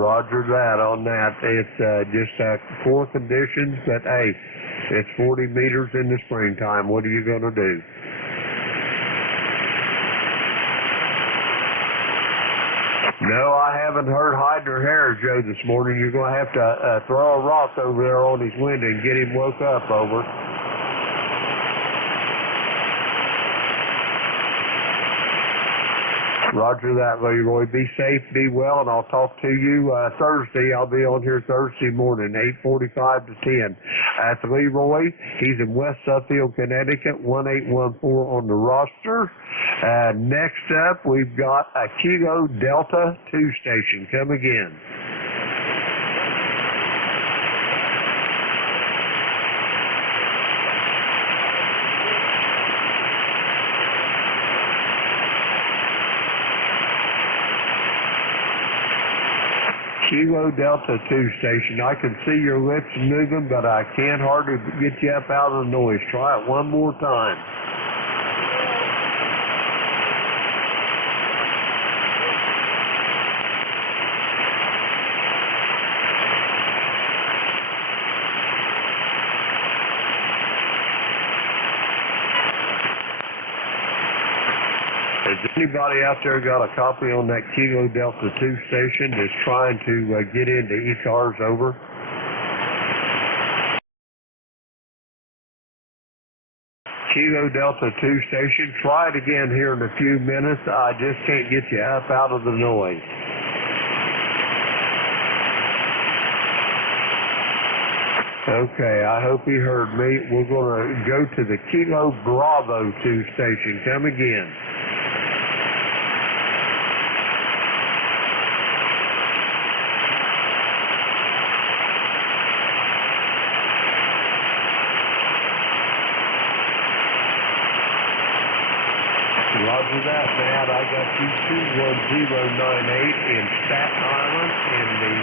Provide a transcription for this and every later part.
Roger that on that. It's just poor conditions, but hey, it's 40 meters in the springtime. What are you going to do? No, I haven't heard hide nor hair, Joe, this morning. You're going to have to throw a rock over there on his window and get him woke up, over. Roger that, Leroy. Be safe, be well, and I'll talk to you Thursday. I'll be on here Thursday morning, 8:45 to 10. That's Leroy. He's in West Suffield, Connecticut, 1814 on the roster. Next up, we've got a Kilo Delta 2 station. Come again. Kilo Delta 2 station. I can see your lips moving, but I can't hardly get you up out of the noise. Try it one more time. Has anybody out there got a copy on that Kilo Delta 2 station that's trying to get into ECARS, over? Kilo Delta 2 station, try it again here in a few minutes. I just can't get you up out of the noise. Okay, I hope he heard me. We're going to go to the Kilo Bravo 2 station. Come again. Roger that, Matt. I got you 21098 in Staten Island in the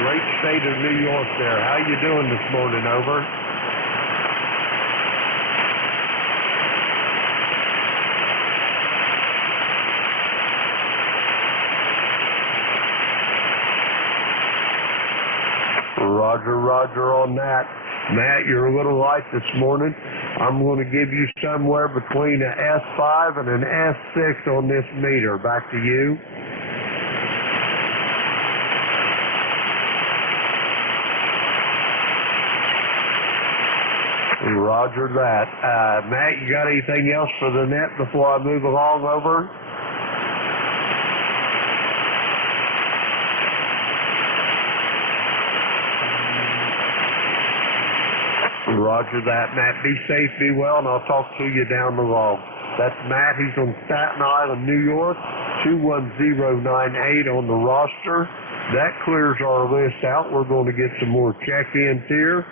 great state of New York there. How you doing this morning, over? Roger on that. Matt, you're a little light this morning. I'm going to give you somewhere between an S5 and an S6 on this meter. Back to you. Roger that. Matt, you got anything else for the net before I move along, over? Roger that, Matt. Be safe, be well, and I'll talk to you down the road. That's Matt. He's on Staten Island, New York, 21098 on the roster. That clears our list out. We're going to get some more check-ins here.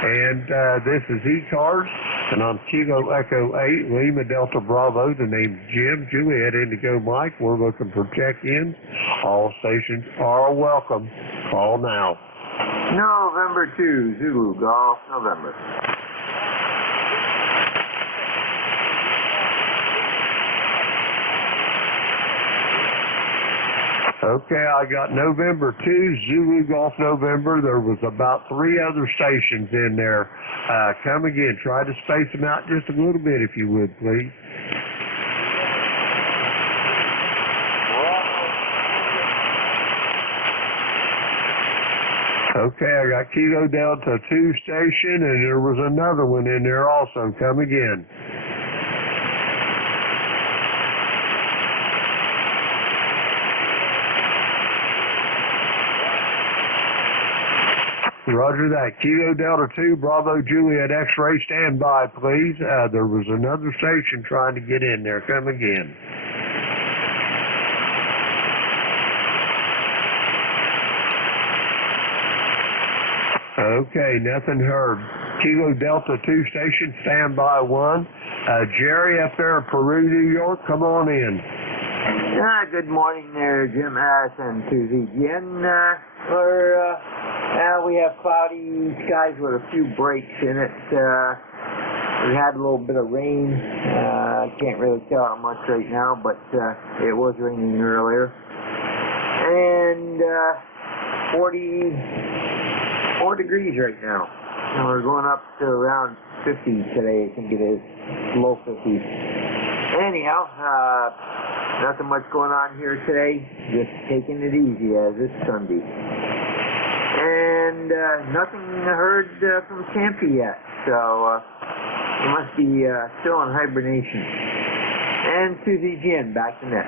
And this is ECARS, and I'm Kilo Echo 8, Lima Delta Bravo. The name's Jim, Juliet Indigo Mike. We're looking for check-ins. All stations are welcome. Call now. November 2, Zulu Golf, November. Okay, I got November 2, Zulu Golf November. There was about 3 other stations in there. Come again. Try to space them out just a little bit if you would, please. Okay, I got Kilo Delta 2 station, and there was another one in there also. Come again. Roger that. Kilo Delta 2, Bravo Juliet X-ray, stand by, please. There was another station trying to get in there. Come again. Okay, nothing heard. Kilo Delta 2 station, stand by 1. Jerry up there in Peru, New York, come on in. Good morning there, Jim Harrison to the again. We have cloudy skies with a few breaks in it. We had a little bit of rain. I can't really tell how much right now, but it was raining earlier. and 44 degrees right now. And we're going up to around 50 today, I think it is, low 50s. Anyhow, nothing much going on here today, just taking it easy as it's Sunday. And nothing heard from Campy yet, so he must be still in hibernation. And Susie Jin, back to net.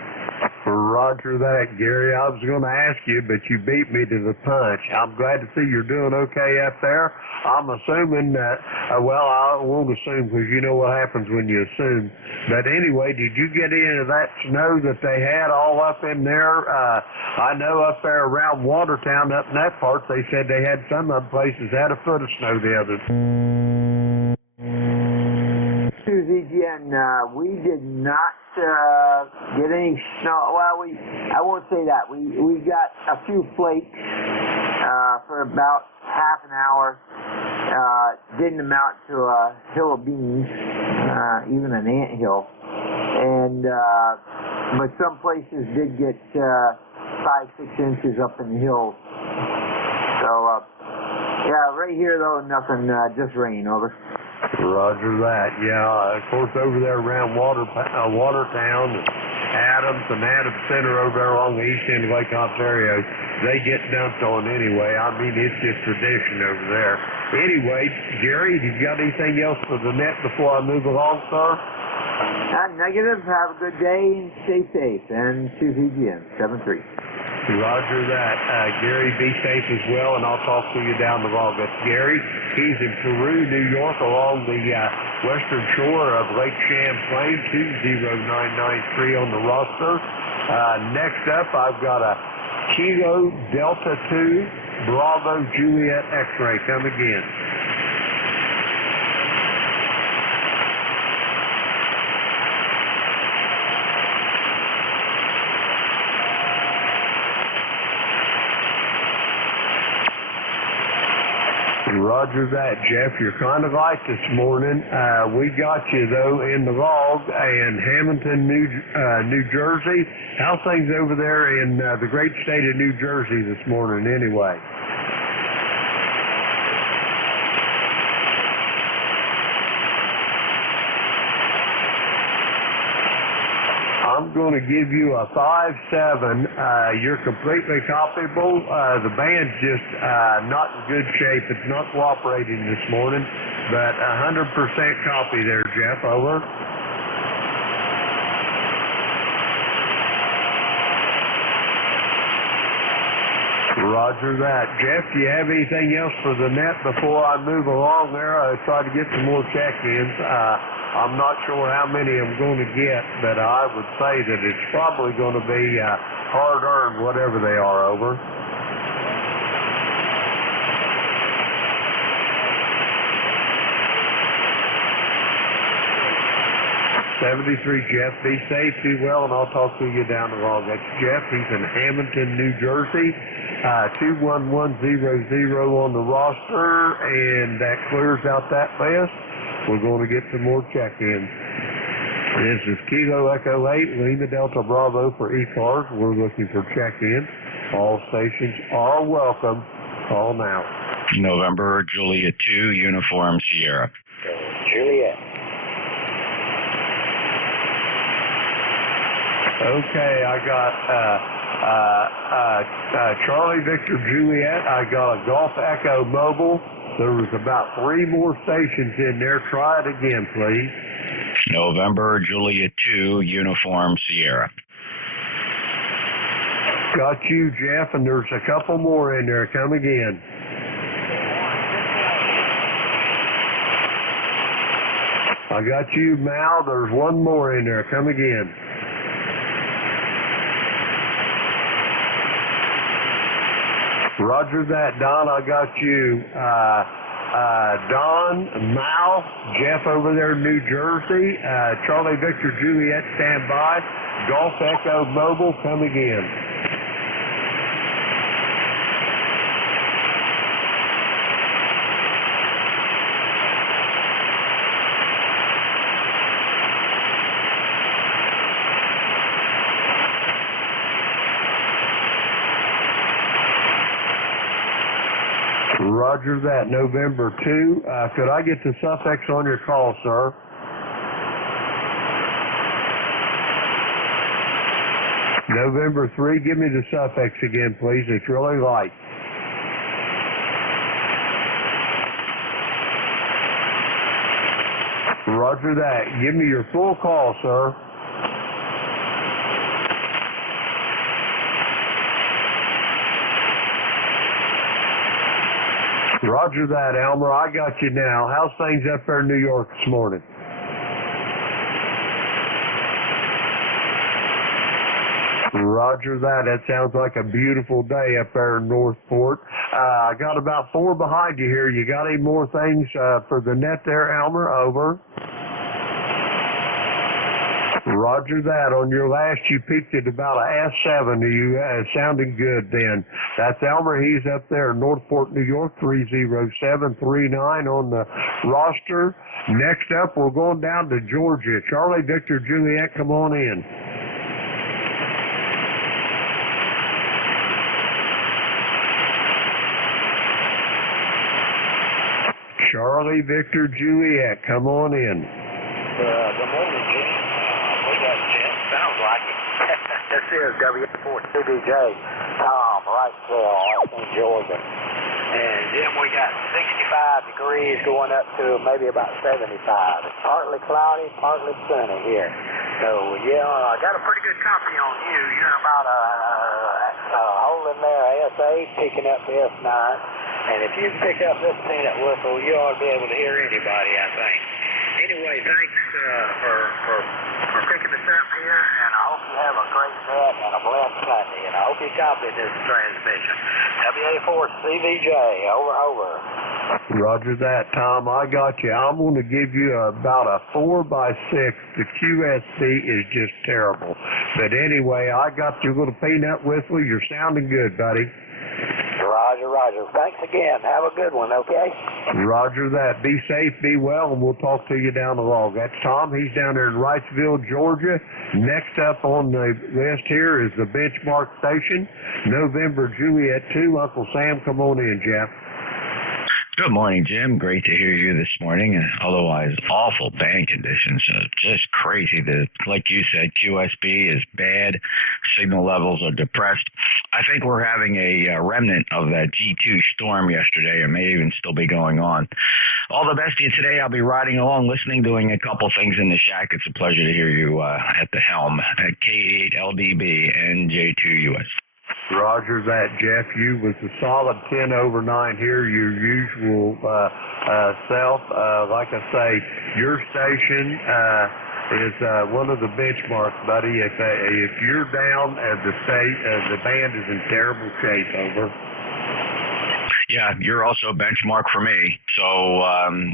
Roger that, Gary. I was going to ask you, but you beat me to the punch. I'm glad to see you're doing okay up there. I'm assuming that, well, I won't assume because you know what happens when you assume. But anyway, did you get any of that snow that they had all up in there? I know up there around Watertown, up in that part, they said they had some of the places had a foot of snow the other day. Susie Jen, we did not get any snow. Well, I won't say that. We got a few flakes for about half an hour. Didn't amount to a hill of beans, even an anthill. And but some places did get 5-6 inches up in the hills. So yeah, right here though, nothing. Just rain. Over. Roger that. Yeah, of course, over there around Watertown, Adams and Adams Center over there along the east end of Lake Ontario, they get dumped on anyway. I mean, it's just tradition over there. Anyway, Gary, have you got anything else for the net before I move along, sir? Negative. Have a good day and stay safe. And Susie Jim, 7-3. Roger that. Gary, be safe as well, and I'll talk to you down the road. That's Gary. He's in Peru, New York, along the western shore of Lake Champlain, 20993 on the roster. Next up, I've got a Kilo Delta 2 Bravo Juliet X-ray. Come again. Roger that, Jeff. You're kind of light this morning. We got you, though, in the log in Hamilton, New Jersey. How's things over there in the great state of New Jersey this morning, anyway? I'm going to give you a 5-7. You're completely copyable. The band's just not in good shape. It's not cooperating this morning, but 100% copy there, Jeff. Over. Roger that. Jeff, do you have anything else for the net before I move along there? I try to get some more check-ins. I'm not sure how many I'm going to get, but I would say that it's probably going to be hard-earned, whatever they are. Over. '73, Jeff. Be safe, be well, and I'll talk to you down the road. That's Jeff. He's in Hamilton, New Jersey. 21100 on the roster, and that clears out that list. We're going to get some more check-ins. This is Kilo Echo 8, Lima Delta Bravo for ECARS. We're looking for check-in. All stations are welcome. Call now. November, Juliet 2, Uniform Sierra. Juliet. Okay, I got Charlie Victor Juliet. I got a Golf Echo Mobile. There was about 3 more stations in there. Try it again, please. November, Juliet 2, Uniform Sierra. Got you, Jeff, and there's a couple more in there. Come again. I got you, Mal. There's one more in there. Come again. Roger that, Don. I got you. Don, Mal, Jeff over there in New Jersey. Charlie Victor Juliet, stand by. Golf Echo Mobile, come again. Roger that. November 2. Could I get the suffix on your call, sir? November 3. Give me the suffix again, please. It's really light. Roger that. Give me your full call, sir. Roger that, Elmer. I got you now. How's things up there in New York this morning? Roger that. That sounds like a beautiful day up there in Northport. I got about 4 behind you here. You got any more things for the net there, Elmer? Over. Roger that. On your last, you peaked at about a S7. You sounding good then. That's Elmer. He's up there in Northport, New York, 30739 on the roster. Next up, we're going down to Georgia. Charlie Victor Juliet, come on in. Charlie Victor Juliet, come on in. Good morning, Jim. Sounds like it. This is W4CBJ, Tom, right there in Georgia. And Jim, we got 65 degrees going up to maybe about 75. It's partly cloudy, partly sunny here. So, yeah, I got a pretty good copy on you. You're about holding there ASA, picking up the S9. And if you pick up this peanut whistle, you ought to be able to hear anybody, I think. Anyway, thanks for picking us up here, and I hope you have a great net and a blessed Sunday, and I hope you copied this transmission. WA4CVJ, over. Roger that, Tom. I got you. I'm going to give you about a 4x6. The QSC is just terrible. But anyway, I got your little peanut whistle. You're sounding good, buddy. Roger. Thanks again. Have a good one, okay? Roger that. Be safe, be well, and we'll talk to you down the log. That's Tom. He's down there in Wrightsville, Georgia. Next up on the list here is the Benchmark Station. November Juliet 2. Uncle Sam, come on in, Jeff. Good morning, Jim. Great to hear you this morning. Otherwise, awful band conditions. Just crazy. Like you said, QSB is bad. Signal levels are depressed. I think we're having a remnant of that G2 storm yesterday. It may even still be going on. All the best to you today. I'll be riding along, listening, doing a couple things in the shack. It's a pleasure to hear you at the helm at K8LDB NJ2US. Roger that, Jeff. You was a solid 10 over 9 here, your usual self. Like I say, your station is one of the benchmarks, buddy. If you're down, the band is in terrible shape. Over. Yeah, you're also a benchmark for me. So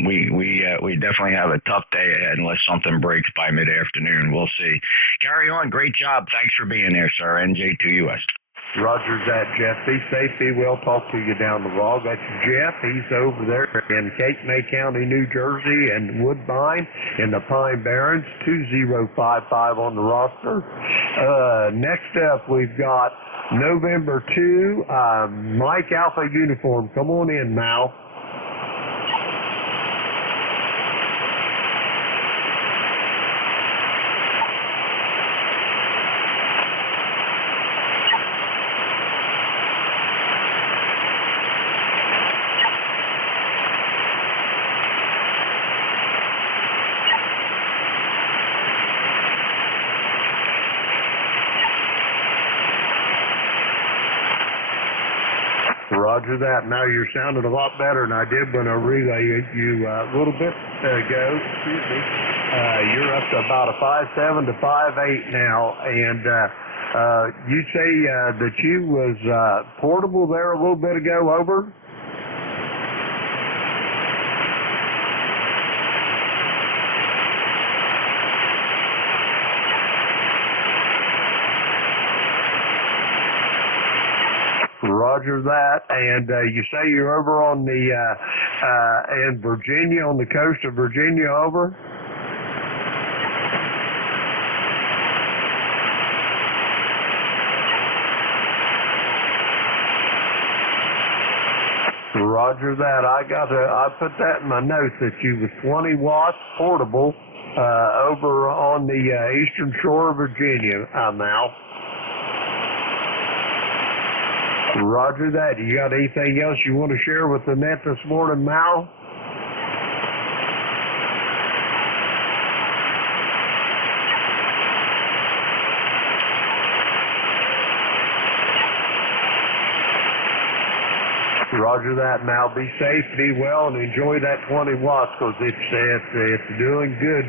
we definitely have a tough day ahead unless something breaks by mid-afternoon. We'll see. Carry on. Great job. Thanks for being there, sir. NJ2US. Roger that, Jeff. Be safe, be well. Talk to you down the log. That's Jeff. He's over there in Cape May County, New Jersey, and Woodbine in the Pine Barrens, 2055 on the roster. Next up, we've got November 2, Mike Alpha Uniform. Come on in, Mal. Roger that. Now you're sounding a lot better than I did when I relayed you a little bit ago. Excuse me. You're up to about a 5.7 to 5.8 now, and you say that you was portable there a little bit ago. Over. Roger that. And you say you're over on the in Virginia, on the coast of Virginia. Over. Roger that. I put that in my notes that you was 20 watts portable over on the eastern shore of Virginia, Mal. Roger that. You got anything else you want to share with the net this morning, Mal? Roger that, Mal. Be safe, be well, and enjoy that 20 watts because it's doing good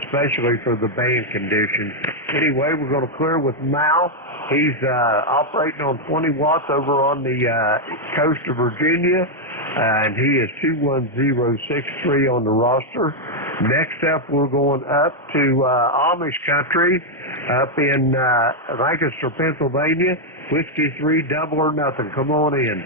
especially for the band conditions. Anyway, we're going to clear with Mal. He's operating on 20 watts over on the coast of Virginia, and he is 21063 on the roster. Next up, we're going up to Amish country up in Lancaster, Pennsylvania. Whiskey 3, double or nothing. Come on in.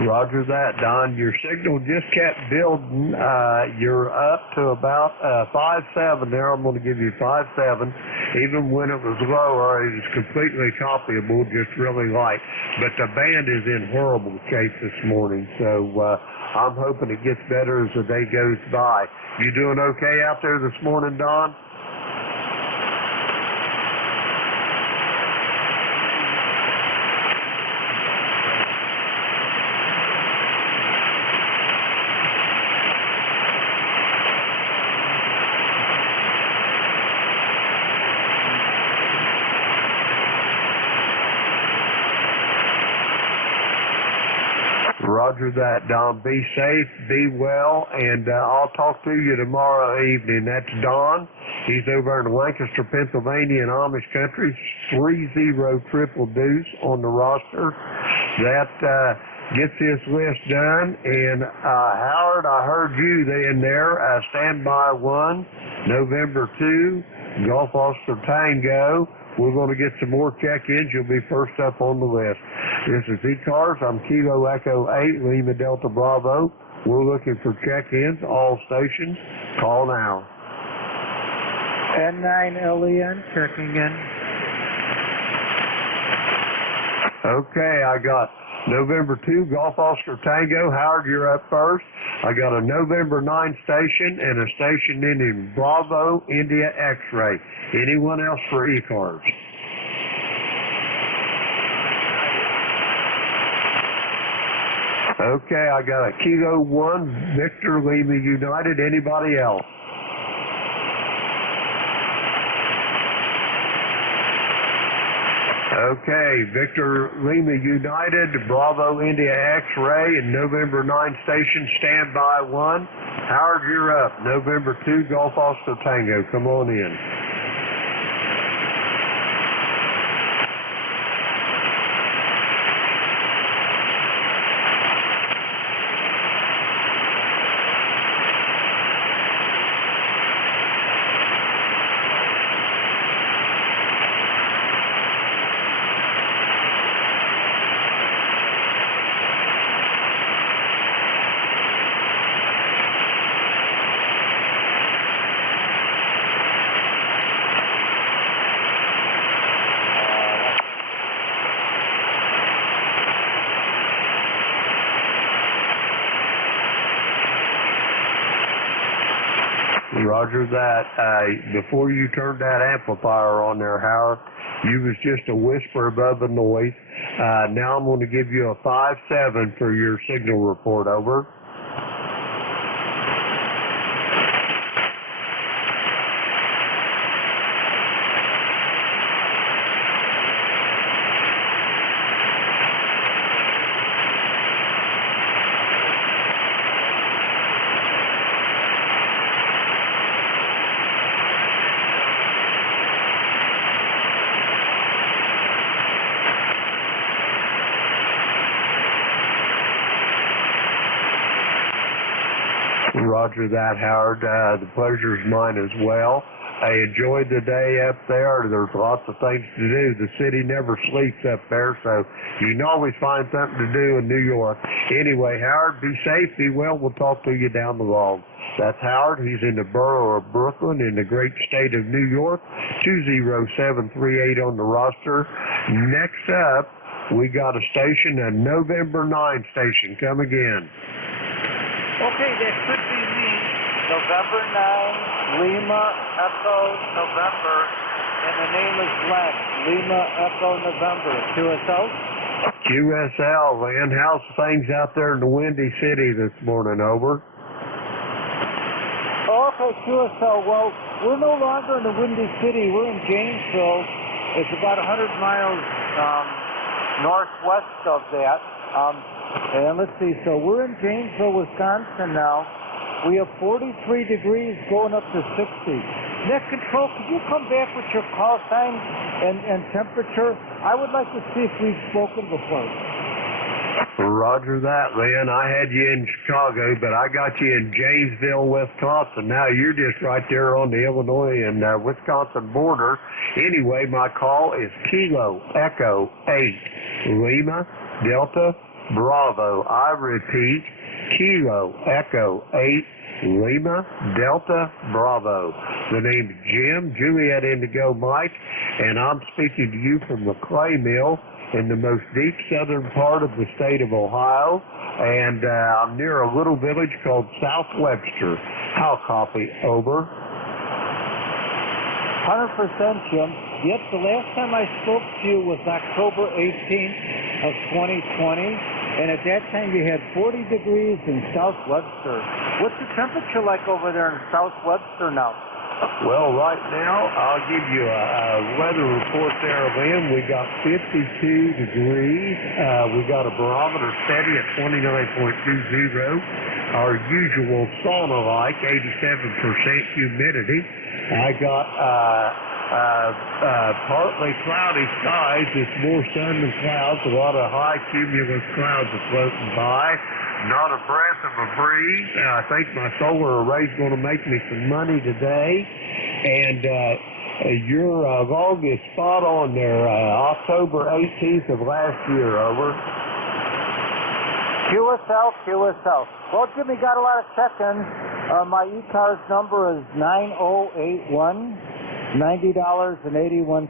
Roger that, Don. Your signal just kept building. You're up to about 5.7 there. I'm going to give you 5.7. Even when it was lower, it was completely copyable, just really light. But the band is in horrible shape this morning, so I'm hoping it gets better as the day goes by. You doing okay out there this morning, Don? Roger that, Don. Be safe, be well, and I'll talk to you tomorrow evening. That's Don. He's over in Lancaster, Pennsylvania in Amish country. 30 triple deuce on the roster. That gets this list done. And Howard, I heard you in there. Standby 1, November 2, Golf Oscar Tango. We're going to get some more check-ins. You'll be first up on the list. This is ECARS. I'm Kilo Echo 8, Lima Delta Bravo. We're looking for check-ins, all stations. Call now. N9LEN checking in. Okay, I got November 2, Golf Oscar Tango. Howard, you're up first. I got a November 9 station and a station in Bravo, India X-Ray. Anyone else for ECARS? Okay, I got a Kilo 1, Victor Lima United. Anybody else? Okay, Victor Lima United, Bravo India X-Ray, and November 9 station, standby 1. Howard, you're up. November 2, Golf Oscar Tango. Come on in. Roger that. Before you turned that amplifier on there, Howard, you was just a whisper above the noise. Now I'm going to give you a 5.7 for your signal report. Over. Roger that, Howard. The pleasure's mine as well. I enjoyed the day up there. There's lots of things to do. The city never sleeps up there, so you can always find something to do in New York. Anyway, Howard, be safe, be well. We'll talk to you down the road. That's Howard. He's in the borough of Brooklyn in the great state of New York. 20738 on the roster. Next up, we got a station, a November 9 station. Come again. Okay, that could be me. November 9, Lima Echo November, and the name is Glenn. Lima Echo November. QSL? QSL, man. How's things out there in the Windy City this morning? Over. Oh, okay, QSL. Well, we're no longer in the Windy City. We're in Janesville. It's about 100 miles northwest of that. And let's see, so we're in Janesville, Wisconsin now. We have 43 degrees going up to 60. Net Control, could you come back with your call sign and temperature? I would like to see if we've spoken before. Roger that, man. I had you in Chicago, but I got you in Janesville, Wisconsin. Now you're just right there on the Illinois and Wisconsin border. Anyway, my call is Kilo Echo 8 Lima Delta Bravo. I repeat, Kilo Echo 8 Lima Delta Bravo. The name is Jim, Juliet Indigo Mike, and I'm speaking to you from the clay mill in the most deep southern part of the state of Ohio, and I'm near a little village called South Webster. How copy? Over. 100%, Jim. Yep, the last time I spoke to you was October 18th of 2020, and at that time you had 40 degrees in South Webster. What's the temperature like over there in South Webster now? Well, right now, I'll give you a weather report there, Lynn. We got 52 degrees. We got a barometer steady at 29.20. Our usual sauna-like 87% humidity. I got partly cloudy skies. It's more sun than clouds. A lot of high cumulus clouds are floating by. Not a breath of a breeze. I think my solar array's going to make me some money today. And your log is spot on there. October 18th of last year. Over. QSL. Well, Jimmy, got a lot of check-ins. My ECARS number is 9081, $90.81.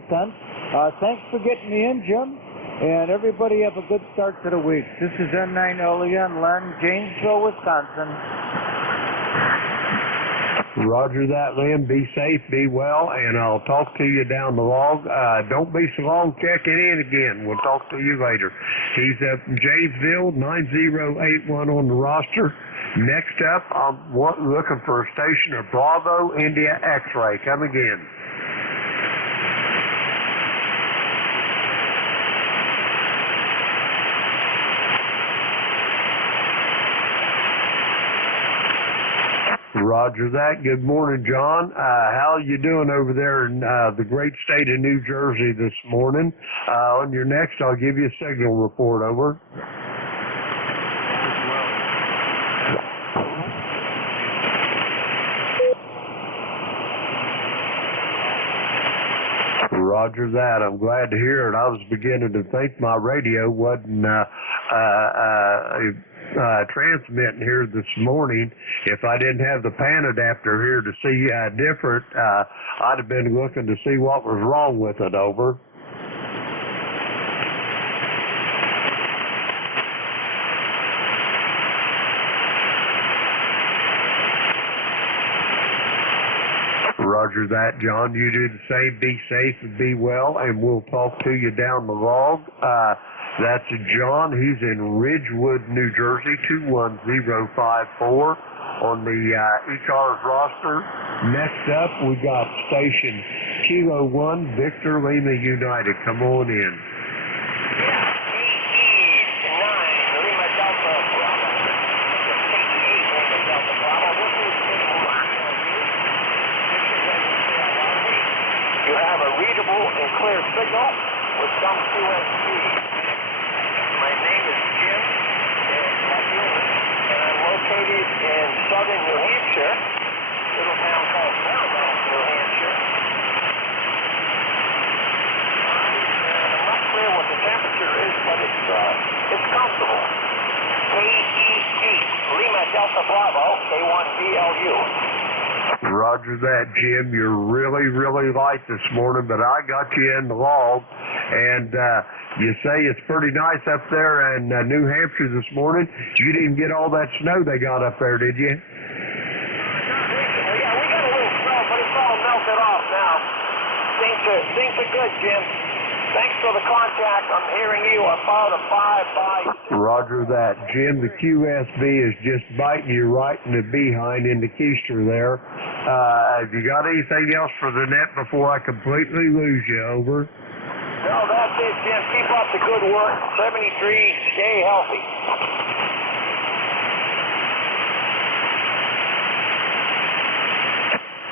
Thanks for getting me in, Jim. And everybody have a good start to the week. This is N9 Len, Janesville, Wisconsin. Roger that, Lynn. Be safe, be well, and I'll talk to you down the log. Don't be so long checking in again. We'll talk to you later. He's up in Janesville, 9081 on the roster. Next up, I'm looking for a station of Bravo India X-Ray. Come again. Roger that. Good morning, John. How are you doing over there in the great state of New Jersey this morning? On your next, I'll give you a signal report. Over. Roger that. I'm glad to hear it. I was beginning to think my radio wasn't transmitting here this morning. If I didn't have the pan adapter here to see different, I'd have been looking to see what was wrong with it. Over. Roger that, John. You do the same. Be safe and be well, and we'll talk to you down the log. That's John. He's in Ridgewood, New Jersey, 21054 on the ECARS roster. Next up, we got station Kilo 1, Victor Lima United. Come on in. You have a readable and clear signal with some QSP. My name is Jim, and I'm located in southern New Hampshire, little town called Merrimack, New Hampshire. I'm not clear what the temperature is, but it's comfortable. KEC, Lima Delta Bravo, K1BLU. Roger that, Jim. You're really, really light this morning, but I got you in the log. And you say it's pretty nice up there in New Hampshire this morning. You didn't get all that snow they got up there, did you? Yeah, we got a little snow, but it's all melted off now. Things are good, Jim. Thanks for the contact. I'm hearing you about a 5 by 6. Roger that. Jim, the QSB is just biting you right in the behind in the keister there. Have you got anything else for the net before I completely lose you? Over. No, that's it, Jim. Keep up the good work. 73, stay healthy.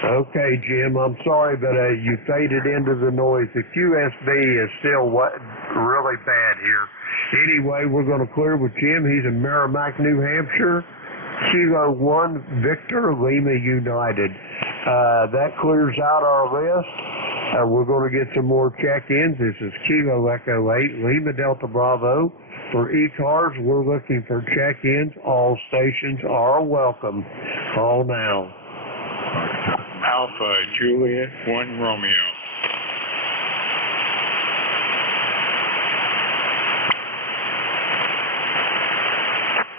Okay, Jim, I'm sorry, but you faded into the noise. The QSB is still really bad here. Anyway, we're going to clear with Jim. He's in Merrimack, New Hampshire. Kilo 1, Victor, Lima United. That clears out our list. We're going to get some more check-ins. This is Kilo Echo 8, Lima Delta Bravo. For ECARS, we're looking for check-ins. All stations are welcome. Call now. Alpha Juliet 1 Romeo.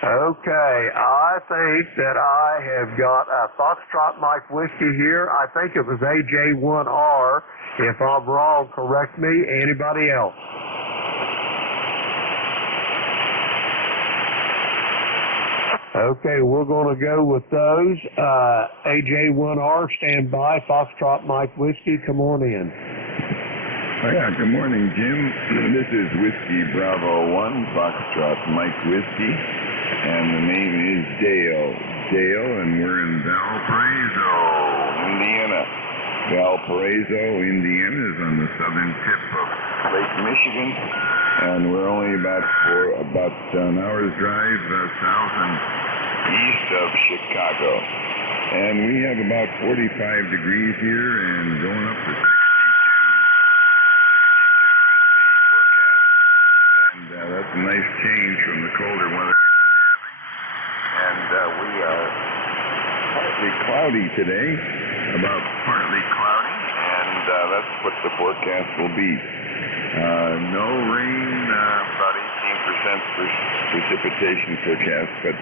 Okay, I think that I have got a Foxtrot Mike Whiskey here. I think it was AJ1R. If I'm wrong, correct me. Anybody else? Okay, we're going to go with those. AJ1R, stand by. Foxtrot Mike Whiskey, come on in. Oh, yeah, good morning, Jim. This is Whiskey Bravo 1, Foxtrot Mike Whiskey, and the name is Dale, and we're in Valparaiso, Indiana. Valparaiso, Indiana is on the southern tip of Lake Michigan, and we're only about an hour's drive south and east of Chicago. And we have about 45 degrees here and going up to 62. That's a nice change from the colder weather we've been having. And we are partly cloudy today, about partly cloudy, and that's what the forecast will be. No rain, about 18% precipitation forecast, but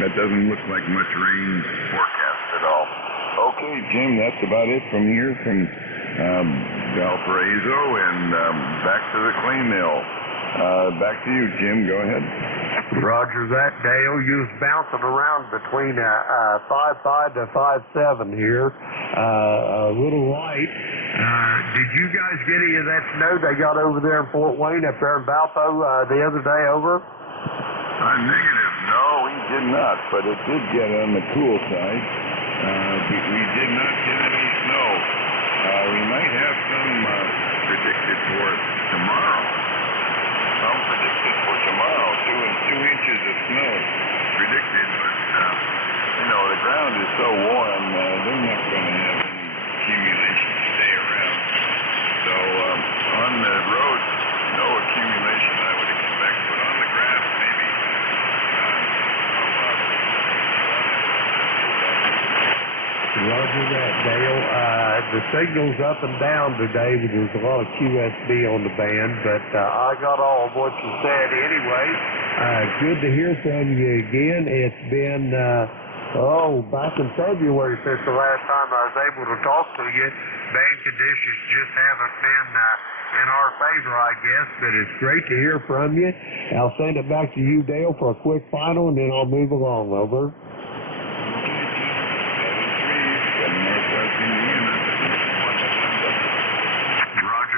that doesn't look like much rain forecast at all. Okay, Jim, that's about it from here, from Valparaiso, and back to the clay mill. Back to you, Jim. Go ahead. Roger that, Dale. You was bouncing around between 5.5 to 5.7 here. A little light. Did you guys get any of that snow they got over there in Fort Wayne up there in Valpo the other day? Over? Negative. No, we did not, but it did get on the cool side. We did not get any snow. We might have some predicted for tomorrow. Some predicted for tomorrow. 2 inches of snow predicted, but the ground is so warm, they're not going to have any accumulation stay around. So on the road, no accumulation I would expect, but on the grass maybe. Roger that, Dale. The signal's up and down today. There's a lot of QSB on the band, but I got all of what you said anyway. Good to hear from you again. It's been, back in February since the last time I was able to talk to you. Band conditions just haven't been in our favor, I guess, but it's great to hear from you. I'll send it back to you, Dale, for a quick final, and then I'll move along. Over.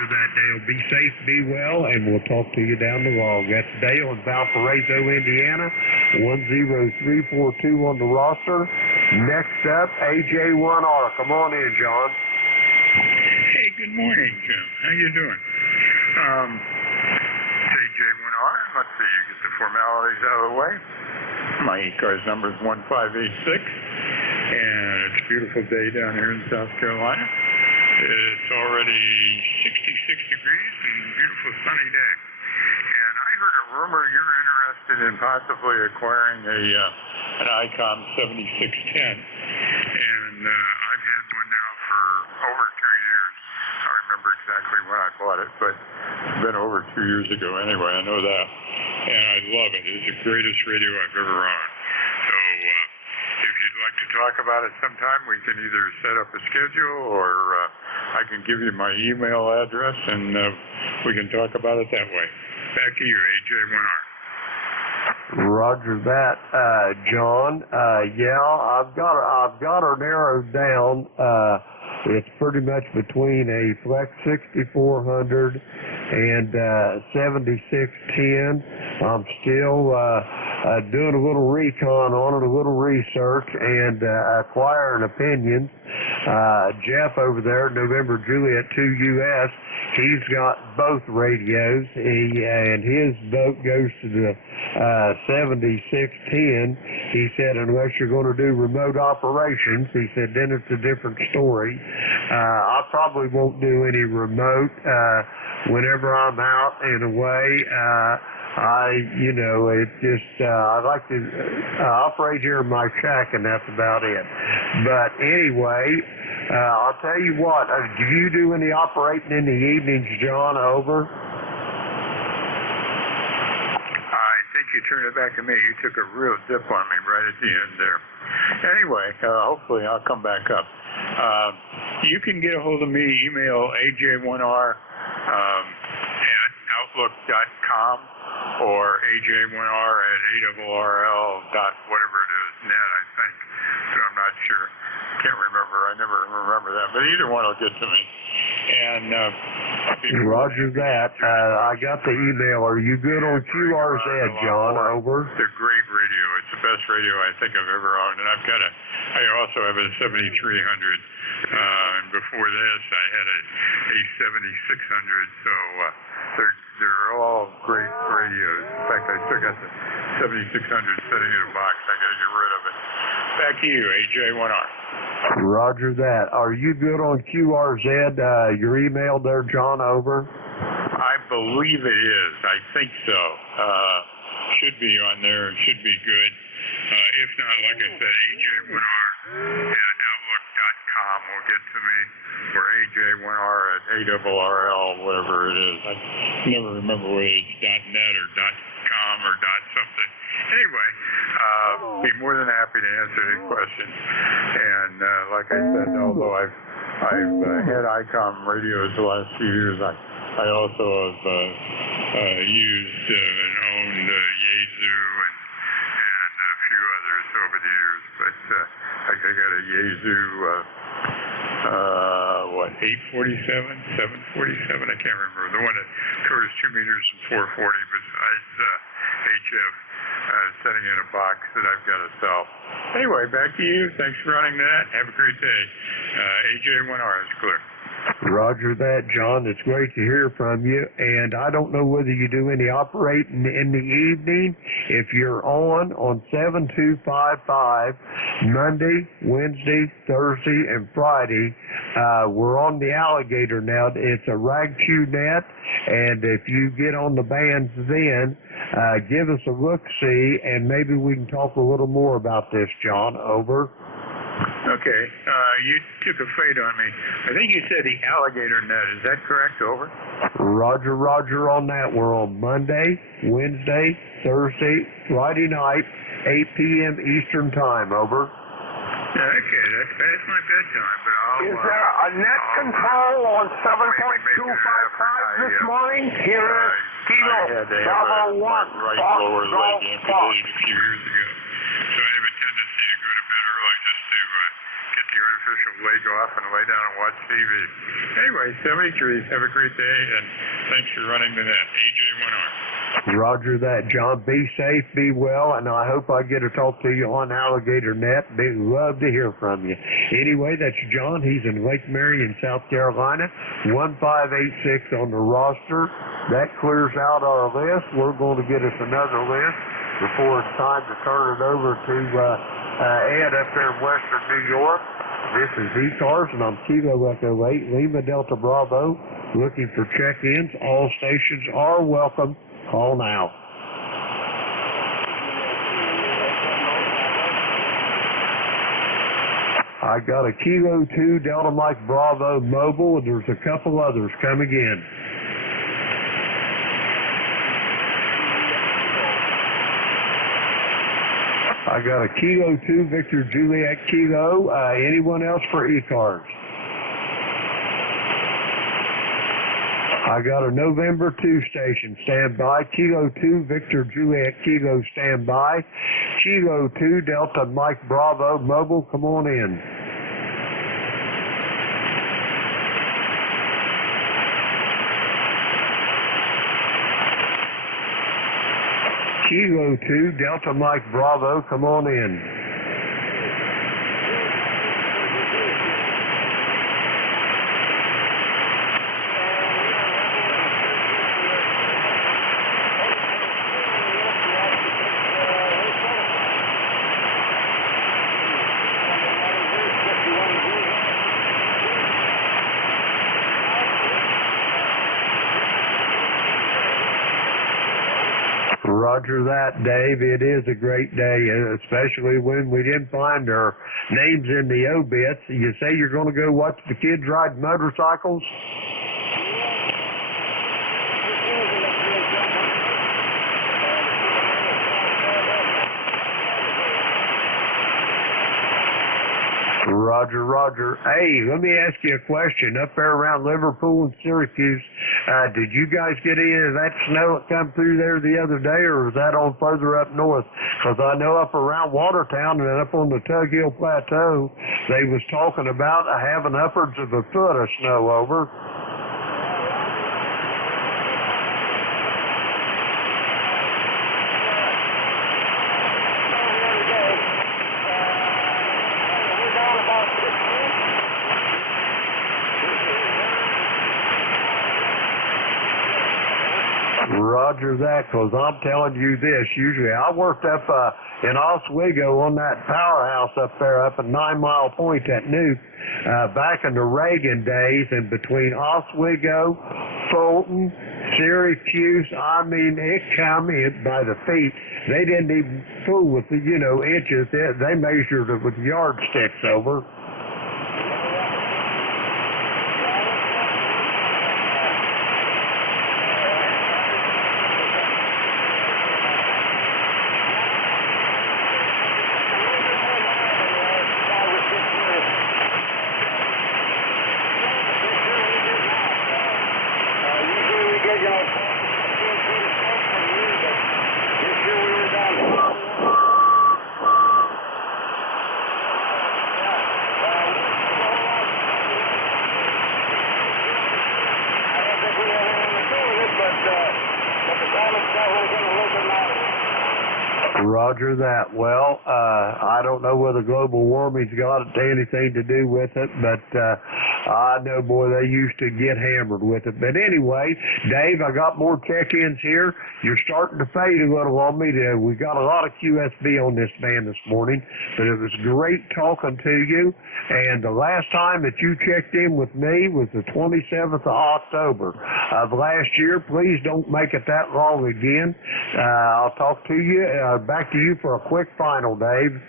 That Dale, be safe, be well, and we'll talk to you down the road. That's Dale in Valparaiso, Indiana, 10342 on the roster. Next up, AJ1R. Come on in, John. Hey, good morning, Jim. How you doing? AJ1R. Let's see, you get the formalities out of the way. My ECARS number is 1586. and it's a beautiful day down here in South Carolina. It's already 66 degrees and beautiful sunny day. And I heard a rumor you're interested in possibly acquiring an ICOM 7610, and I've had one now for over 2 years. I don't remember exactly when I bought it, but it's been over 2 years ago anyway, I know that. And I love it. It's the greatest radio I've ever owned. So if you'd like to talk about it sometime, we can either set up a schedule or I can give you my email address and we can talk about it that way. Back to you, AJ1R. Roger that, John. Yeah, I've got her narrowed down. It's pretty much between a Flex 6400 and 7610. I'm still doing a little recon on it, a little research, and acquiring opinions. Jeff over there, November Juliet 2US, he's got both radios, and his vote goes to the 7610. He said unless you're going to do remote operations, he said then it's a different story. I probably won't do any remote whenever I'm out and away. I like to operate here in my shack, and that's about it. But anyway, I'll tell you what, do you do any operating in the evenings, John? Over? I think you turned it back to me. You took a real dip on me right at the end there. Anyway, hopefully I'll come back up. You can get a hold of me, email aj1r at outlook.com or aj1r at awrl dot whatever it is, net, I think. So I'm not sure. Can't remember. I never remember that. But either one will get to me. And Roger that. I got the email. Are you good on QRZ, John? Over. It's a great radio. It's the best radio I think I've ever owned. And I also have a 7300. And before this, I had a 7600. So they're all great radios. In fact, I still got the 7600 sitting in a box. I got to get rid of it. Back to you, AJ1R. Roger that. Are you good on QRZ? Your email there, John, over? I believe it is. I think so. Should be on there. Should be good. If not, like I said, AJ1R at outlook.com will get to me, or AJ1R at ARRL, whatever it is. I never remember whether it's .net or .com or .something. Anyway, be more than happy to answer any questions. And like I said, although I've had ICOM radios the last few years, I also have used and owned Yaesu and a few others over the years. But I got a Yaesu 847, 747, I can't remember. The one that covers 2 meters and 440 besides HF. Sitting in a box that I've got to sell. Anyway, back to you. Thanks for running that. Have a great day. AJ1R is clear. Roger that, John. It's great to hear from you. And I don't know whether you do any operating in the evening. If you're on 7255 Monday, Wednesday, Thursday, and Friday, we're on the Alligator now. It's a rag chew net. And if you get on the bands then, give us a look-see, and maybe we can talk a little more about this, John. Over. Okay. You took a fade on me. I think you said the Alligator net. Is that correct? Over. Roger on that. We're on Monday, Wednesday, Thursday, Friday night, 8 p.m. Eastern Time. Over. Okay, that's past my bedtime, but I'll... Is there a net control on 7.255 this morning? Here is Kilo Bravo 1. Right lower leg amputated a few years ago. So I have a tendency to go to bed early just to get the artificial leg off and lay down and watch TV. Anyway, 73, have a great day, and thanks for running the net. AJ1R. Roger that, John. Be safe, be well, and I hope I get to talk to you on Alligator Net. We'd love to hear from you. Anyway, that's John. He's in Lake Marion, South Carolina. 1586 on the roster. That clears out our list. We're going to get us another list. before it's time to turn it over to Ed up there in western New York. This is ECARS, and I'm Kilo Echo 8, Lima Delta Bravo, looking for check-ins. All stations are welcome. Call now. I got a Kilo 2 Delta Mike Bravo mobile, and there's a couple others coming in. I got a Kilo 2 Victor Juliet Kilo. Anyone else for ECARS? I got a November 2 station. Stand by. Kilo 2 Victor Juliet Kilo. Stand by. Kilo 2 Delta Mike Bravo mobile. Come on in. Kilo 2 Delta Mike Bravo, come on in. Roger that, Dave. It is a great day, especially when we didn't find our names in the obits. You say you're going to go watch the kids ride motorcycles? Roger, Roger. Hey, let me ask you a question. Up there around Liverpool and Syracuse, did you guys get any of that snow that come through there the other day, or was that on further up north? Because I know up around Watertown and up on the Tug Hill Plateau, they was talking about having upwards of a foot of snow over. Roger that, because I'm telling you this, usually I worked up in Oswego on that powerhouse up there up at 9 Mile Point at Nuke back in the Reagan days, and between Oswego, Fulton, Syracuse, I mean, it come in by the feet. They didn't even fool with the, inches. They measured it with yardsticks over. Roger that. Well, I don't know whether global warming's got anything to do with it, but I know, boy, they used to get hammered with it. But anyway, Dave, I got more check-ins here. You're starting to fade a little on me. We got a lot of QSB on this band this morning, but it was great talking to you. And the last time that you checked in with me was the 27th of October of last year. Please don't make it that long again. I'll talk to you, back to you for a quick final, Dave.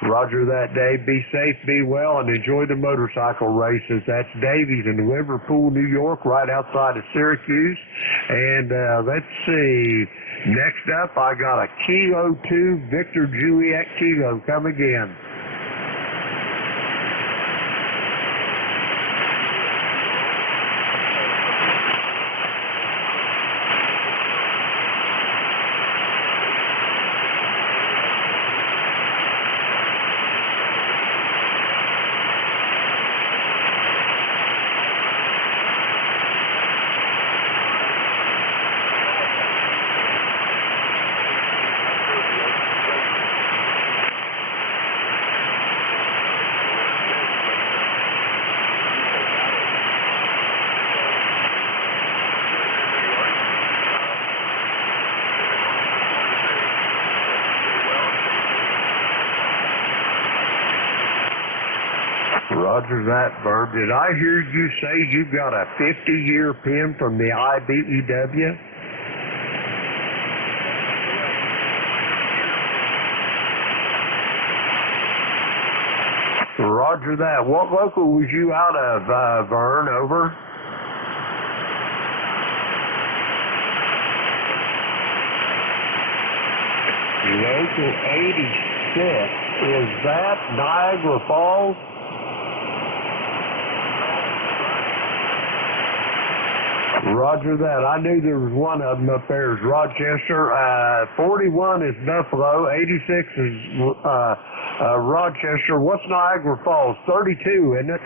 Roger that, Dave. Be safe, be well, and enjoy the motorcycle races. That's Davies in Liverpool, New York, right outside of Syracuse. And let's see. Next up, I got a Kilo 2 Victor Juliet Kilo. Come again. Roger that, Verb. Did I hear you say you got a 50-year pin from the IBEW? Roger that. What local was you out of, Vern? Over. Local 86. Is that Niagara Falls? Roger that. I knew there was one of them up there. Is Rochester. 41 is Buffalo. 86 is Rochester. What's Niagara Falls? 32, isn't it?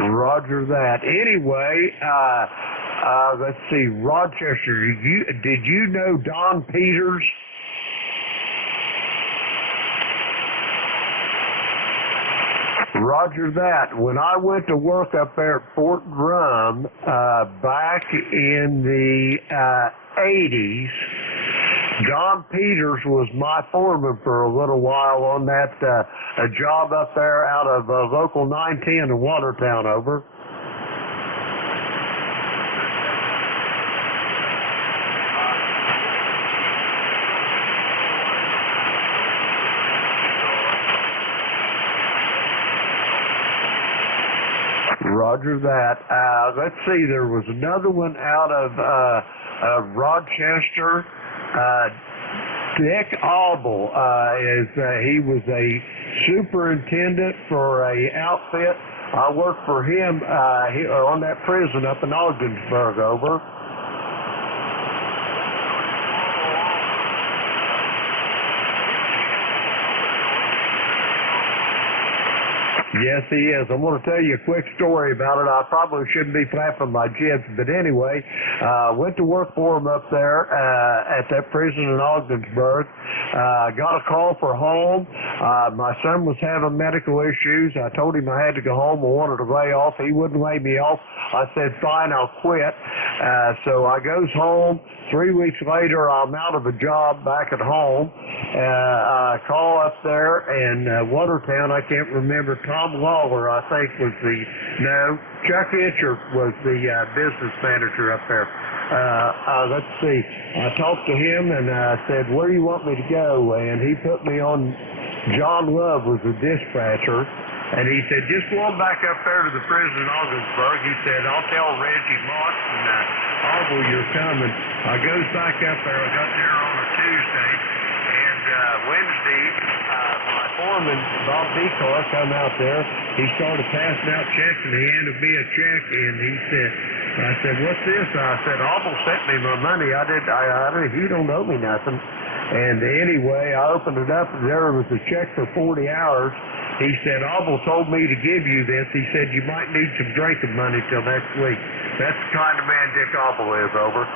Roger that. Anyway, let's see. Rochester. Did you know Don Peters? Roger that. When I went to work up there at Fort Drum back in the 80s, Don Peters was my foreman for a little while on that a job up there out of local 910 in Watertown. Over. Roger that. Let's see, there was another one out of Rochester. Dick Auble, he was a superintendent for a outfit. I worked for him on that prison up in Ogdensburg. Over. Yes, he is. I'm going to tell you a quick story about it. I probably shouldn't be flapping my jibs, but anyway, went to work for him up there at that prison in Ogdensburg. Got a call for home. My son was having medical issues. I told him I had to go home. I wanted to lay off. He wouldn't lay me off. I said, fine, I'll quit. So I goes home. 3 weeks later, I'm out of a job back at home. I call up there in Watertown. I can't remember. Tom Lawler, I think, was Chuck Itcher was the business manager up there. Let's see. I talked to him and I said, where do you want me to go? And he put me on, John Love was the dispatcher. And he said, just go on back up there to the prison in Ogdensburg. He said, I'll tell Reggie Mott and Auble you're coming. I goes back up there. I got there on a Tuesday. And Wednesday, my foreman, Bob Decar, come out there. He started passing out checks, and he handed me a check, and I said, what's this? I said, Auble sent me my money. He don't owe me nothing. And anyway, I opened it up, and there was a check for 40 hours. He said, Auble told me to give you this. He said, you might need some drinking money till next week. That's the kind of man Dick Auble is. Over.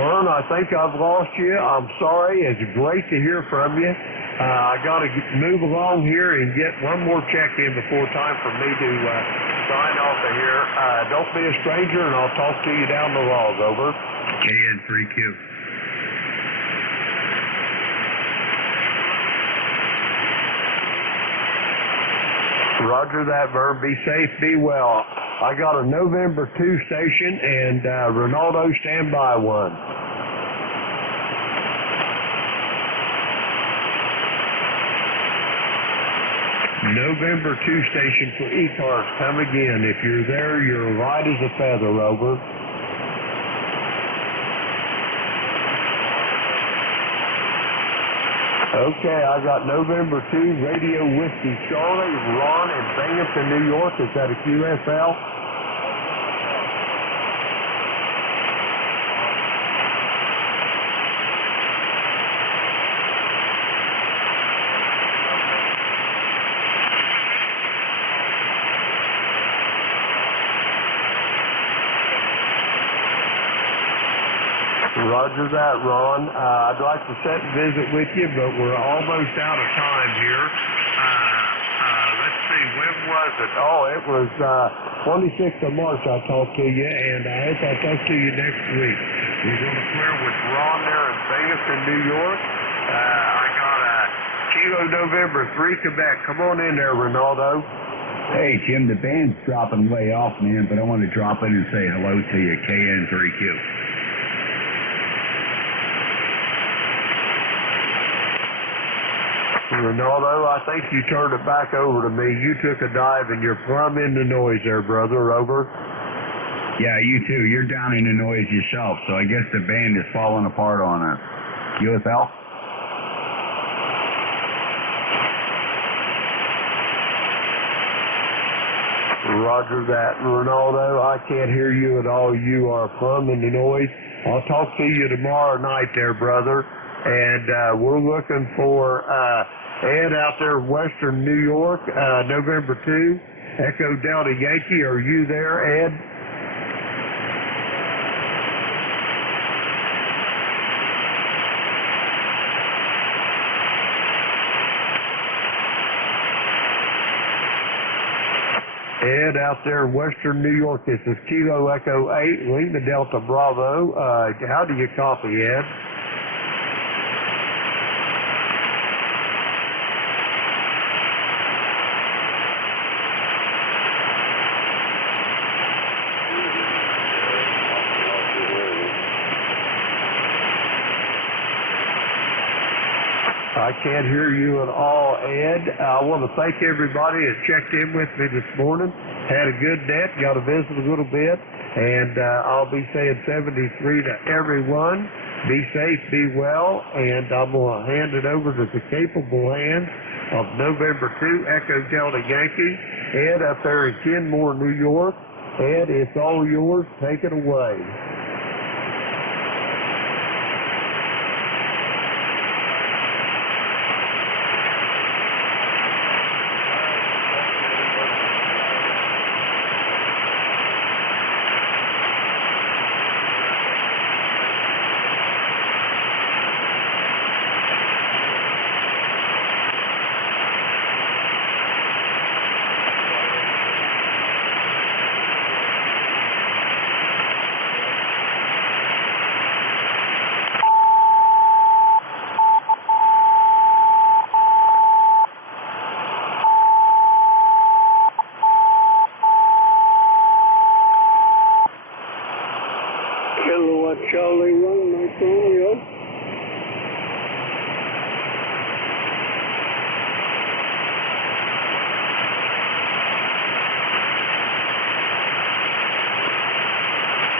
Vern, I think I've lost you. I'm sorry. It's great to hear from you. I got to move along here and get one more check in before time for me to sign off of here. Don't be a stranger, and I'll talk to you down the log. Over. And 3Q. Roger that, Vern. Be safe, be well. I got a November 2 station, and Ronaldo, stand by one. November 2 station for ECARS, come again. If you're there, you're light as a feather. Over. Okay, I got November 2, Radio Whiskey Charlie, Ron in Binghamton, New York. Is that a QSL? Roger that, Ron. I'd like to sit and visit with you, but we're almost out of time here. Let's see, when was it? Oh, it was 26th of March I talked to you, and I hope I talk to you next week. We're going to clear with Ron there in Vegas in New York. I got a Kilo November 3 Quebec. Come on in there, Ronaldo. Hey, Jim, the band's dropping way off, man, but I want to drop in and say hello to you, KN3Q. Ronaldo, I think you turned it back over to me. You took a dive and you're plumb in the noise there, brother. Over. Yeah, you too. You're down in the noise yourself, so I guess the band is falling apart on us. UFL? Roger that, Ronaldo. I can't hear you at all. You are plumb in the noise. I'll talk to you tomorrow night there, brother. And we're looking for Ed out there in Western New York, November 2, Echo Delta Yankee. Are you there, Ed? Ed out there in Western New York, this is Kilo Echo 8, Lima Delta Bravo. How do you copy, Ed? I can't hear you at all, Ed. I want to thank everybody that checked in with me this morning. Had a good net, got to visit a little bit, and I'll be saying 73 to everyone. Be safe, be well, and I'm going to hand it over to the capable hands of November 2, Echo Delta Yankee. Ed up there in Kenmore, New York. Ed, it's all yours. Take it away. Charlie 1, Mike Romeo.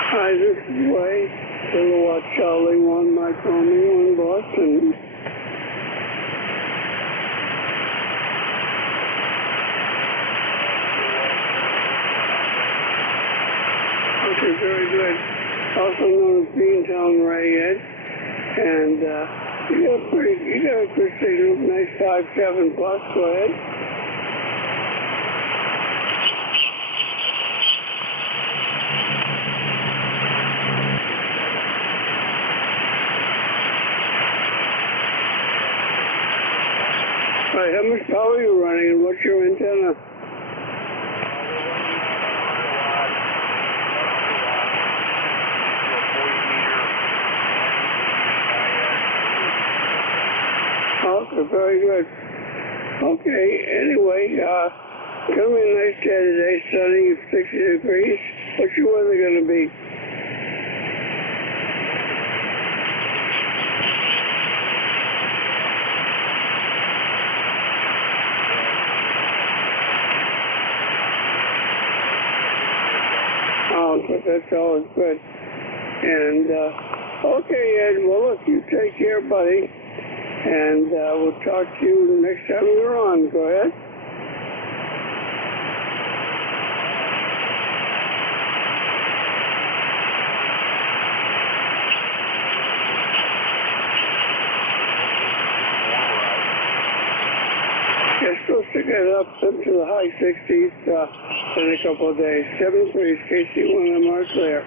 Hi, this is Wade. Kilowatt Charlie 1, Mike Romeo in Boston. Okay, very good. Also known as Beantown Ray Ed, and you got a good signal, nice 5.7 plus. Go ahead. All right, how much power are you running, and what's your antenna? Okay, very good. Okay, anyway, it's going to be a nice day today, sunny, 60 degrees. What's your weather going to be? Oh, but that's always good. And, okay, Ed, well, look, you take care, buddy. And we'll talk to you next time you're on. Go ahead. It's supposed to get up into the high 60s in a couple of days. 73 KC1 MR clear.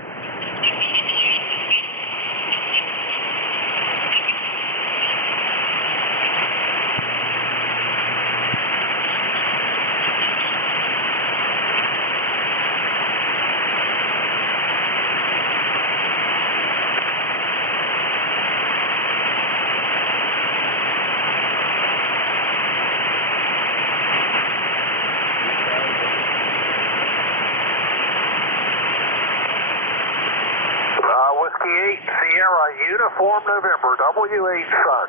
Uniform November, WH Sun.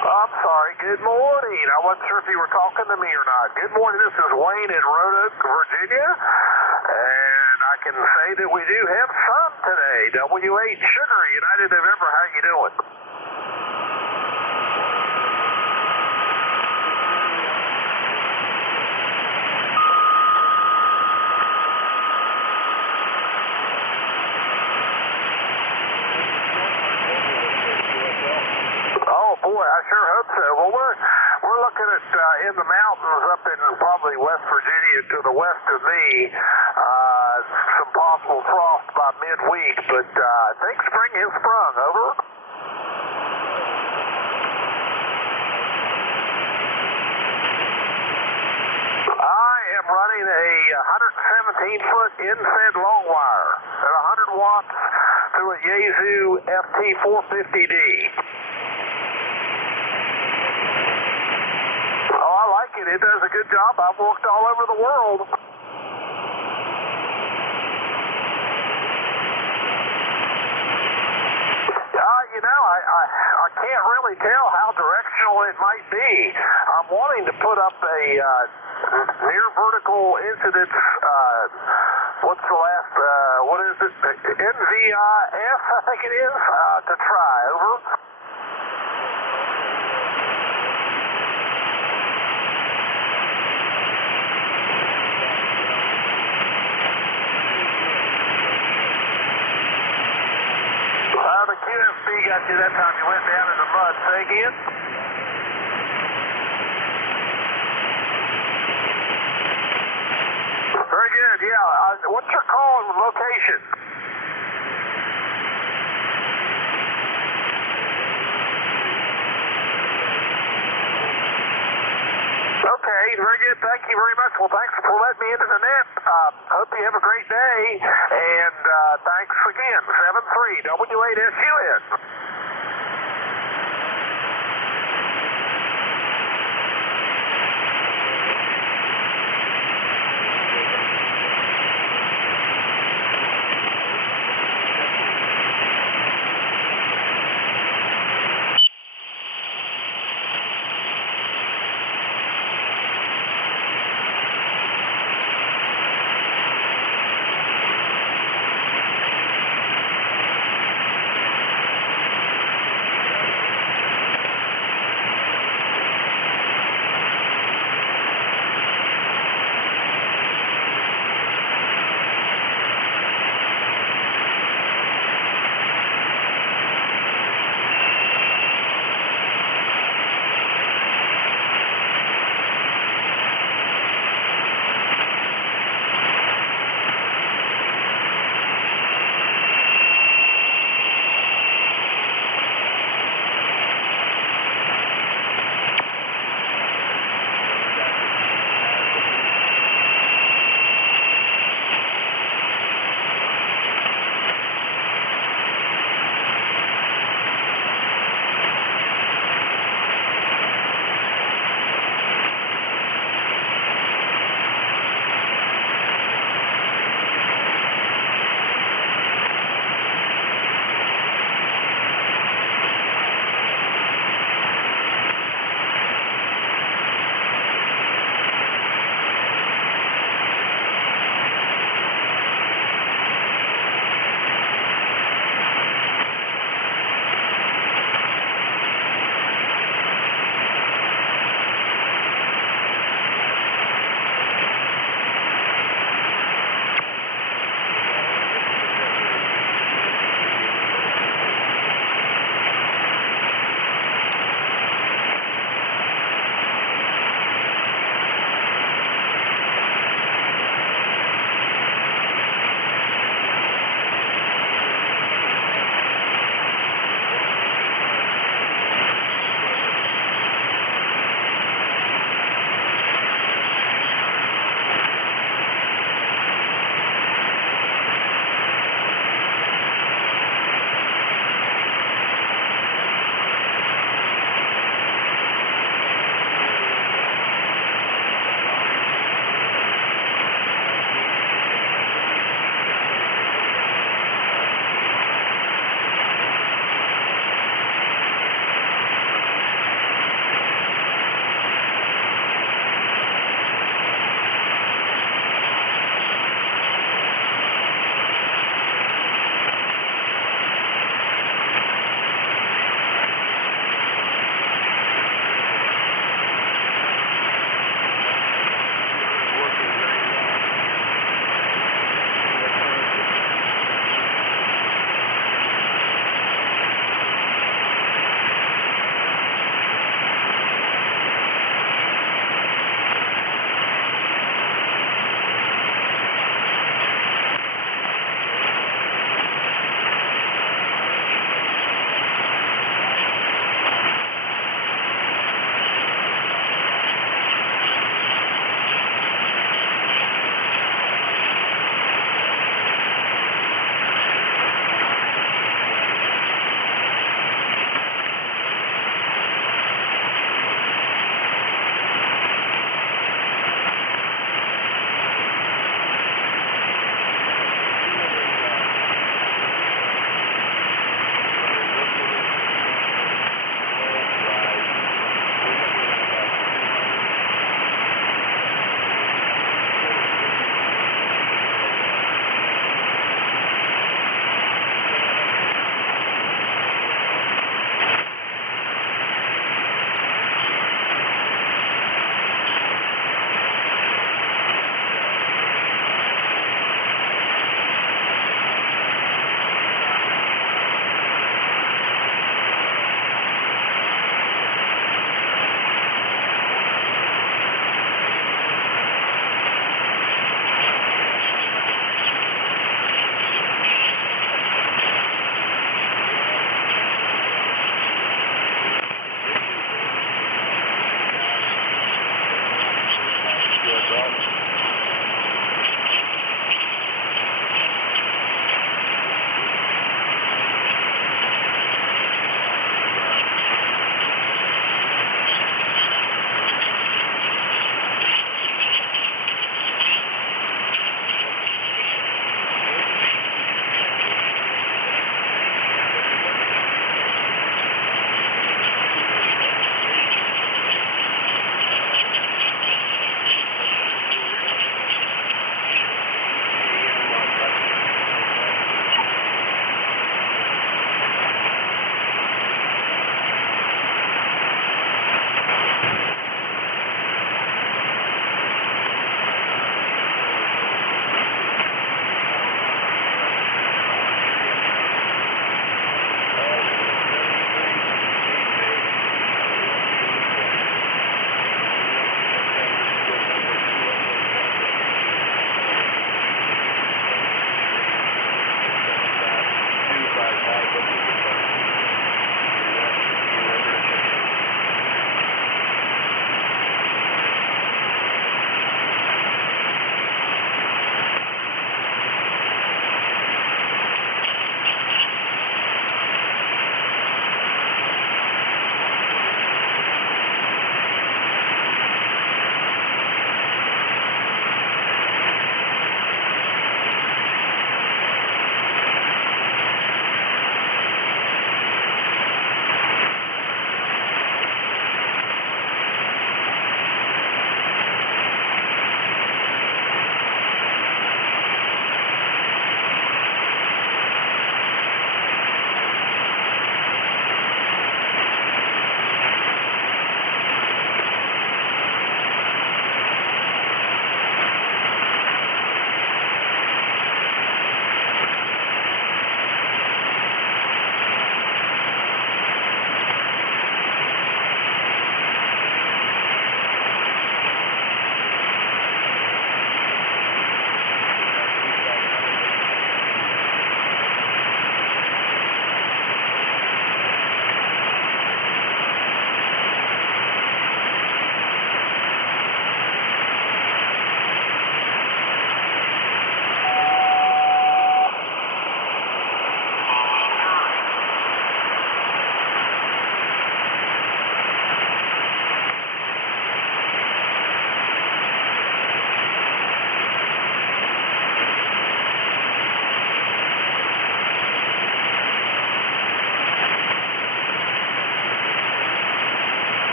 I'm sorry, good morning. I wasn't sure if you were talking to me or not. Good morning, this is Wayne in Roanoke, Virginia. And I can say that we do have sun today. WH Sugar, United November, how you doing? Oh boy, I sure hope so. Well, we're looking at in the mountains up in probably West Virginia to the west of me. Some possible frost by midweek, but I think spring has sprung. Over. I am running a 117-foot inset long wire at 100 watts through a Yaesu FT450D. Oh, I like it. It does a good job. I've worked all over the world. You know, I can't really tell how directional it might be. I'm wanting to put up a near vertical incidence, what's the last, what is it? NJIS, I think it is, to try. Over. The QSB got you that time you went down in the mud. Say again? Very good, yeah. What's your call and location? Okay, very good. Thank you very much. Well, thanks for letting me into the net. Hope you have a great day. And thanks again. 7-3 W8SUS.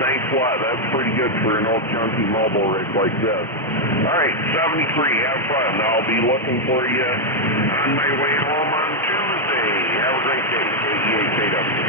thanks a lot. That's pretty good for an old chunky mobile rig like this. All right, 73, have fun. I'll be looking for you on my way home on Tuesday. Have a great day, KEHAW.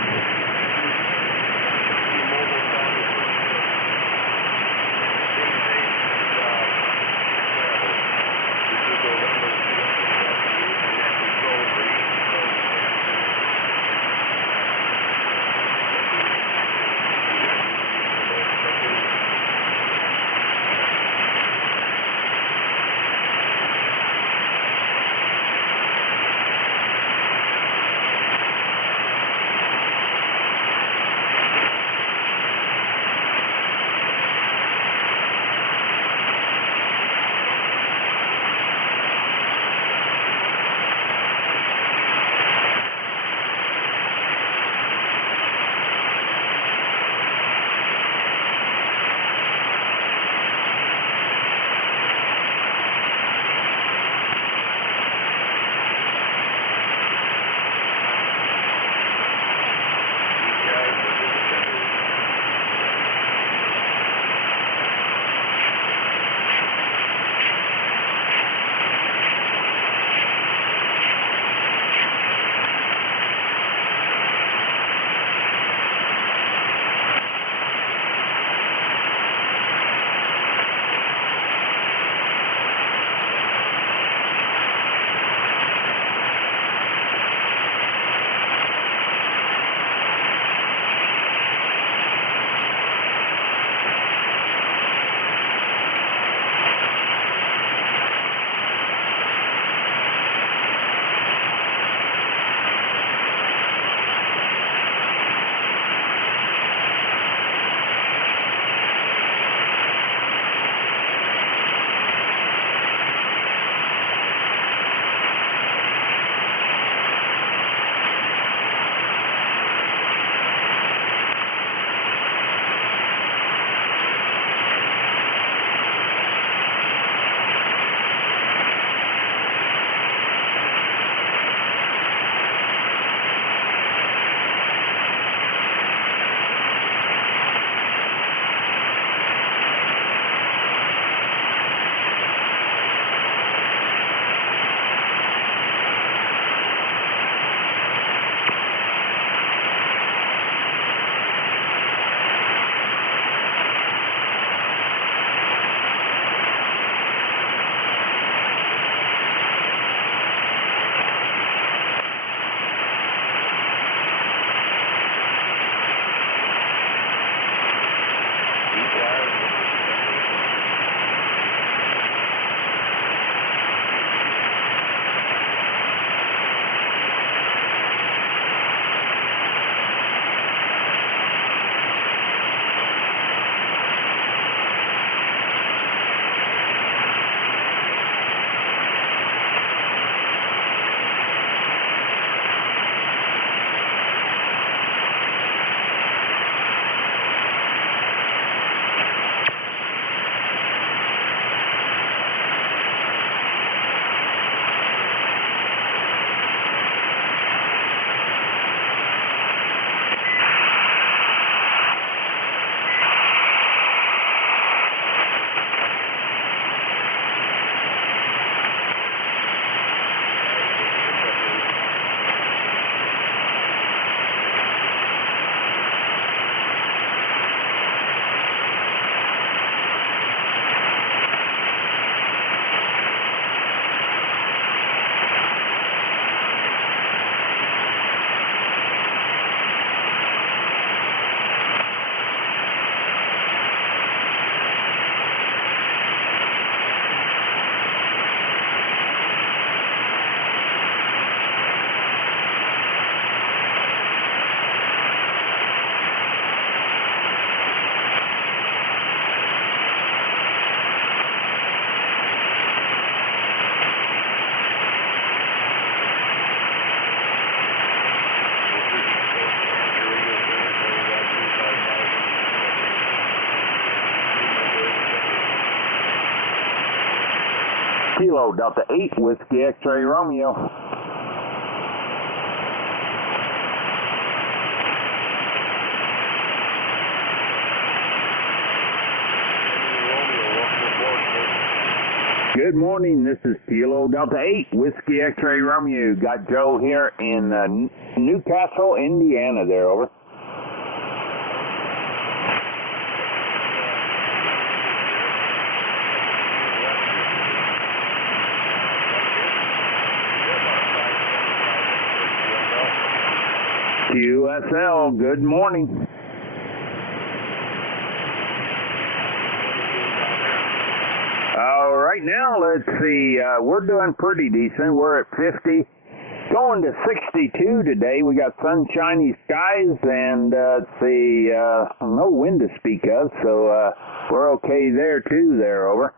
Kilo Delta 8, Whiskey X-Ray Romeo. Good morning. This is Kilo Delta 8 Whiskey X-Ray Romeo. Got Joe here in Newcastle, Indiana. There, over. QSL. Good morning. Right now, let's see, we're doing pretty decent. We're at 50, going to 62 today. We got sunshiny skies and, let's see, no wind to speak of, so we're okay there too, there, over.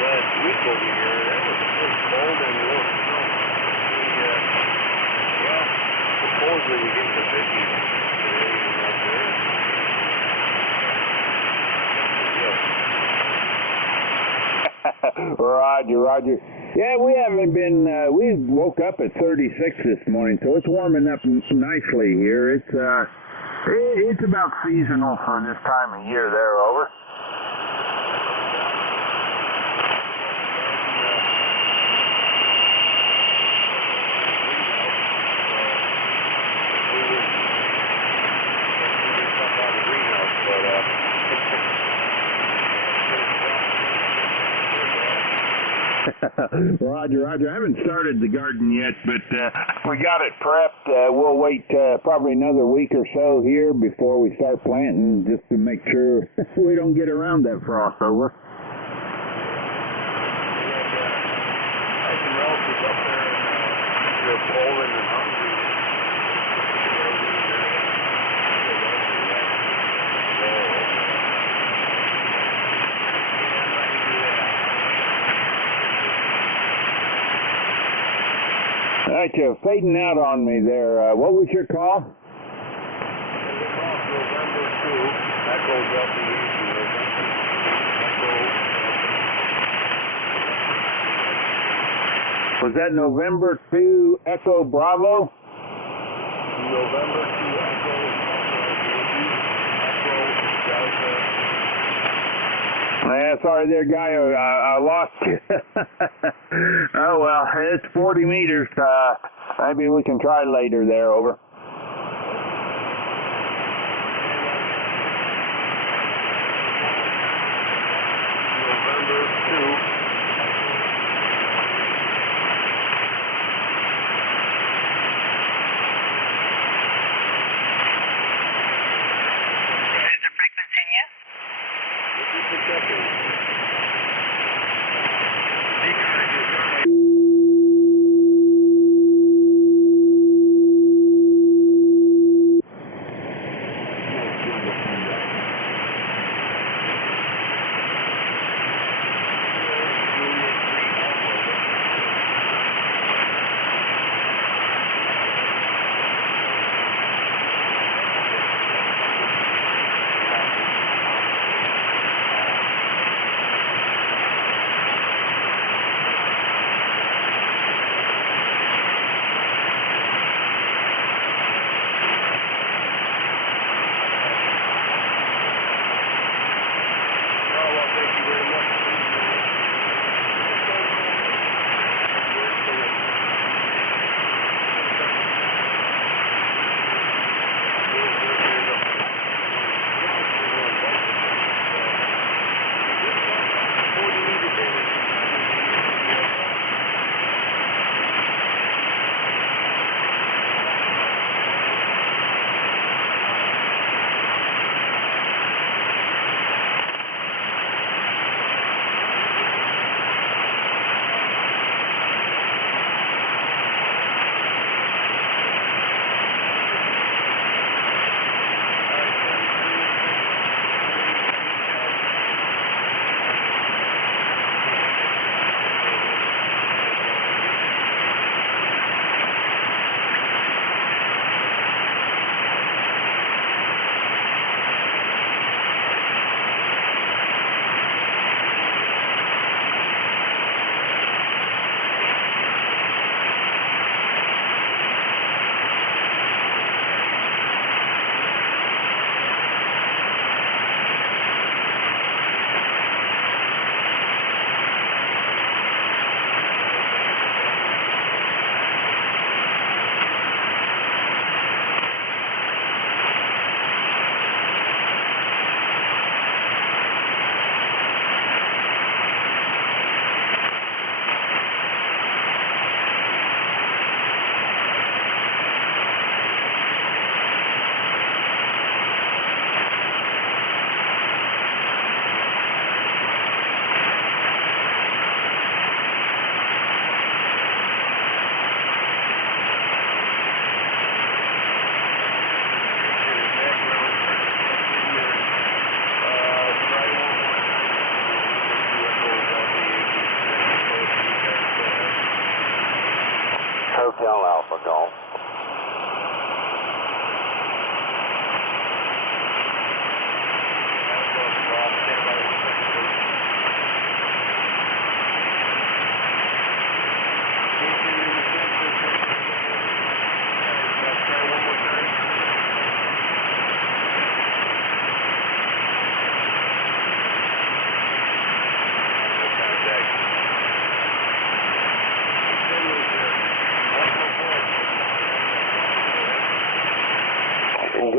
Last week over here, that was pretty cold and warm. Supposedly we get the 50s today and up there. Roger. Yeah, we haven't been, we woke up at 36 this morning, so it's warming up nicely here. It's about seasonal for this time of year there, over. Roger. I haven't started the garden yet, but we got it prepped. We'll wait probably another week or so here before we start planting, just to make sure we don't get around that frost over. I have some relatives up there in Poland and Hungary. All right, you're fading out on me there. What was your call? November 2, Echo Delta Echo. Was that November 2 Echo Bravo? November 2 Echo Delta. Yeah, sorry there, guy. I lost you. Oh, well, it's 40 meters. Maybe we can try later there, over. November 2. Is the frequency in yet?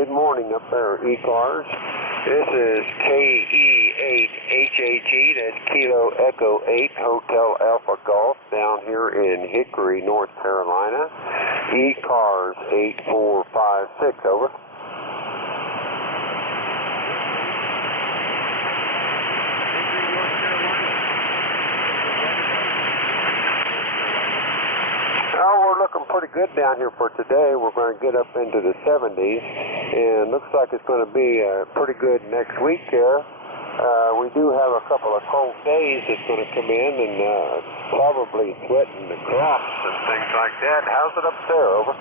Good morning up there, ECARS. This is KE8HAT, that's Kilo Echo 8 Hotel Alpha Golf down here in Hickory, North Carolina. ECARS 8456, over. Looking pretty good down here for today. We're going to get up into the 70s, and looks like it's going to be pretty good next week here. We do have a couple of cold days that's going to come in and probably threaten the crops and things like that. How's it up there, over?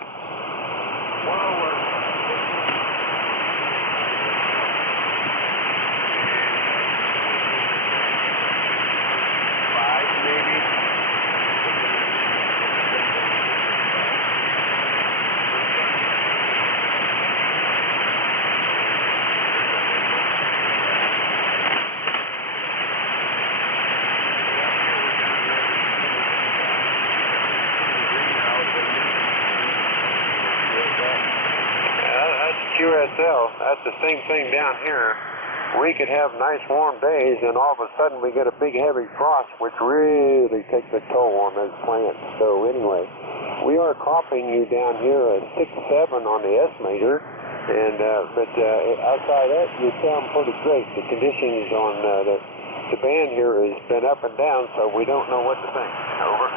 QSL, that's the same thing down here. We could have nice warm days, and all of a sudden we get a big heavy frost, which really takes a toll on those plants. So anyway, we are cropping you down here at 6.7 on the estimator, and but outside that, you sound pretty great. The conditions on the band here has been up and down, so we don't know what to think. Over.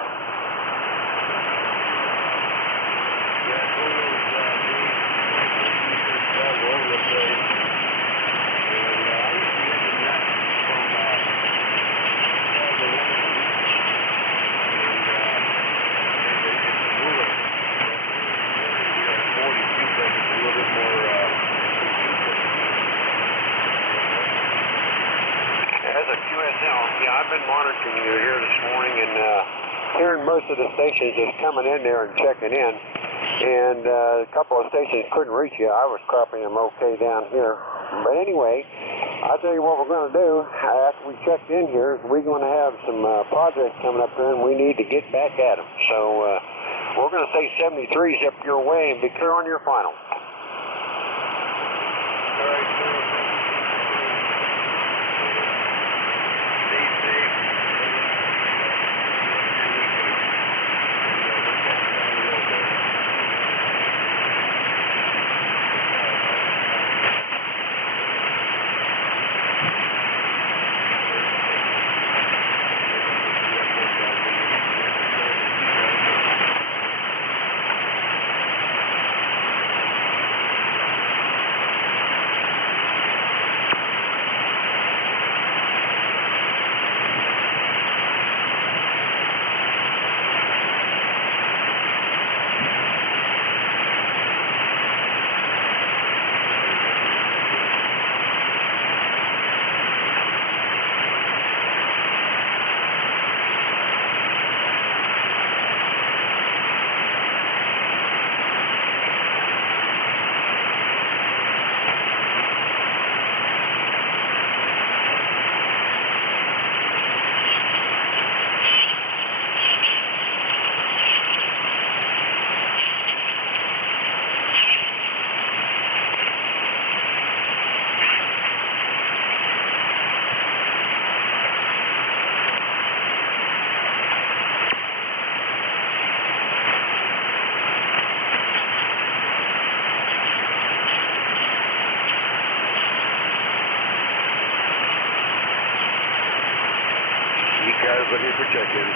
As a QSL, yeah, I've been monitoring you here this morning and hearing most of the stations just coming in there and checking in. And a couple of stations couldn't reach you. I was cropping them okay down here. But anyway, I'll tell you what we're going to do. After we checked in here, we're going to have some projects coming up here, and we need to get back at them. So we're going to say 73's up your way and be clear on your final. All right, ECARS looking for check-in.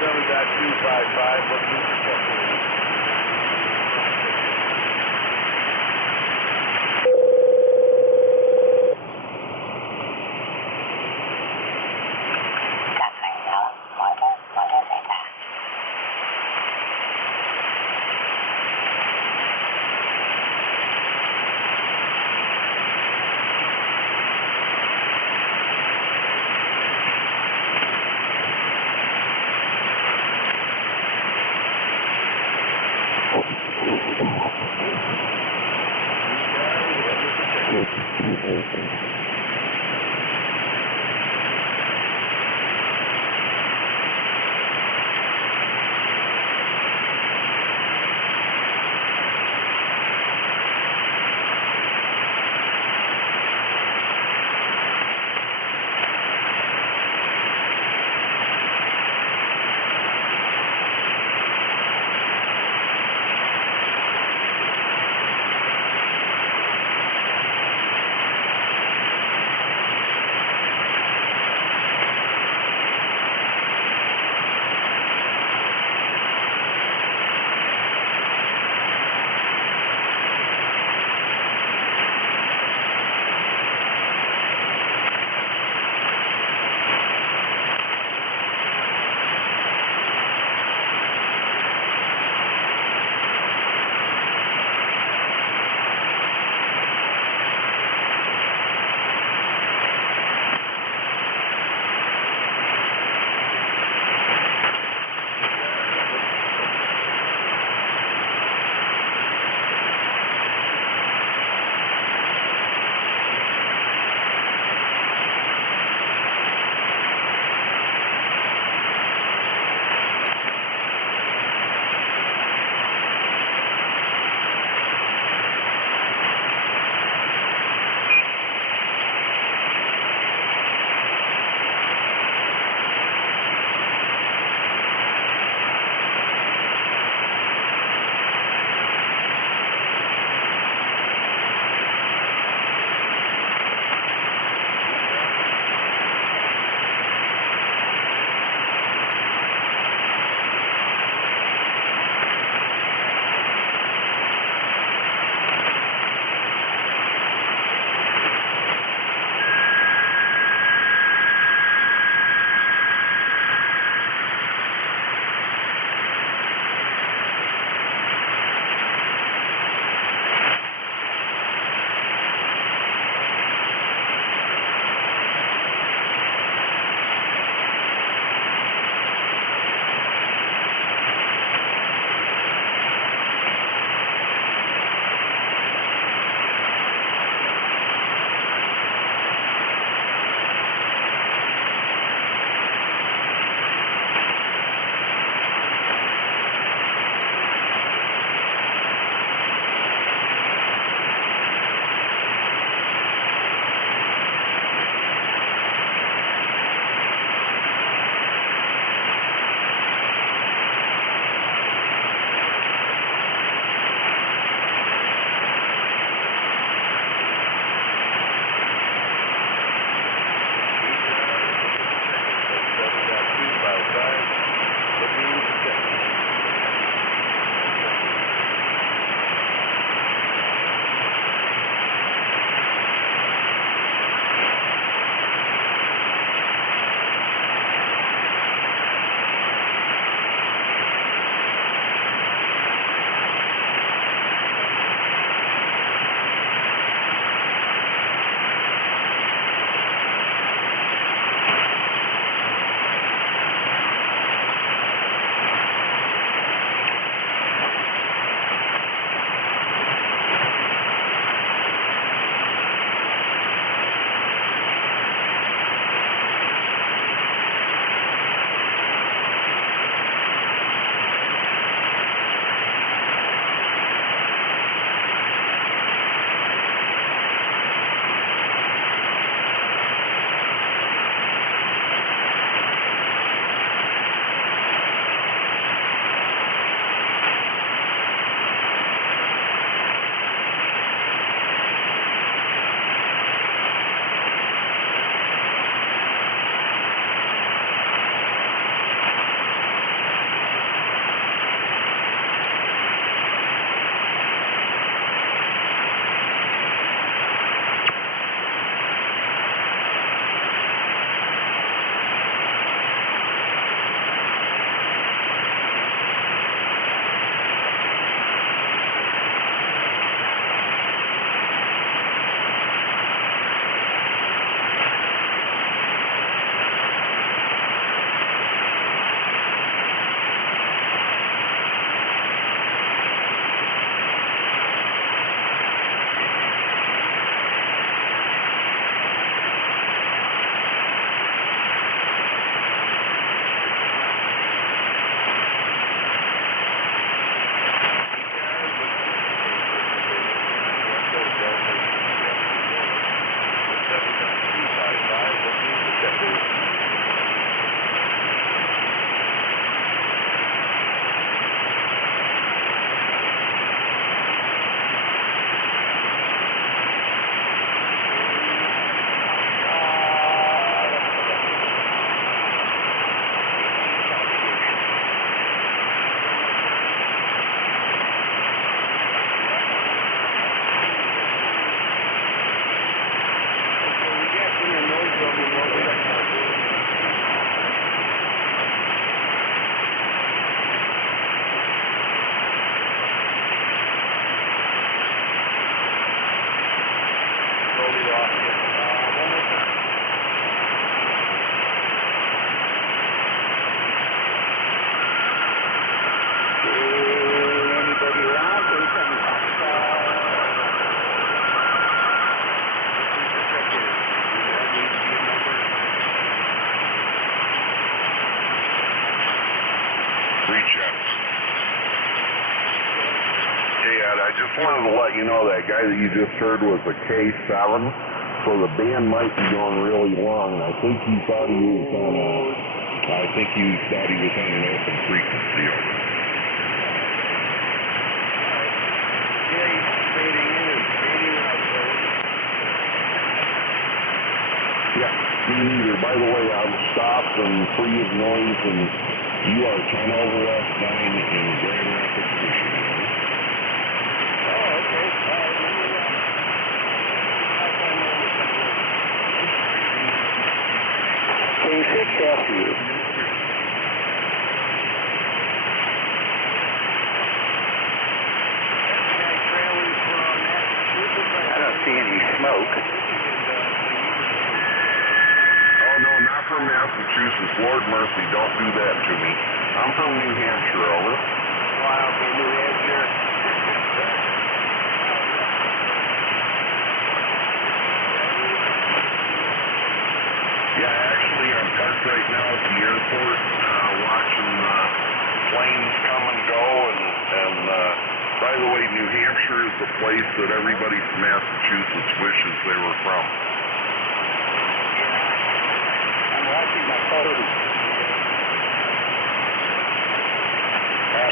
7.255, what's your projection? Reach out. Hey, Ed, I just wanted to let you know that guy that you just heard was a K7, so the band might be going really long. I think he thought he was on an open frequency over. Yeah, me neither. By the way, I'm stopped and free of noise, and you are 10 over S9 in Grand Rapids, Michigan. Oh, okay. K6 after you. I don't see any smoke. Oh, no, not from Massachusetts. Lord mercy, don't do that to me. I'm from New Hampshire, over. Wow, from New Hampshire. Yeah, actually, I'm parked right now at the airport, watching planes come and go, and by the way, New Hampshire is the place that everybody from Massachusetts wishes they were from. I'm watching my photos.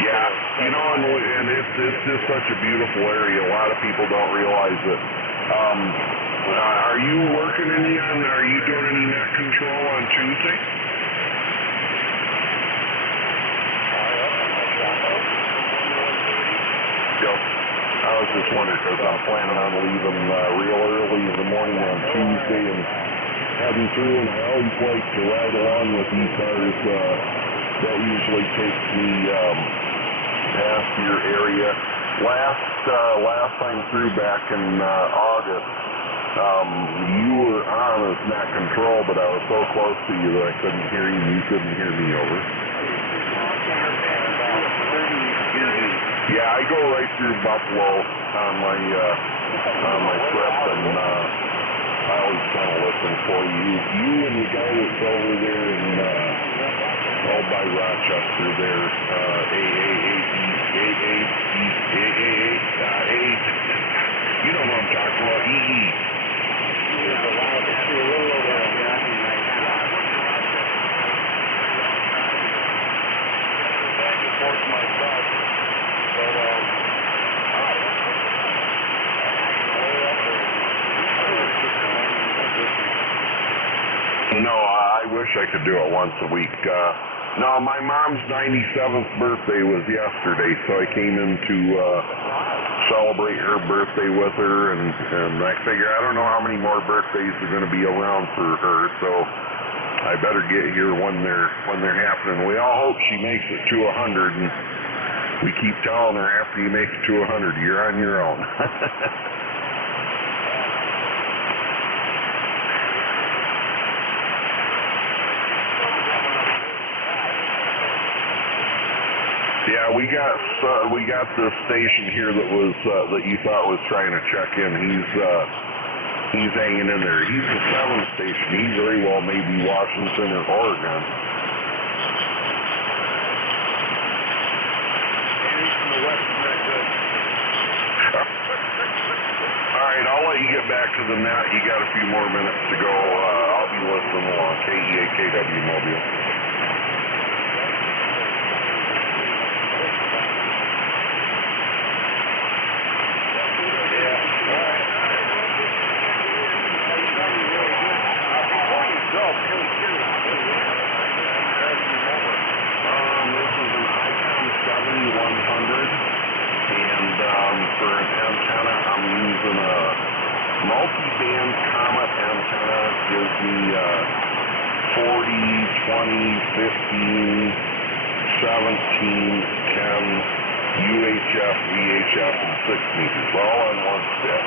Yeah, you know, and it's just such a beautiful area. A lot of people don't realize it. Are you working are you doing any net control on Tuesday? Yep. I was just wondering because I'm planning on leaving real early in the morning on Tuesday and heading through, and I always like to ride along with ECARS. That usually takes me past your area. Last time through back in August, you were on as net control, but I was so close to you that I couldn't hear you. You couldn't hear me, over. Yeah, I go right through Buffalo on my trip, and I always kind of listen for you. You and the guy that's over there in by Rochester there, you know what I'm talking about, EE. No, I wish I could do it once a week. No, my mom's 97th birthday was yesterday, so I came in to celebrate her birthday with her, and I figure I don't know how many more birthdays are going to be around for her, so I better get here when they're happening. We all hope she makes it to 100, and we keep telling her after you make it to 100, you're on your own. Yeah, we got this station here that was that you thought was trying to check in. He's hanging in there. He's the 7th station. He very well may be Washington or Oregon. He's from the west of that good. All right, I'll let you get back to the net. You got a few more minutes to go. I'll be listening along. KEAKW Mobile. For an antenna, I'm using a multi-band Comet antenna. Gives me 40, 20, 15, 17, 10, UHF, VHF, and 6 meters, all on one stick.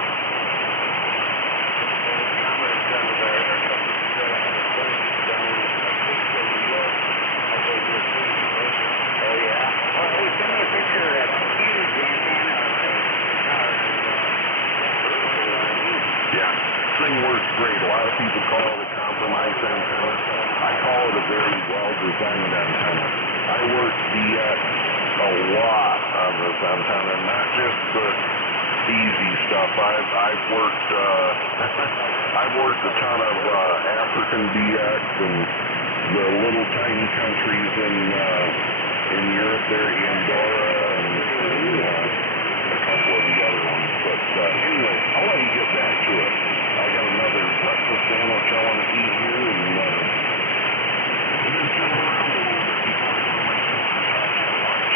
Oh, yeah. Oh, hey, send me a picture of that huge antenna. Yeah, thing works great. A lot of people call it a compromise antenna. I call it a very well-designed antenna. I work the lot of this antenna, not just the easy stuff. I've worked I've worked a ton of African DX and the little tiny countries in Europe there, Andorra and a couple of the other ones. But anyway, I'll let you get back to it. I got another breakfast sandwich I want to eat here, and then turn around a little bit before I go to my lunch.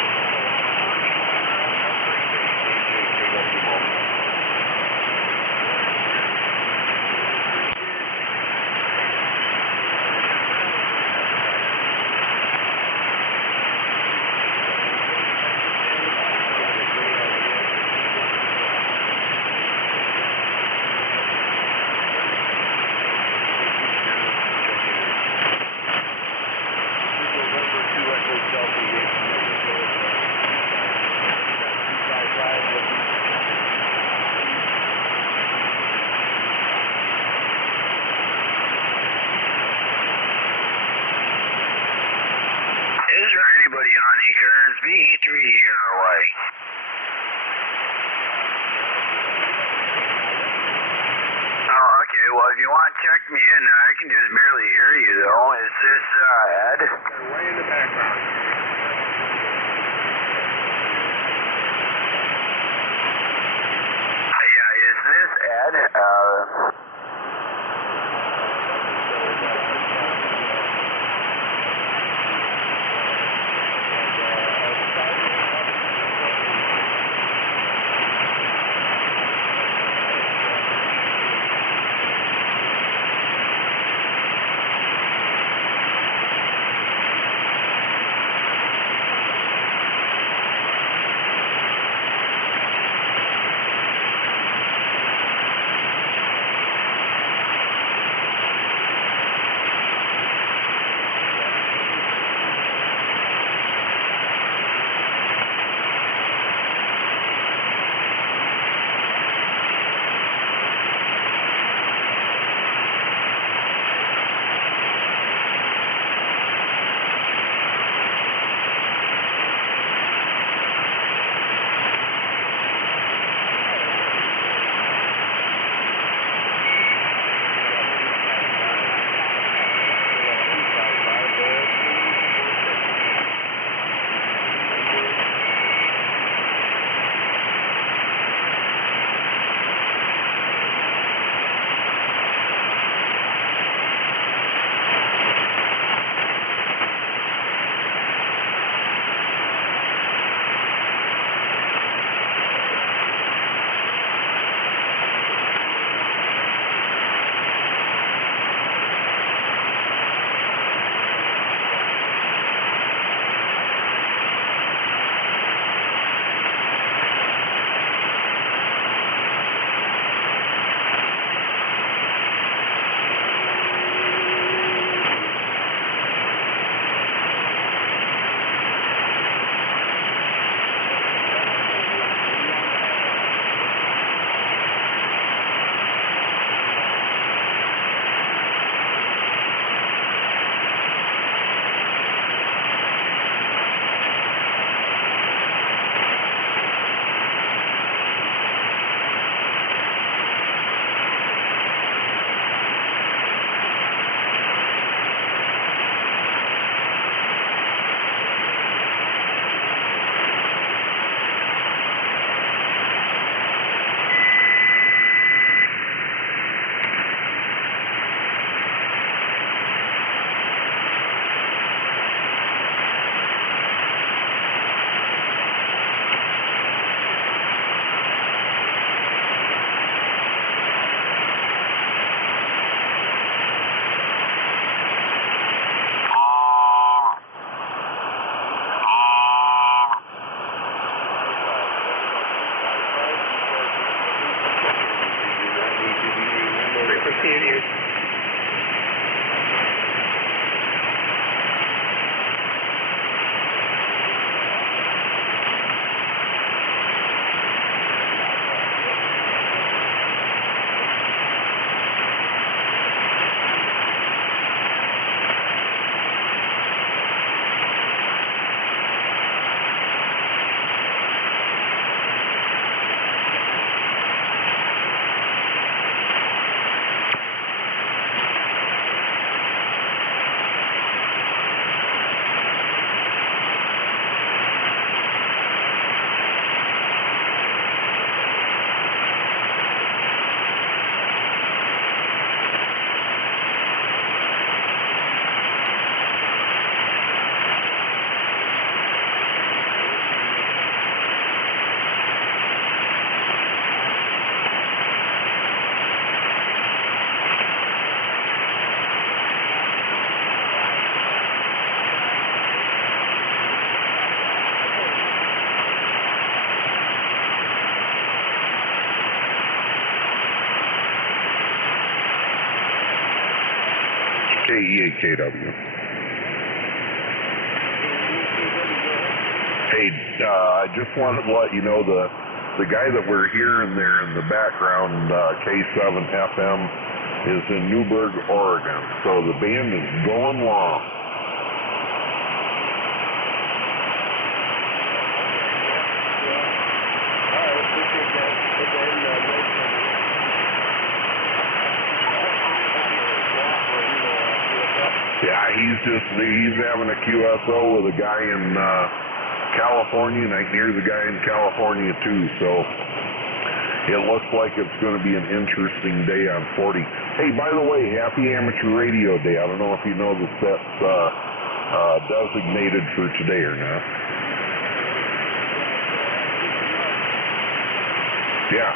Is there anybody on ECARS? VE3 here away. Oh, okay. Well, if you want to check me in, I can just barely hear you, though. Is this Ed? Way in the background. Yeah, is this Ed? KEAKW. Hey, I just wanted to let you know the guy that we're hearing there in the background, K7FM, is in Newburgh, Oregon. So the band is going long. Yeah, he's having a QSO with a guy in California, and I can hear the guy in California too, so it looks like it's going to be an interesting day on 40. Hey, by the way, happy Amateur Radio Day. I don't know if you know that that's designated for today or not. Yeah.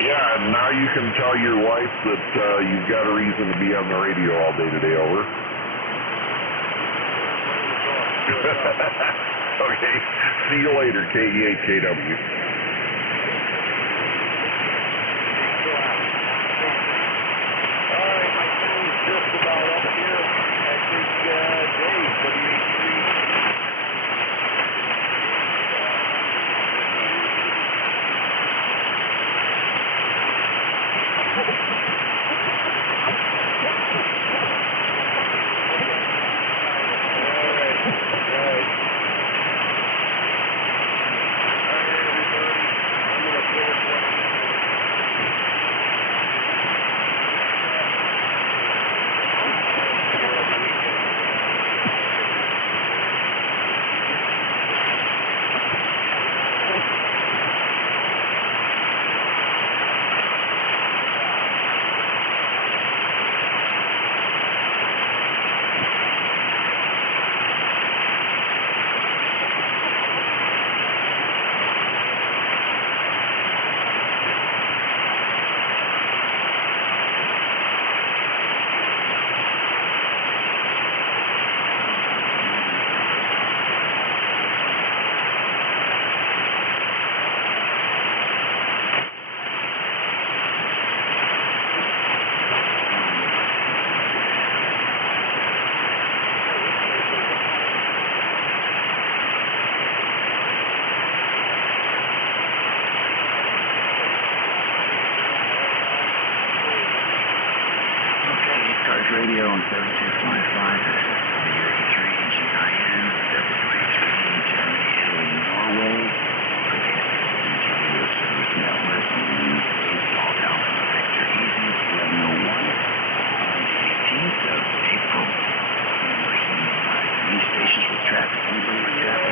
Yeah, and now you can tell your wife that you've got a reason to be on the radio all day today, over. Okay, see you later, KEAKW. Alright, my phone's just about up here. I think Dave, ECARS radio on 72.5, this is the 83 in Cheyenne, 723 in Germany, Italy, Norway, NJ2US Studio Network, all down in Victor Easy, 1101, on the 18th of April. These stations with traffic, anybody with traffic,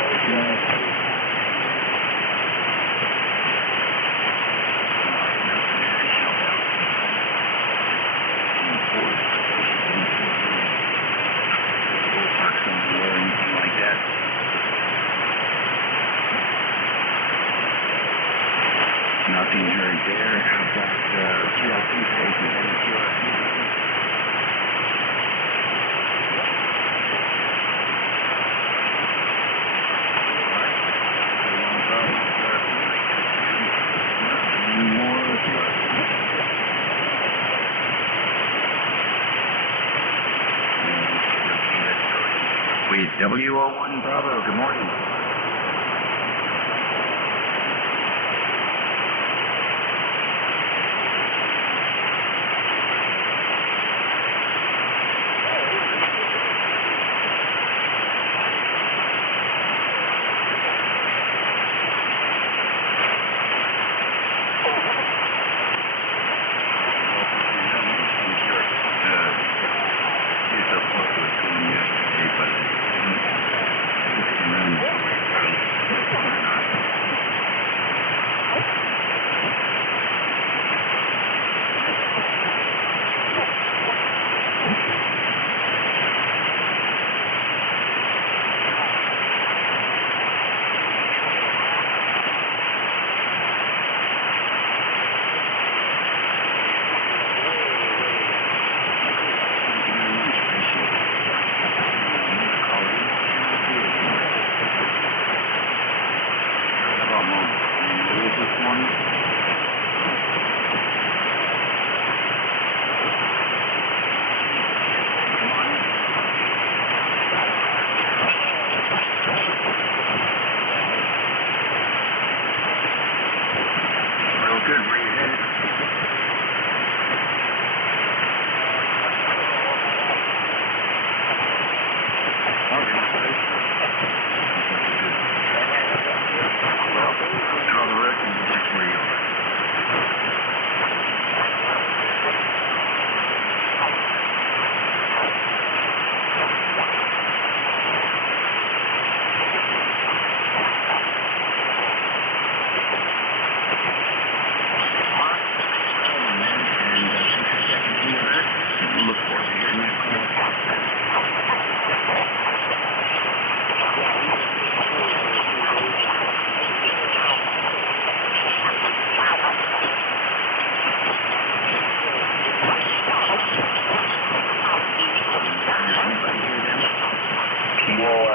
nothing heard there. How about QLC stations? Any QLC? WO1 Bravo, good morning. Yesterday, but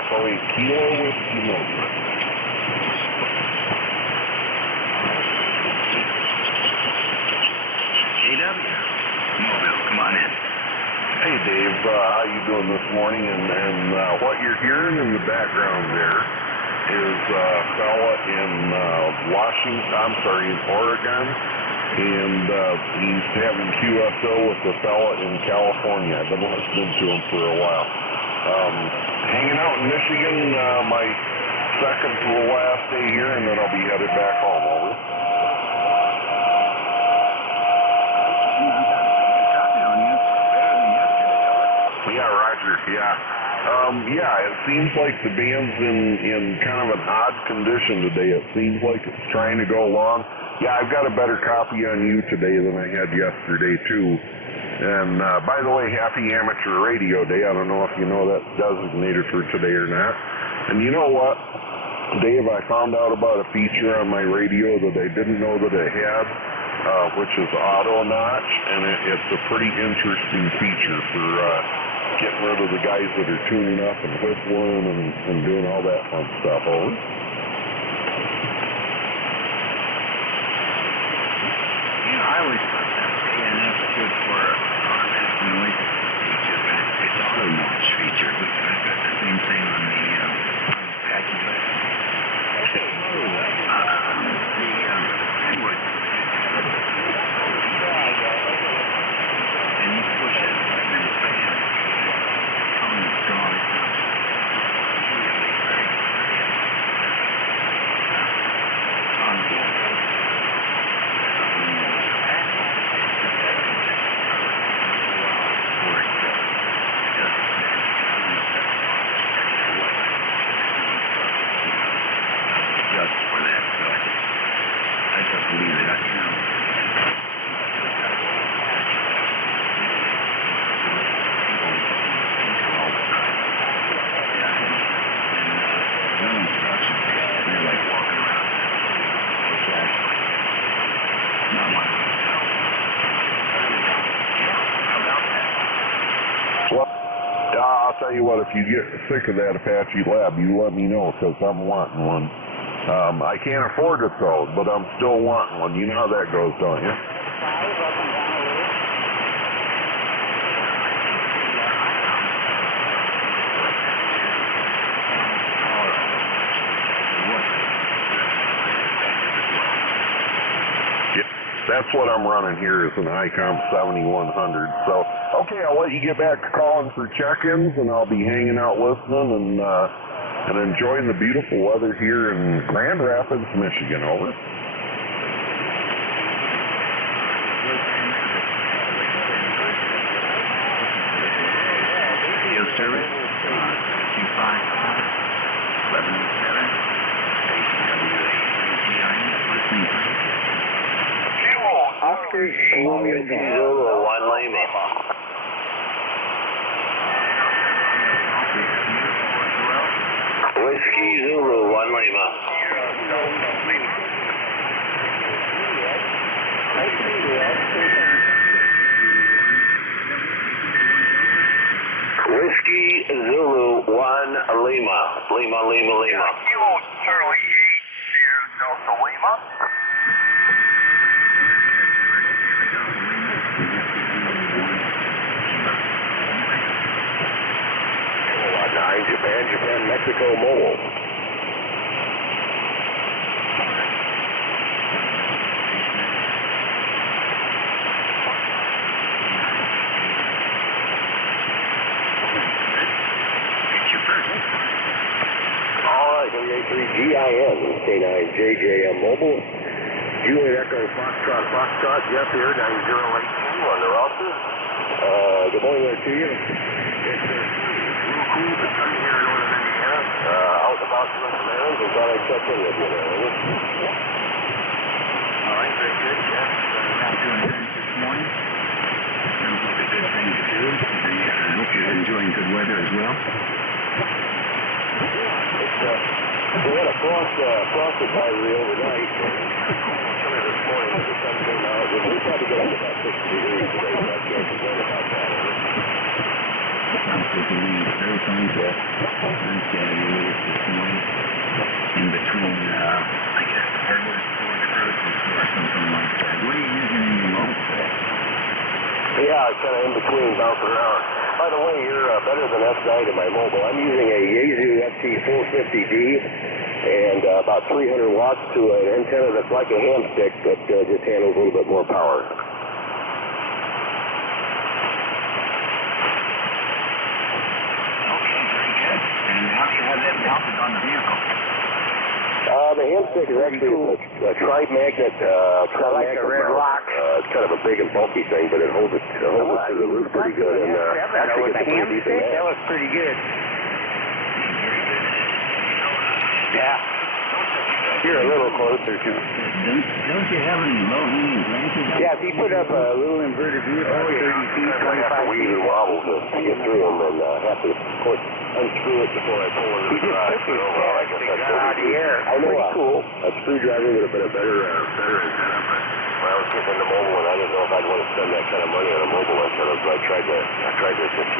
Echo 8 Kilo Whiskey Mobile. JW. Mobile, come on in. Hey Dave, how you doing this morning? And what you're hearing in the background there is a fella in in Oregon, and he's having QSO with a fella in California. I've been listening to him for a while. Hanging out in Michigan, my second to the last day here, and then I'll be headed back home. Over. Yeah, Roger. Yeah, it seems like the band's in kind of an odd condition today. It seems like it's trying to go along. Yeah, I've got a better copy on you today than I had yesterday, too. And by the way, happy Amateur Radio Day. I don't know if you know that's designated for today or not. And you know what, Dave, I found out about a feature on my radio that I didn't know that it had, which is auto notch, and it's a pretty interesting feature for getting rid of the guys that are tuning up and whistling and doing all that fun stuff. Over. Yeah, I always thought that ANF stood for automatic noise feature, but it's auto notch feature, which I've got the same thing on the package list. And you push it, and it's fan. Tone is strong. I'll tell you what, if you get sick of that Apache Lab, you let me know, because I'm wanting one. I can't afford it, though, but I'm still wanting one. You know how that goes, don't you? That's what I'm running here is an ICOM 7100. So, okay, I'll let you get back to calling for check-ins, and I'll be hanging out listening and enjoying the beautiful weather here in Grand Rapids, Michigan. Over. Radio service 255-1107. Oscar Romeo Zulu 1 Lima. Whiskey Zulu 1 Lima. Whiskey Zulu 1 Lima. Lima. Kilo Charlie 8 Sierra Delta Lima. 9 Japan, Mexico, Mobile. All right, WA3GIN, K9JJM Mobile. Juliet Echo Foxtrot, Jeff here, 9082 on the router. Good morning there to you. It's cool to come here in northern Indiana, out and about doing some errands, and thought I'd check in with you there. All right, very good, Jeff. Out doing errands this morning. Sounds like a good thing to do. I hope you're enjoying good weather as well. We had a frost advisory overnight, and this morning the sun came out, and we tried to get up to about 60 degrees today, so I can't complain about that. Sounds like very trying to Lewis this morning in between, I guess, Hardwood or something like that. What are you using in your mobile? Yeah, kind of in between, bouncing around. By the way, you're better than S9 in my mobile. I'm using a Yaesu FT450D and about 300 watts to an antenna that's like a hamstick that just handles a little bit more power. How do you have that mounted on the vehicle? The handstick is actually a tri-magnet. Like a red rock. It's kind of a big and bulky thing, but it holds it to the roof pretty good. And actually, the handstick, that was pretty good. Yeah. You're a little closer to it. Don't you have any low-hanging branches? Yeah, if you put up a little inverted view, 30 feet, 25 I have to weave and wobble to get through them, and have to unscrew it before I pull it in the garage. So, I guess that's out of the air. I know a screwdriver would have been a better antenna, but when I was getting into mobile, and I didn't know if I'd want to spend that kind of money on a mobile antenna, so I tried the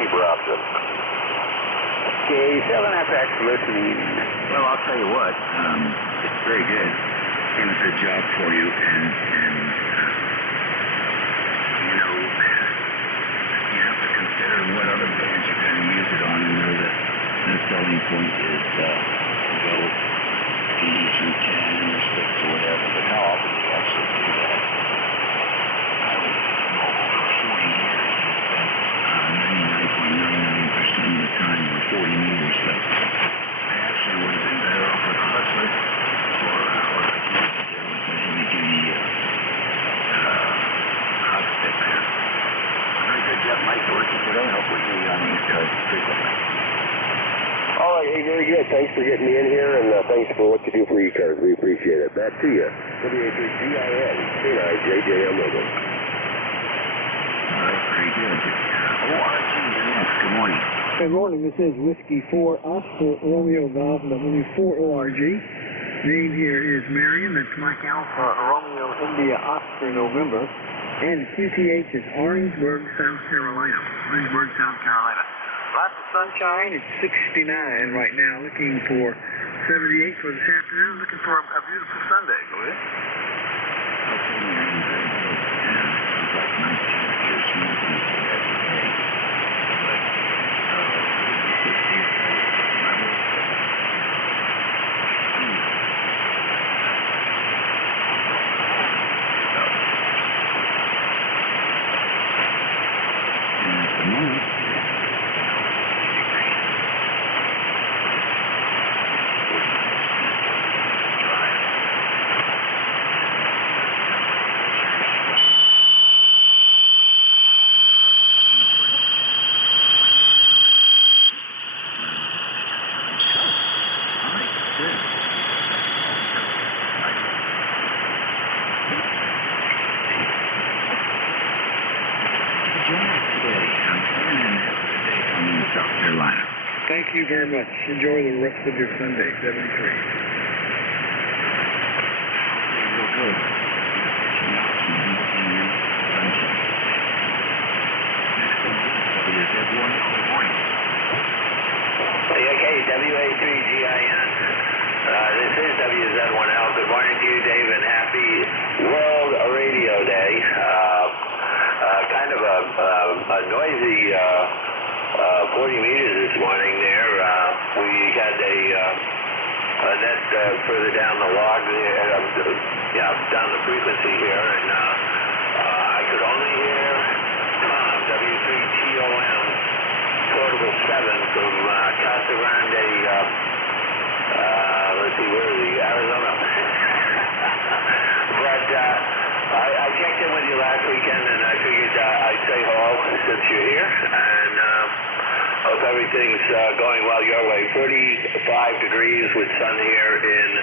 cheaper option. Okay, you still don't have to actually listening. Well, I'll tell you what, it's very good. It's done a good job for you, and you know, you have to consider what other bands you're going to use it on, and know that the selling point is go PE through 10 or 6 or whatever, but how often do you actually do that? I was mobile for 40 years and spent 99.99% of the time on 40 meters, so I actually would have been better off with a hustler or like you said, with a heavy-duty hot stick there. Very good job, Mike. Working today. Hopefully you'll be on the ECARS frequently. All right, hey, very good. Thanks for getting me in here, and thanks for what you do for ECARS. We appreciate it. Back to you. WA3GIN, JJM Mobile. All right, very good. ORG, you're next. Good morning. Good morning. This is Whiskey 4 Oscar Romeo Golf W4ORG. Name here is Marion. That's Mike Alpha Romeo India Oscar November. And QTH is Orangeburg, South Carolina. Orangeburg, South Carolina. Lots of sunshine. It's 69 right now. Looking for 78 for this afternoon. Looking for a beautiful Sunday. Go ahead. Thank you very much. Enjoy the rest of your Sunday, 73. Real good. Okay, WA3GIN. This is WZ1L. Good morning to you, Dave, and happy World Radio Day. Kind of a noisy 40 meters this morning there. We had a net further down the log there, down the frequency here, and I could only hear Tom, W3TOM, Portable 7 from Casa Grande, let's see, where is he? Arizona. But I checked in with you last weekend, and I figured I'd say hello since you're here, and hope everything's going well your way. 45 degrees with sun here in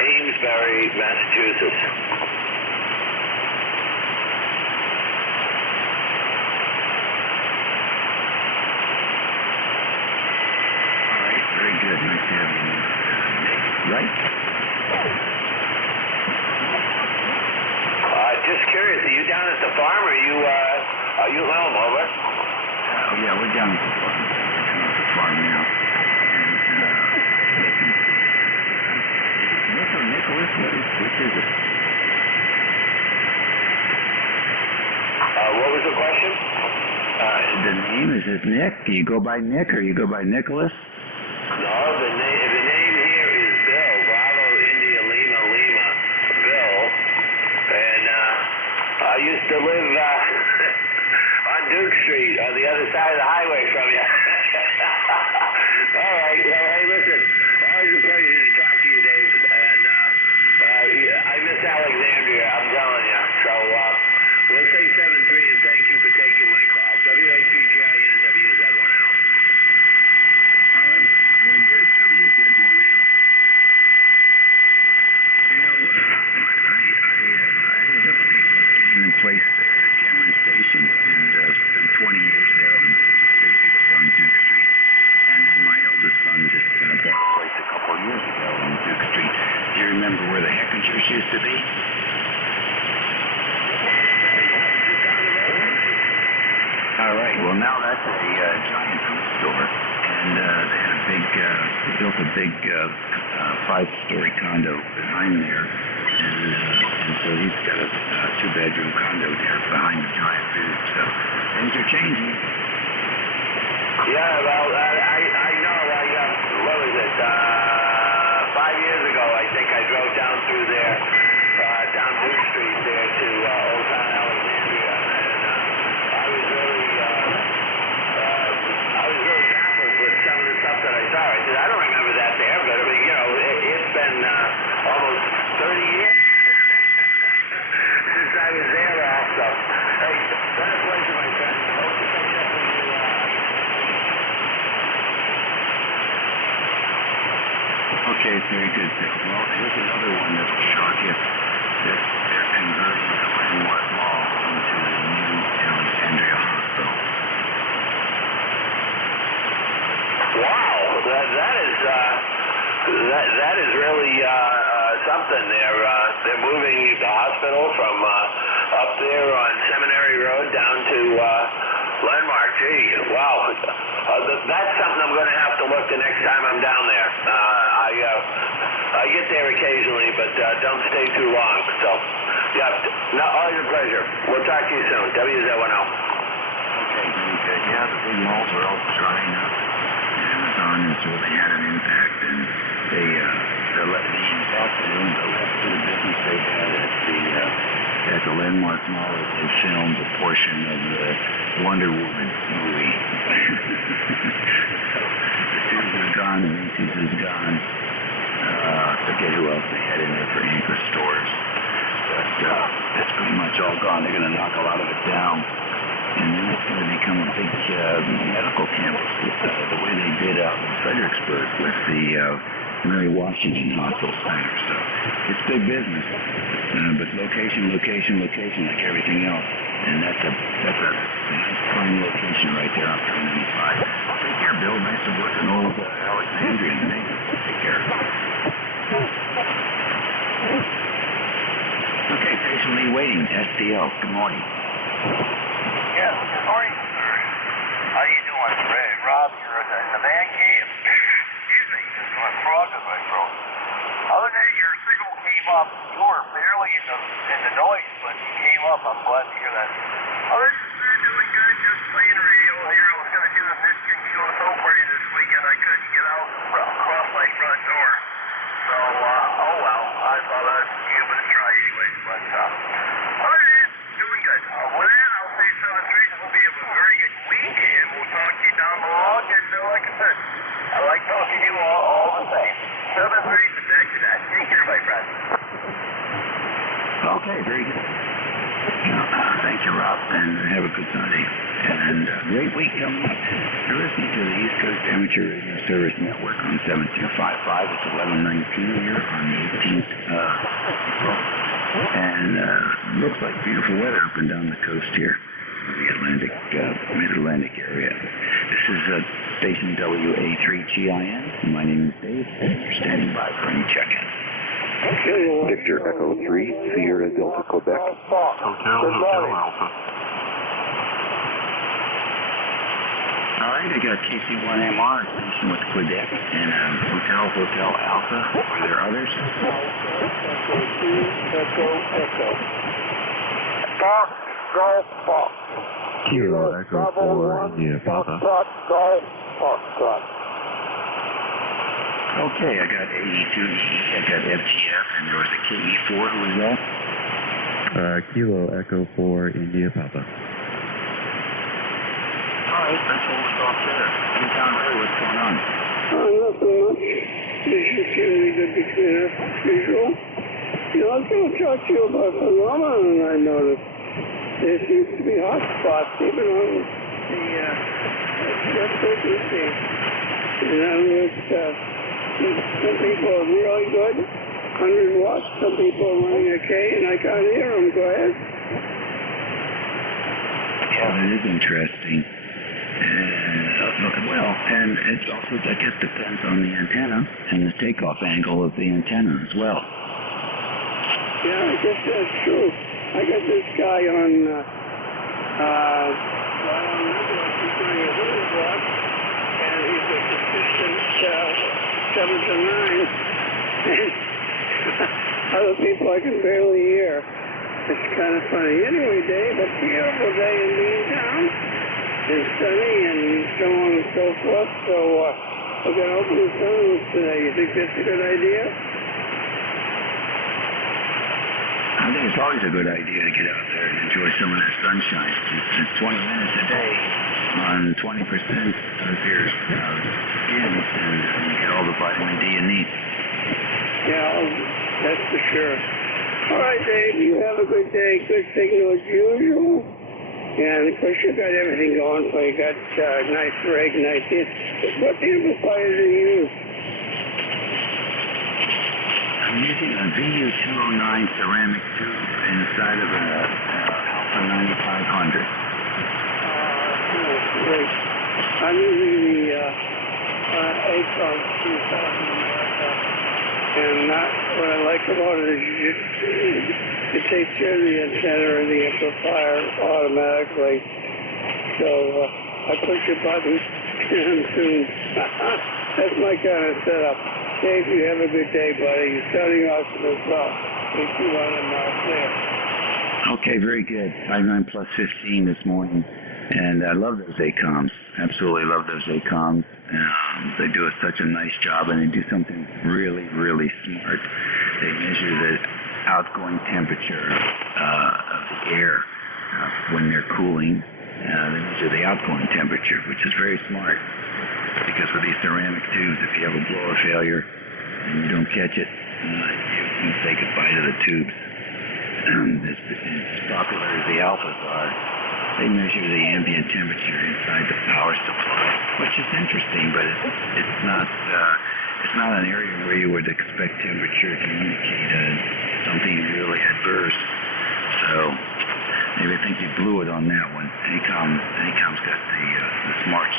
Amesbury, Massachusetts. All right, very good. Nice to have you. Right? Just curious, are you down at the farm, or are you home, over? Yeah, we're down at the farm. We're down at the farm now. Nick? Do you go by Nick or you go by Nicholas? No, the name here is Bill. Bravo, India, Lima, Lima. Bill. And I used to live on Duke Street on the other side of the highway from you. All right. Well, hey, listen. Always a pleasure to talk to you, Dave. And I miss Alexandria, I'm telling you. So we'll say 7-3, and thank you for taking my call. WAPGIN, WZ1L. All right. Very good. WZ1L. You know, I ended up getting in place there at Cameron Station, and spent 20 years there on basically on Duke Street. And then my eldest son just bought a place a couple of years ago on Duke Street. Do you remember where the Heckingers used to be? All right. Well, now that's a giant food store, and they had a big, built a big 5-story condo behind there, and so he's got a 2-bedroom condo there behind the giant food. So things are changing. Yeah, well, I know. What was it? 5 years ago, I think I drove down through there, down Duke Street there to Old Town Alexandria, and I was really baffled with some of the stuff that I saw. I said, I don't remember that there, but I mean, you know, it's been almost 30 years since I was there last. So, hey, been a pleasure, my friend. Hope to catch up with you. Okay, very good, Bill. Well, here's another one that will shock you. They're converting the Landmark Mall into the new Alexandria Hospital. Wow, that is really something. They're moving the hospital from up there on Seminary Road down to Landmark. Gee, wow. That's something I'm going to have to look the next time I'm down there. I get there occasionally, but don't stay too long. So, yeah, always a pleasure. We'll talk to you soon. WZ1L. Okay, very good. Yeah, the big malls are all drying up. Amazon has really had an impact, and the impact of the business they had at the Landmark Mall as they filmed a portion of the Wonder Woman movie. So the Sears is gone, Macy's is gone. Forget who else they had in there for anchor stores. But it's pretty much all gone. They're going to knock a lot of it down. And then it's going to become a big medical campus the way they did out in Fredericksburg with the Mary Washington Hospital Center. So it's big business. But location like everything else. And that's a nice prime location right there on 395. Take care, Bill. Nice to work in old Alexandria. Take care. Okay, patiently waiting. SDL. Good morning. Yes, good morning, sir. How you doing, Ray? Rob, you're in the man cave. Excuse me, there's a frog in my throat. Other than your signal came up, you were barely in the noise, but you came up. I'm glad to hear that. Other than that, doing good, just playing radio here. I was going to do a Michigan UFO party this weekend. I couldn't get out across my front door. So, oh well, I thought I'd give it a try anyway. But, other than that, doing good. With that, I'll say 7-3. Hope you have a very good week, and we'll talk to you down the road. And like I said, I like talking to you all the same. 7-3, and back to that. Take care, my friend. Okay, very good. Thank you, Rob, and have a good Sunday. And great week coming up. You're listening to the East Coast Amateur Radio Service Network on 7255. It's 11:19 here on the 18th. And looks like beautiful weather up and down the coast here, the Atlantic, Mid-Atlantic area. This is station WA3GIN. My name is Dave. You're standing by for any check-in. Victor Echo 3, Sierra Delta, Quebec. Hotel Alpha. All right, I got KC1MR station with Quebec and Hotel Alpha. Are there others? Echo. Golf Fox. Kilo Echo 4 India Papa. Foxtrot, Golf Foxtrot. Okay, I got 82E, I got FGF, and there was a KE4. Who was that? Kilo Echo 4 India Papa. All right, let's hold us off there. Anytime, Ray, what's going on? Nothing much. This is generally good between us, as usual. You know, I was going to talk to you about a phenomenon I noticed. There seems to be hot spots even on the jet frequency. In other words, some people are really good, 100 watts. Some people are running a K, and I can't hear them. Go ahead. Yeah, it is interesting. Well, and it also, I guess, depends on the antenna and the takeoff angle of the antenna as well. Yeah, I guess that's true. I got this guy on, he's running a 100 watt, and he's a consistent 7 to 9. And other people I can barely hear. It's kind of funny. Anyway, Dave, a beautiful day in Beantown. It's sunny and so on and so forth. So we're going to open the sunroof today. You think that's a good idea? I think it's always a good idea to get out there and enjoy some of that sunshine. It's 20 minutes a day on 20% of your skin, and you get all the vitamin D you need. Yeah, that's for sure. All right, Dave, you have a good day. Good signal as usual. And, of course, you got everything going for you. Got nice rig, nice hit. What amplifier do you use? I'm using a VU209 ceramic tube inside of an Alpha 9500. Great. I'm using the ECARS 2000. And what I like about it is it takes care of the antenna or the amplifier automatically. So I push a button and soon. That's my kind of setup. Dave, you have a good day, buddy. You're starting awesome as well. 821 miles clear. Okay, very good. 59 plus 15 this morning. And I love those ACOMs. Absolutely love those ACOMs. They do such a nice job, and they do something really, really smart. They measure the outgoing temperature of the air when they're cooling. They measure the outgoing temperature, which is very smart. Because with these ceramic tubes, if you have a blower failure and you don't catch it, you can say goodbye to the tubes. As popular as the Alphas are, they measure the ambient temperature inside the power supply, which is interesting, but it's not an area where you would expect temperature to indicate something really adverse. So maybe I think you blew it on that one. ACOM's got the smarts.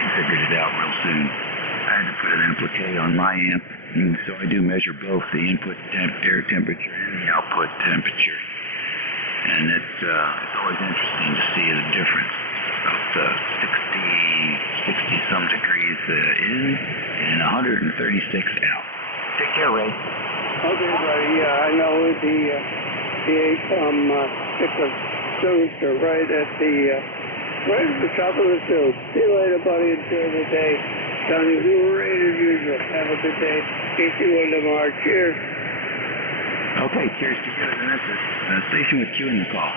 They figured it out real soon. I had to put an applique on my amp, and so I do measure both the input air temperature and the output temperature. And it's always interesting to see the difference. About 60 some degrees in and 136 out. Take care, Ray. Okay, buddy. Yeah, I know the ACOM tubes are right at the top of the tube. See you later, buddy. Enjoy the day. Sounding great as usual. Have a good day. Casey Windemar. Cheers. Okay, cheers to you. And that's a station with Q in the call.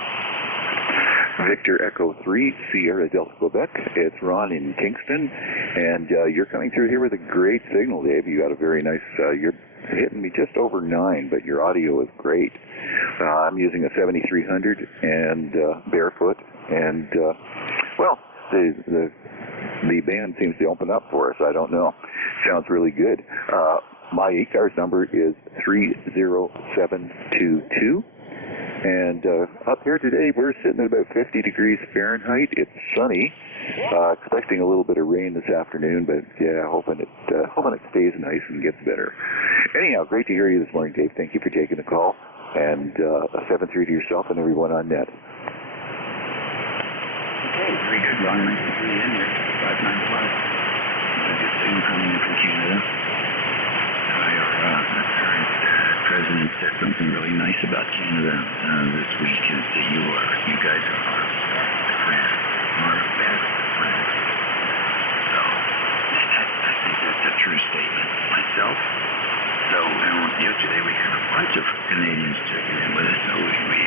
Victor Echo 3, Sierra Delta, Quebec. It's Ron in Kingston, and you're coming through here with a great signal, Dave. You got a very nice, you're hitting me just over 9, but your audio is great. I'm using a 7300 and barefoot, and, well, the band seems to open up for us. I don't know. Sounds really good. My ECARS number is 30722. And up here today, we're sitting at about 50 degrees Fahrenheit. It's sunny. Expecting a little bit of rain this afternoon, but yeah, hoping it stays nice and gets better. Anyhow, great to hear you this morning, Dave. Thank you for taking the call. And a 7-3 to yourself and everyone on net. Okay, very good, Ron. Nice to see you in here. 59 plus. Good signal coming in from Canada. Our current president said something really nice about Canada. Canada this week is that you guys are our friends, our best friends. So I think that's a true statement myself. So yesterday we had a bunch of Canadians checking in with us, so we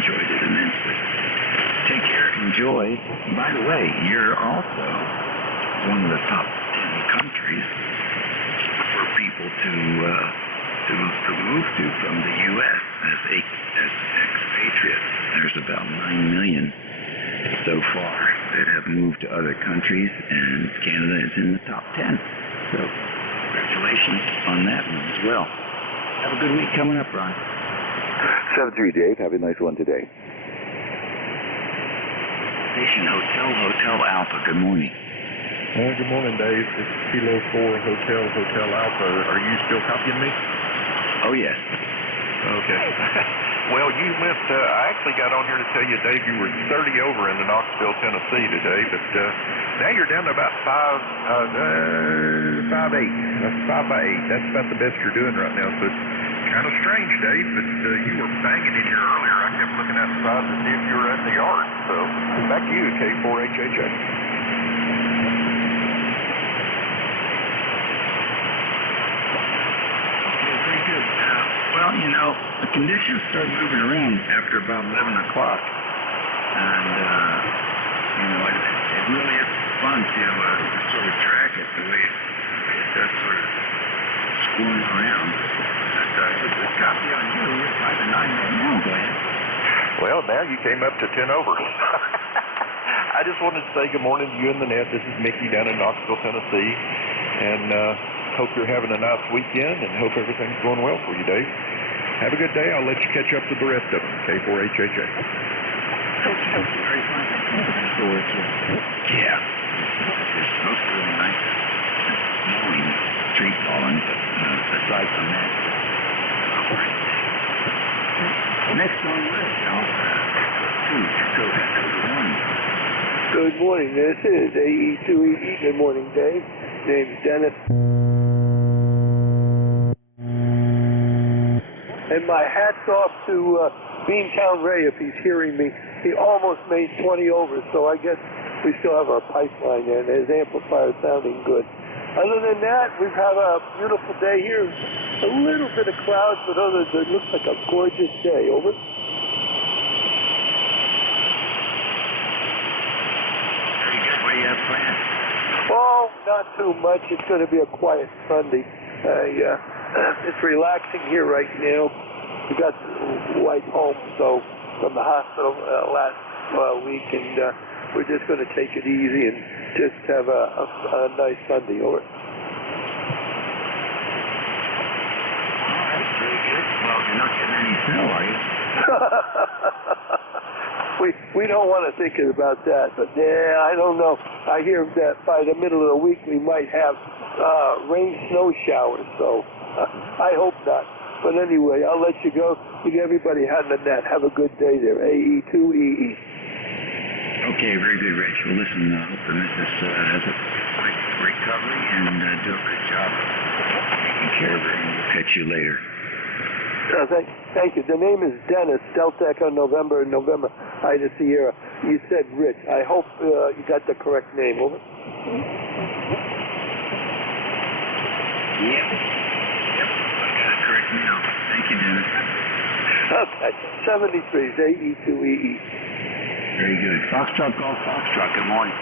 enjoyed it immensely. Take care, enjoy. By the way, you're also one of the top 10 countries for people to move to from the U.S. as expatriates. There's about 9 million so far that have moved to other countries, and Canada is in the top 10. So congratulations on that one as well. Have a good week coming up, Ron. 7-3, Dave. Have a nice one today. Station Hotel Alpha. Good morning. Good morning, Dave. It's Kilo 4 Hotel Alpha. Are you still copying me? Oh, yes. Okay. Well, you went, I actually got on here to tell you, Dave, you were 30 over in the Knoxville, Tennessee today, but now you're down to about 5'8". That's 5 by 8. That's about the best you're doing right now, so it's kind of strange, Dave, but you were banging in here earlier. I kept looking outside to see if you were in the yard, so back to you, K4HHA. Well, you know, the conditions start moving around after about 11 o'clock. And, it really is fun to sort of track it the way it does sort of schooling around. But let's copy on you. You're 5 and 9 right now. Go ahead. Well, now you came up to 10 over. I just wanted to say good morning to you in the net. This is Mickey down in Knoxville, Tennessee. And, hope you're having a nice weekend and hope everything's going well for you, Dave. Have a good day. I'll let you catch up to the rest of them. K4HHA. Very fun. Yeah. It's supposed to be really nice. Snowing, tree falling, but aside from that, next on the list, Echo 1. Good morning. This is AE2EE. Good morning, Dave. Name's Dennis. And my hat's off to Beantown Ray if he's hearing me. He almost made 20 over, so I guess we still have our pipeline and his amplifier sounding good. Other than that, we've had a beautiful day here. A little bit of clouds, but other than it looks like a gorgeous day. Over. Very good. What do you have planned? Oh, not too much. It's going to be a quiet Sunday. It's relaxing here right now. We got the wife home from the hospital last week, and we're just going to take it easy and just have a nice Sunday over. All right, very good. Well, you're not getting any snow, are you? We don't want to think about that, but yeah, I don't know. I hear that by the middle of the week we might have rain snow showers, so I hope not. But anyway, I'll let you go. Everybody had the net. Have a good day there. AE2EE. Okay, very good, Rich. Well, listen, I hope the missus has a quick recovery and do a good job taking care of her, and we'll catch you later. Thank you. The name is Dennis, Delta Echo November, Ida Sierra. You said Rich. I hope you got the correct name. Over. Yep. I got it correct now. Thank you, Dennis. Okay. 73 is AE2EE. Very good. Foxtrot Golf Foxtrot. Good morning.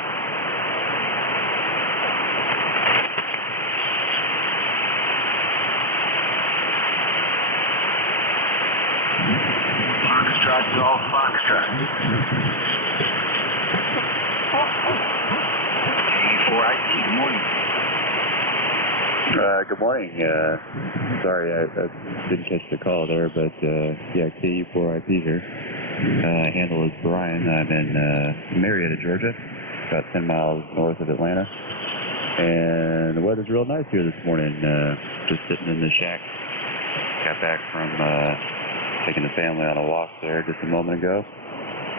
Foxtrot Golf Foxtrot. K4IP. Good morning. Good morning. Sorry, I didn't catch the call there, but yeah, KU4IP here. Handle is Brian. I'm in Marietta, Georgia, about 10 miles north of Atlanta. And the weather's real nice here this morning. Just sitting in the shack. Got back from taking the family on a walk there just a moment ago.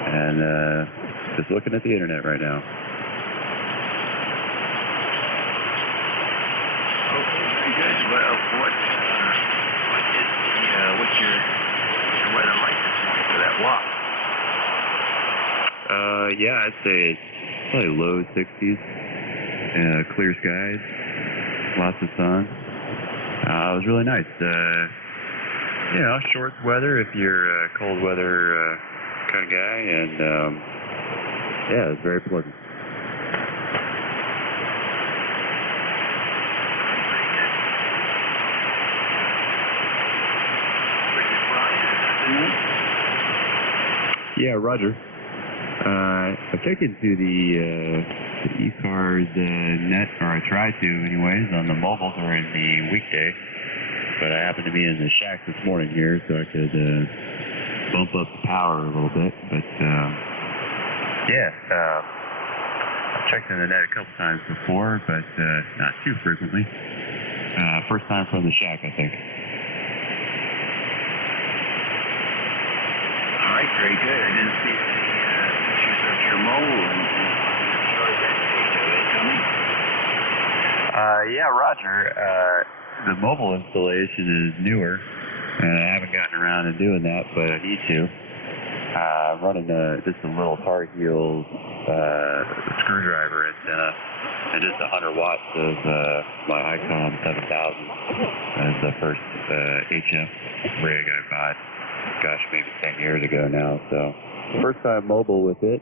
And just looking at the internet right now. Good. Well, what's your weather like Yeah, I'd say it's probably low 60s. Clear skies, lots of sun. It was really nice. You know, short weather if you're a cold weather kind of guy, and yeah, it was very pleasant. Yeah, Roger. I checked into the ECARS net, or I tried to anyways, on the mobiles or in the weekday, but I happened to be in the shack this morning here, so I could bump up the power a little bit, but yeah, I've checked in the net a couple times before, but not too frequently. First time from the shack, I think. All right, very good. I didn't see any pictures of your mobile and coming. Yeah, Roger. The mobile installation is newer, and I haven't gotten around to doing that, but I need to. I'm running just a little Tar Heel screwdriver antenna, and just 100 watts of my Icon 7000 as the first HF rig I bought. Gosh, maybe 10 years ago now, so first time mobile with it,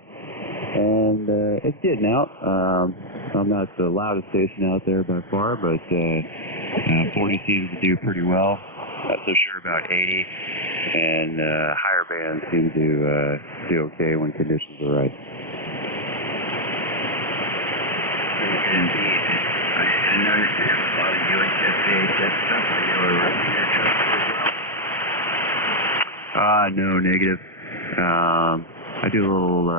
and it's getting out. I'm not the loudest station out there by far, but 40 seems to do pretty well. Not so sure about 80, and higher bands seem to do okay when conditions are right. Very good indeed. I noticed there's a lot of UHF, VHF stuff. Are you a repeater truck as well? No, negative. I do a little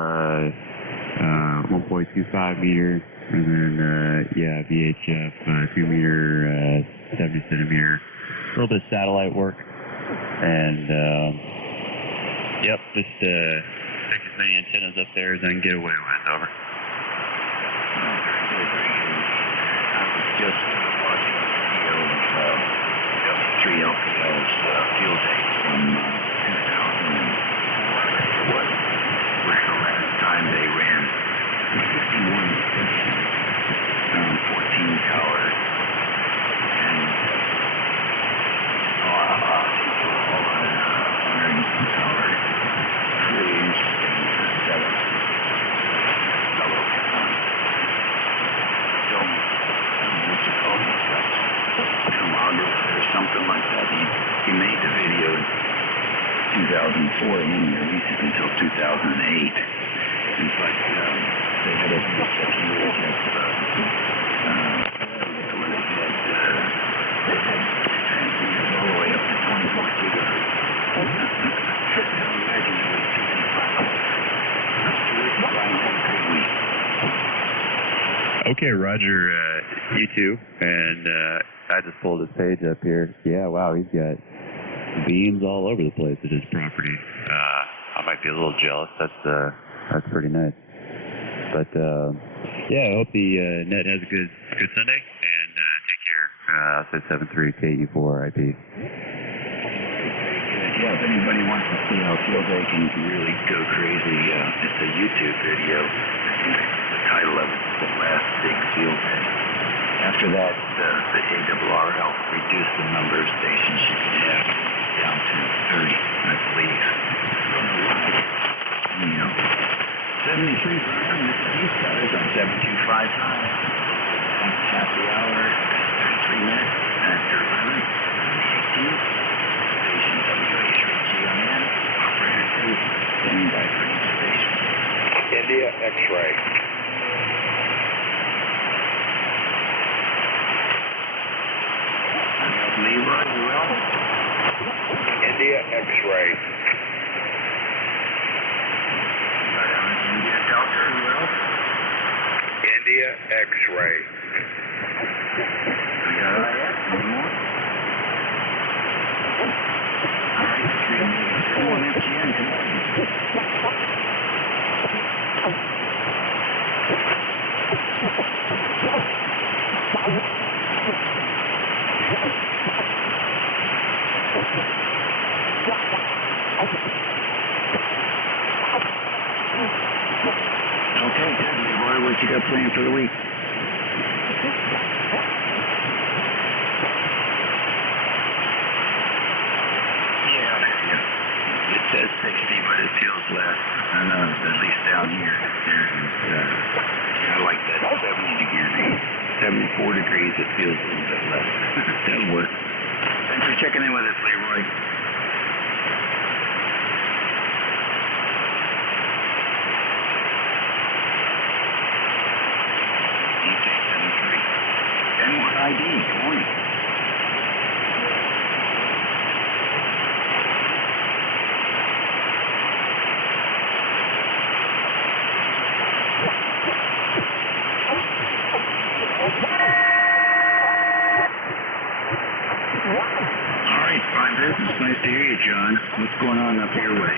1.25 meter, and then yeah, VHF 2 meter, 70 centimeter, a little bit of satellite work, and yep, just stick as many antennas up there as I can get away with. Over. Just watching a video of W3 LPL's field day from 2000. What was the last time they ran 51 stations, 14 towers, and all on 102 towers, crews, and 7 fellow what you call themselves, filmographer or something like that. He made the video in 2004 and didn't release it until 2008. In fact, they had a second year where they had transmitters all the way up to 24 gigahertz. Imagine it was Okay, Roger, you too, and I just pulled his page up here. Yeah, wow, he's got beams all over the place at his property. I might be a little jealous. That's pretty nice. But yeah, I hope the net has a good Sunday, and take care. I'll say 73KU4IP. Yeah, if anybody wants to see how field day can really go crazy, it's a YouTube video. The title of it is The Last Big Field Day. After that, the ARRL reduced the number of stations you can have down to 30, I believe. I don't know why. You know, 73 Brian, this is ECARS on 7255. Half the hour, 33 minutes after 11, 18th. Station WHRG on in. Operator 2, standing by for each station. India X-ray. Leroy, well. India X-ray. India Delta as well. India X-ray. One more. All right, 301 FGN. less, at least down here. And I like that 74 degrees, it feels a little bit less. That'll work. Thanks for checking in with us, Leroy. NJ2US ID, good morning. All right, fine business. Nice to hear you, John. What's going on up your way?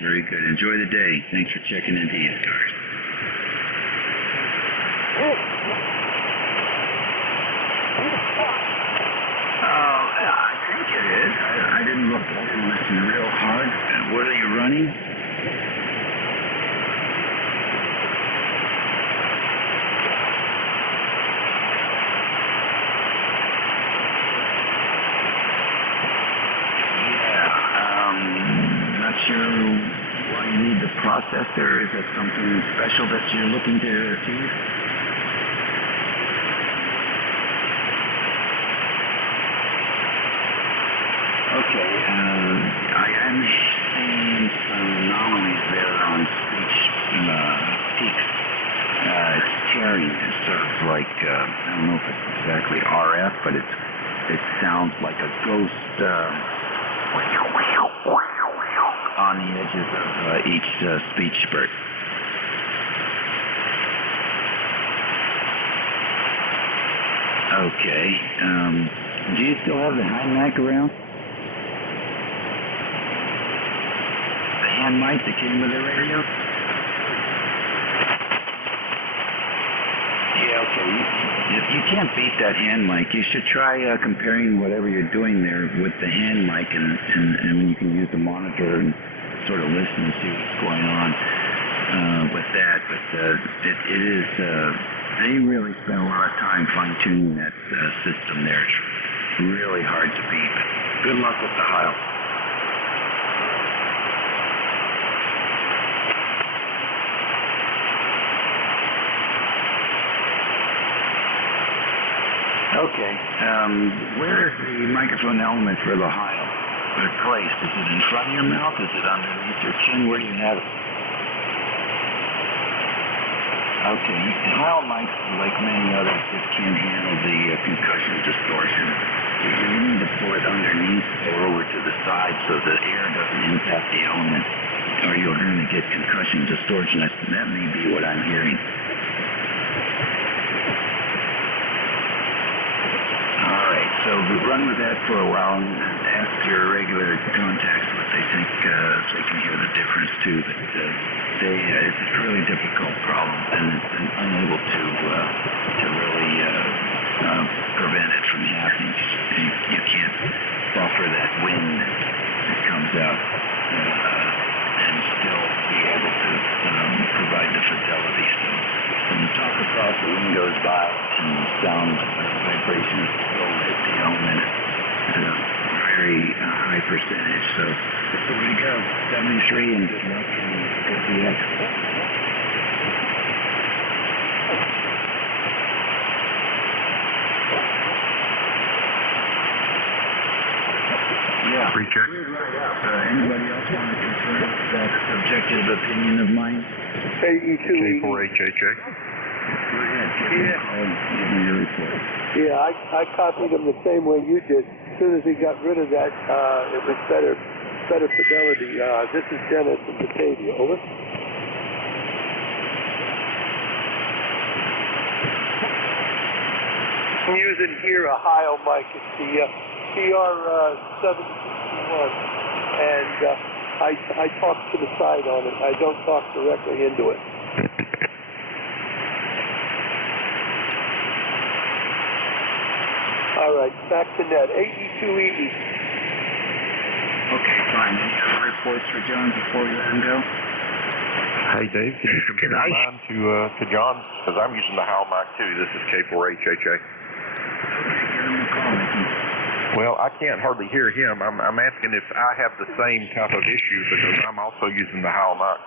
Very good. Enjoy the day. Thanks for checking into ECARS. I think it is. I didn't look. I didn't listen real hard. What are you running? Sure why you need the processor. Is that something special that you're looking to achieve? Okay, I am seeing some anomalies there on speech peaks. It's tearing. It's sort of like, I don't know if it's exactly RF, but it sounds like a ghost on the edges of each speech spurt. Okay. Do you still have the hand mic around? The hand mic that came with the radio? Yeah, okay. You can't beat that hand mic. You should try comparing whatever you're doing there with the hand mic, and you can use the monitor and sort of listen and see what's going on with that. But it is, they really spent a lot of time fine-tuning that system there. It's really hard to beat. But good luck with the Heil. Okay. Where is the microphone element for the Heil? Placed? Is it in front of your mouth? Is it underneath your chin? Where do you have it? Okay. Heil mics, like many others, just can't handle the concussion distortion. You need to pull it underneath or over to the side so the air doesn't impact the element, or you're going to get concussion distortion. That may be what I'm hearing. So run with that for a while and ask your regular contacts what they think, if they can hear the difference too. But it's a really difficult problem, and it's unable to really prevent it from happening. You can't buffer that wind that comes out and still be able to provide the fidelity. So when you talk across the windows by and sound vibrations will hit the element at a very high percentage. So that's the way to go. 73 and good luck and go DX. Yeah. Pre-check. Anybody else want to confirm that subjective opinion of mine? K4HHA. Yeah, I copied him the same way you did. As soon as he got rid of that, it was better fidelity. This is Dennis in Batavia. Over. I'm using here a Heil mic. It's the TR761, and I talk to the side on it. I don't talk directly into it. All right, back to net. AE2EE. Okay, fine. Any other reports for John before you let him go? Hey, Dave, can you compare mine to John's? Because I'm using the Howl mic too. This is K4HHA. Well, I can't hardly hear him. I'm asking if I have the same type of issue because I'm also using the Howl mic.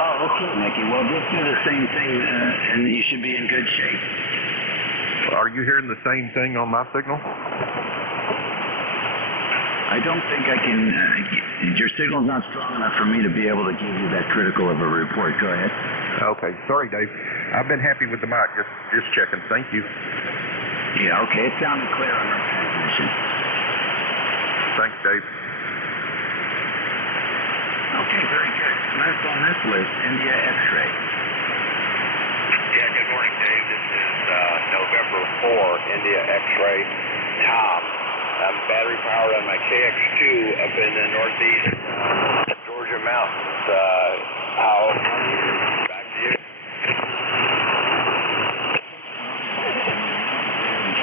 Oh, okay, Mickey. Well, just do the same thing, and you should be in good shape. Are you hearing the same thing on my signal? I don't think I can. Your signal's not strong enough for me to be able to give you that critical of a report. Go ahead. Okay. Sorry, Dave. I've been happy with the mic. Just checking. Thank you. Yeah, okay. It sounded clear on our transmission. Thanks, Dave. Okay, very good. Last on this list, India X-ray. Yeah, good morning, Dave. This is November 4, India X-ray, Tom. I'm battery powered on my KX2 up in the northeast Georgia mountains. Back to you.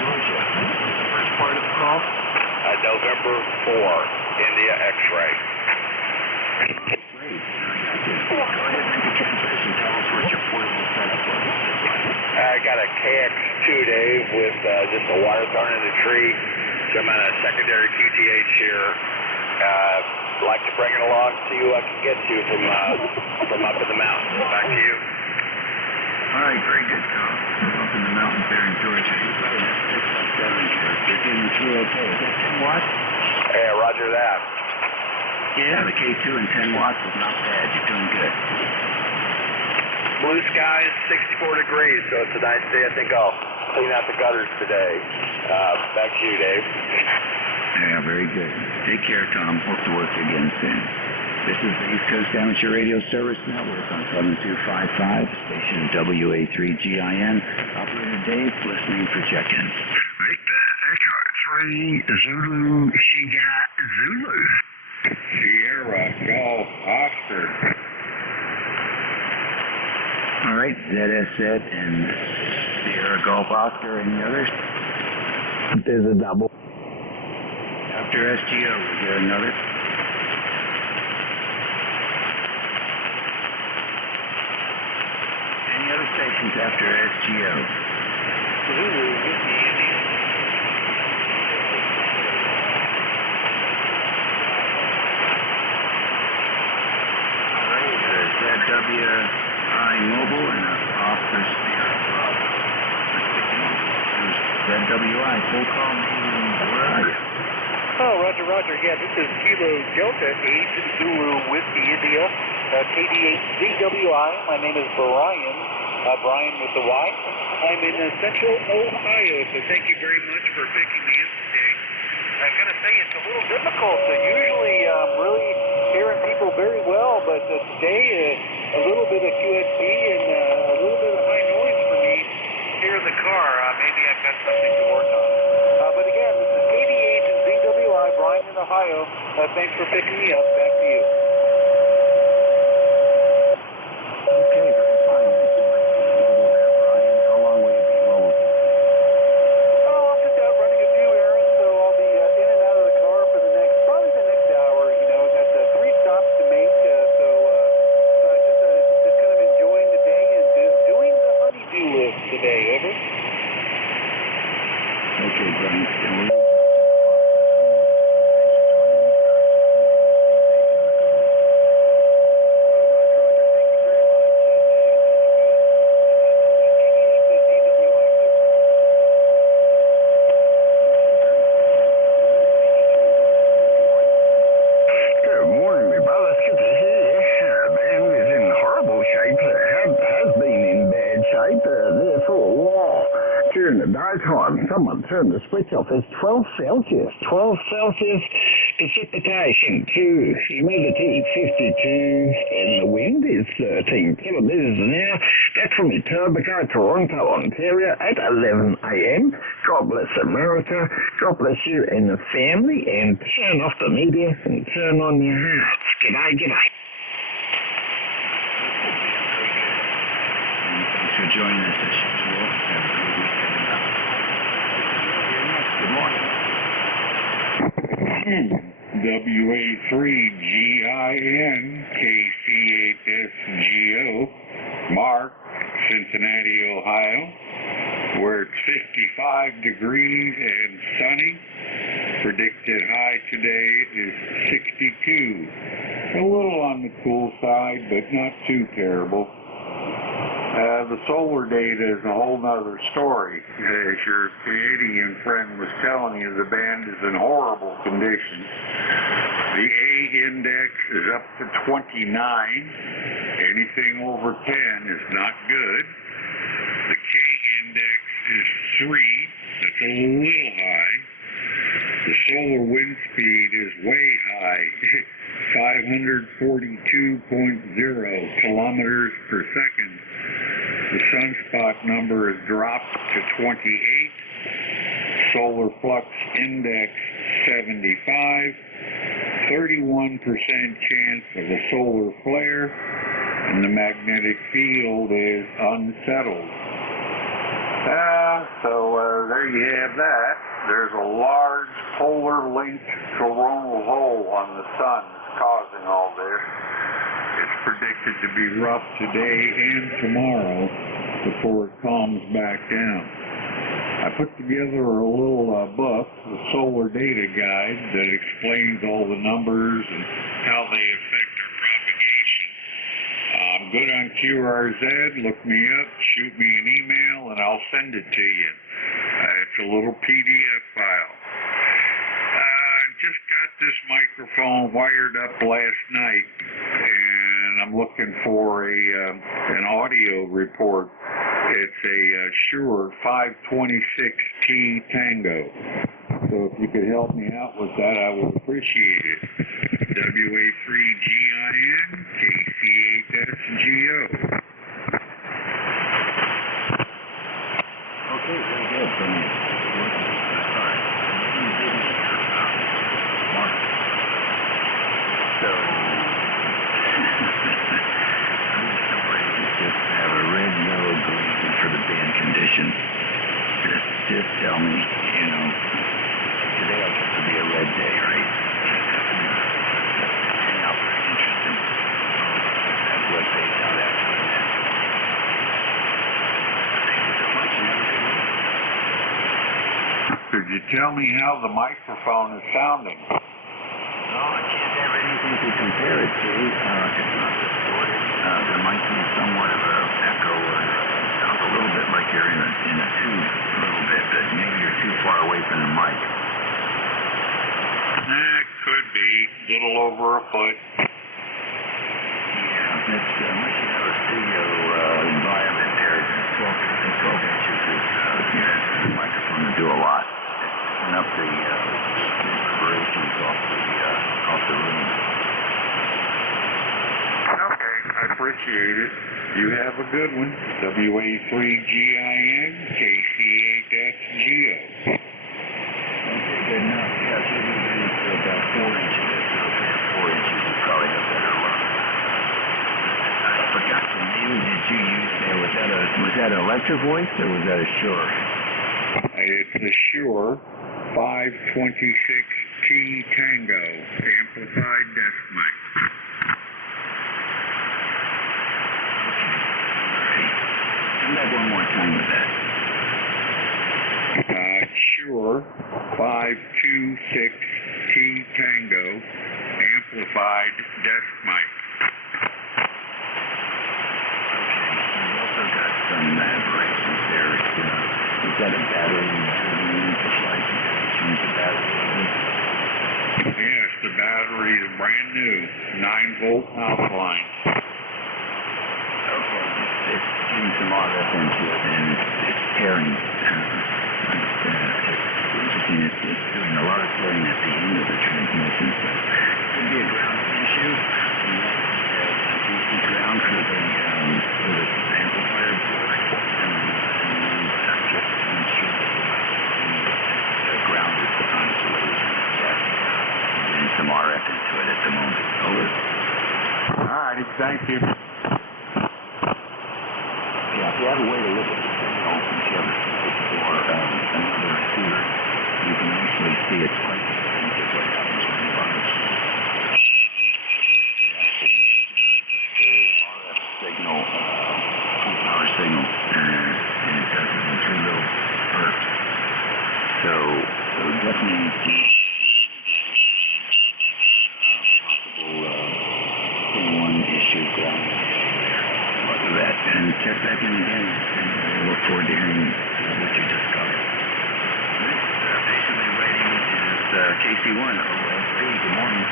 Georgia. First part of the call? November 4, India X-ray. Great. Go ahead and make a transition. Tell us what your portable setup was. I got a KX2, Dave, with just a wire thrown in the tree. So I'm on a secondary QTH here. I'd like to bring it along, see who I can get to from up in the mountains. Back to you. All right, very good, Tom. Up in the mountains there in Georgia. You've got an S6 here. You're getting through okay. Is that 10 watts? Yeah, roger that. Yeah, the K2 and 10 watts is not bad. You're doing good. Blue skies, 64 degrees, so it's a nice day. I think I'll clean out the gutters today. Back to you, Dave. Yeah, very good. Take care, Tom. Hope to work again soon. This is the East Coast Amateur Radio Service Network on 7255, station WA3GIN. Operator Dave, listening for check-in. Victor, Echo 3, Zulu, Shiga, Zulu. Sierra, Golf, Oscar. All right, ZSZ and Sierra Golf Oscar. Any others? There's a double. After SGO, is there another? Any other stations after SGO? Zulu, Whiskey, India. All right, ZWI Mobile and Oscar Sierra Bravo. ZWI, full call name, where are you? Oh, Roger. Yeah, this is Kilo Delta 8 Zulu Whiskey India, KD8ZWI. My name is Brian, Brian with the Y. I'm in Central Ohio, so thank you very much for picking me up today. I'm going to say it's a little difficult. Usually I'm really hearing people very well, but today a little bit of QSB and a little bit of high noise for me here in the car. Maybe I've got something to work on. But again, this is KD8 and ZWI, Brian in Ohio. Thanks for picking me up. Back to you. Okay, very fine. How long will you be mobile? Oh, I'm just out running a few errands, so I'll be in and out of the car for probably the next hour. I've got 3 stops to make, so just kind of enjoying the day and doing the honeydew list today. Over. Okay, Brian. Good morning, my brother. It's good to hear you. Man is in horrible shape. Has been in bad shape there for a while. During the daytime, someone turned the switch off. It's 12 Celsius. 12 Celsius precipitation, 2 humidity 52, and the wind is 13 kilometers an hour. That's from Etobicoke, Toronto, Ontario at 11 a.m. God bless America. God bless you and the family, and turn off the media and turn on your hearts. G'day. Thanks for joining us as usual. Have a good weekend. Good morning. WA3GINKC8SGO, Mark, Cincinnati, Ohio, where it's 55 degrees and sunny. Predicted high today is 62. A little on the cool side, but not too terrible. The solar data is a whole nother story. As your Canadian friend was telling you, the band is in horrible condition. The A index is up to 29. Anything over 10 is not good. The K index is 3. That's a little high. The solar wind speed is way high, 542.0 kilometers per second. The sunspot number has dropped to 28. Solar flux index 75. 31% chance of a solar flare. And the magnetic field is unsettled. There you have that. There's a large polar-linked coronal hole on the sun that's causing all this. It's predicted to be rough today and tomorrow before it calms back down. I put together a little book, the Solar Data Guide, that explains all the numbers and how they affect our propagation. I'm good on QRZ. Look me up, shoot me an email, and I'll send it to you. It's a little PDF file. Just got this microphone wired up last night, and I'm looking for an audio report. It's a Shure 526T Tango. So if you could help me out with that, I would appreciate it. WA3GINKC8SGO. Okay, very good. So, somebody just have a red, yellow, green for the band condition. Just tell me, today I guess will be a red day, right? Anyhow, very interesting. That webpage out after that. Thank you so much, and have a good one. Could you tell me how the microphone is sounding? No, I can't have anything to compare it to. It's not distorted. There might be somewhat of an echo, or it sounds a little bit like you're in a tube, a little bit, but maybe you're too far away from the mic. Could be. A little over a foot. Yeah, it's much of a studio environment there. 12 inches is, the microphone will do a lot. It's enough the reverberations off the room. Okay, I appreciate it. You have a good one. WA3GINKC8SGO. Okay, good enough. Yeah, so we're going to about 4 inches. So if we have 4 inches, we probably have better luck. I forgot the name that you used there. Was that an electric voice or was that a Shure? It's a Shure 526T Tango amplified desk mic. Come back one more time with that. Shure 526T Tango amplified desk mic. You've also got some vibrations there. Is that a battery? Just like you got to change the battery. Yes, the battery is brand new, 9-volt alkaline. Okay, it's getting some RF into it, and it's tearing. It's doing a lot of tearing at the end of the transmission. So it could be a ground issue. You might have DC ground for the amplifier board, and just to ensure that the ground is isolated. Yeah, getting some RF into it at the moment. Over. All righty, thank you. Yeah, if you have a way to look at the signal, if you have a switch for another receiver, you can actually see its light, just like happens when you run it. along the there. Look at that, and check back in again, and we'll look forward to hearing what you discovered. Next, patiently waiting is KC1 OSB. Good morning.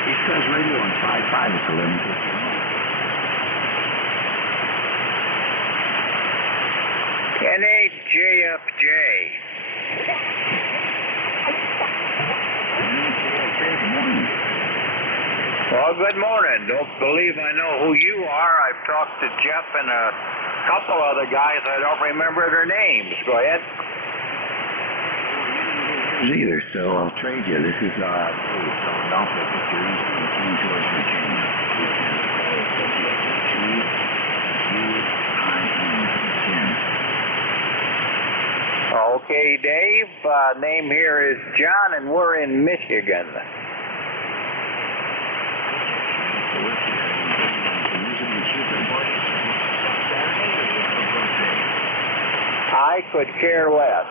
ECARS radio on 5.5 at 11:51. NJ2US. Well, good morning. Don't believe I know who you are. I've talked to Jeff and a couple other guys. I don't remember their names. Go ahead. Either, so I'll trade you. This is Philadelphia Victories from King George, Virginia. Okay, Dave. Name here is John, and we're in Michigan. I could care less.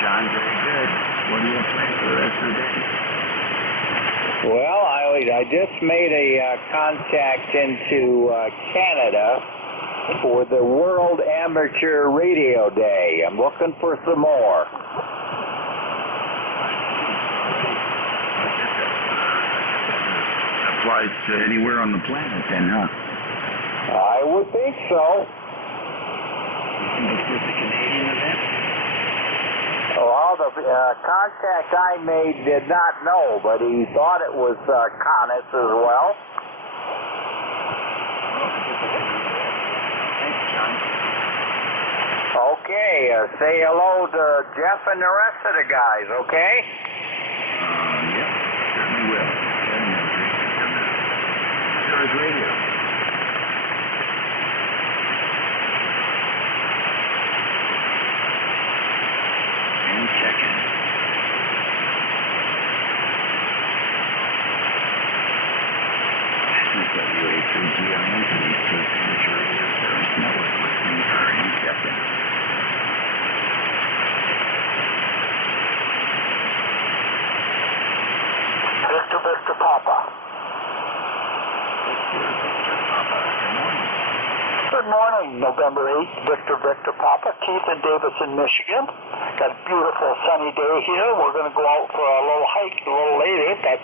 John, very good. What do you plan for the rest of the day? Well, I just made a contact into Canada for the World Amateur Radio Day. I'm looking for some more. Applies to anywhere on the planet then, huh? I would think so. You think it's just a Canadian event? Well, the contact I made did not know, but he thought it was Conus as well. Thanks, John. Okay, say hello to Jeff and the rest of the guys, okay? Yep, certainly will. ECARS radio. WA3GIN to the East Coast Amateur Radio Service Network listening for any second. Victor Papa. Good morning, November 8th, Victor Papa, Keith in Davison, Michigan. Got a beautiful sunny day here. We're going to go out for a little hike a little later, but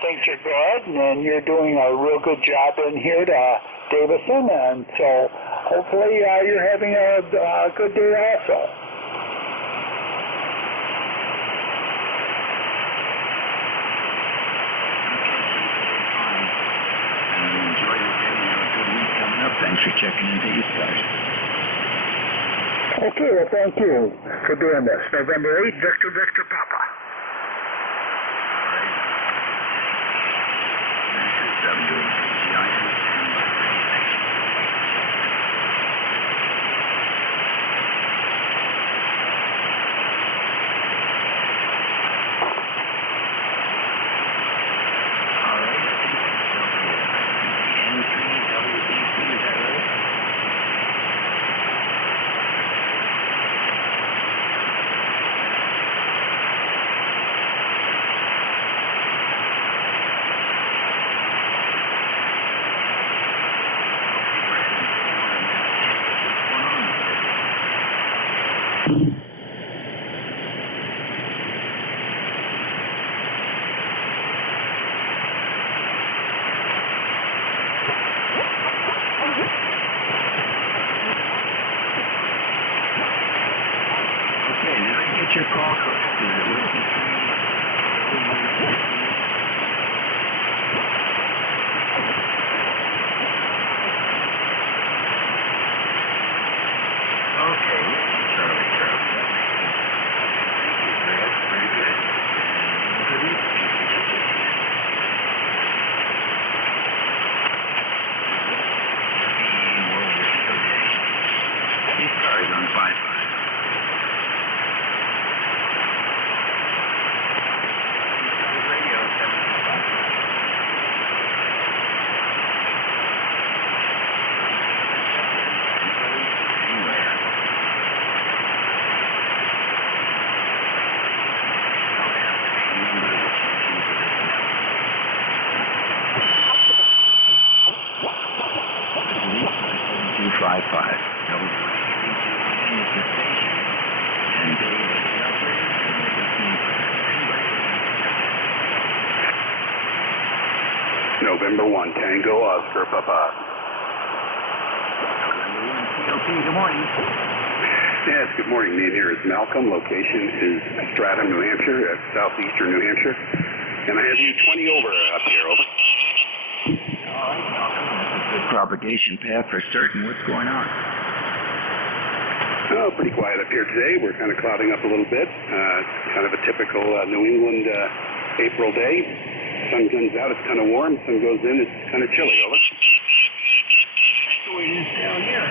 things are good, and you're doing a real good job in here to Davison, and so hopefully you're having a good day also. Thanks for checking into ECARS. Okay, well, thank you for doing this. November 8th, Victor Papa. This is WA3GIN. Okay, did I get your call correct? Is it Whiskey 3? Okay, Charlie. That's pretty good. Good evening. ECARS on 5-5. Radio 725. November 1, Tango Oscar, Papa. Good morning. Yes, good morning. Name here is Malcolm. Location is Stratham, New Hampshire, southeastern New Hampshire. And I have you 20 over up here, over. All right, Malcolm. That's a good propagation path for certain. What's going on? Oh, pretty quiet up here today. We're kind of clouding up a little bit. Kind of a typical New England April day. Sun comes out, it's kind of warm. Sun goes in, it's kind of chilly. Over. That's the way it is down here.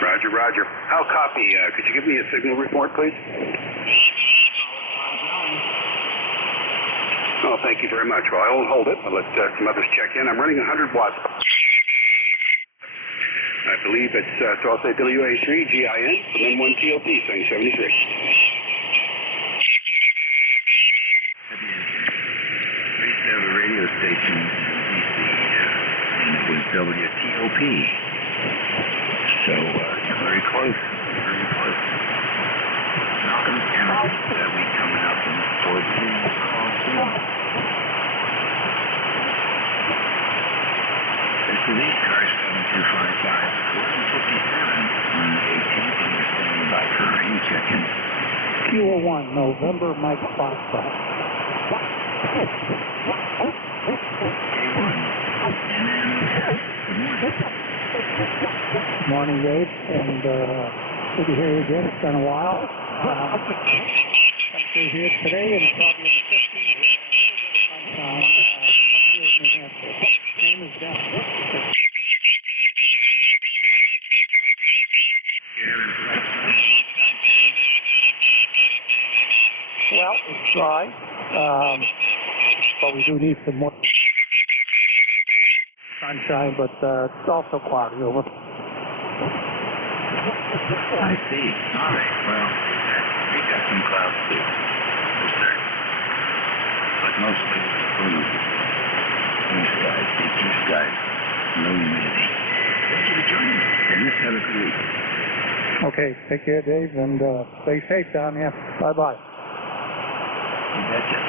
Roger, Roger. I'll copy. Could you give me a signal report, please? Oh, thank you very much. Well, I won't hold it. I'll let some others check in. I'm running 100 watts. I believe it's, so I'll say WA3, GIN, from N1TOP, saying 73. We used to have a radio station in D.C., and it was WTOP. So, very close, very close. Malcolm's Energy that week coming up in Fort Lee, call soon. This is ECARS 7255, 1157 on the 18th, and we're standing by for rain check-in. Kilo 1, November, Mike Foxtrot. Good morning, Dave, and good to hear you again. It's been a while. I'm here today and probably in the 50s. Up here in New Hampshire. Name is down. Well, it's dry, but we do need some more sunshine, but it's also cloudy over. I see. All right. Well, we got some clouds too, for certain. But mostly blue skies, deep blue skies, no humidity. Thank you for joining us, Dennis. Have a good week. Okay, take care, Dave, and stay safe down here. Bye-bye. You betcha.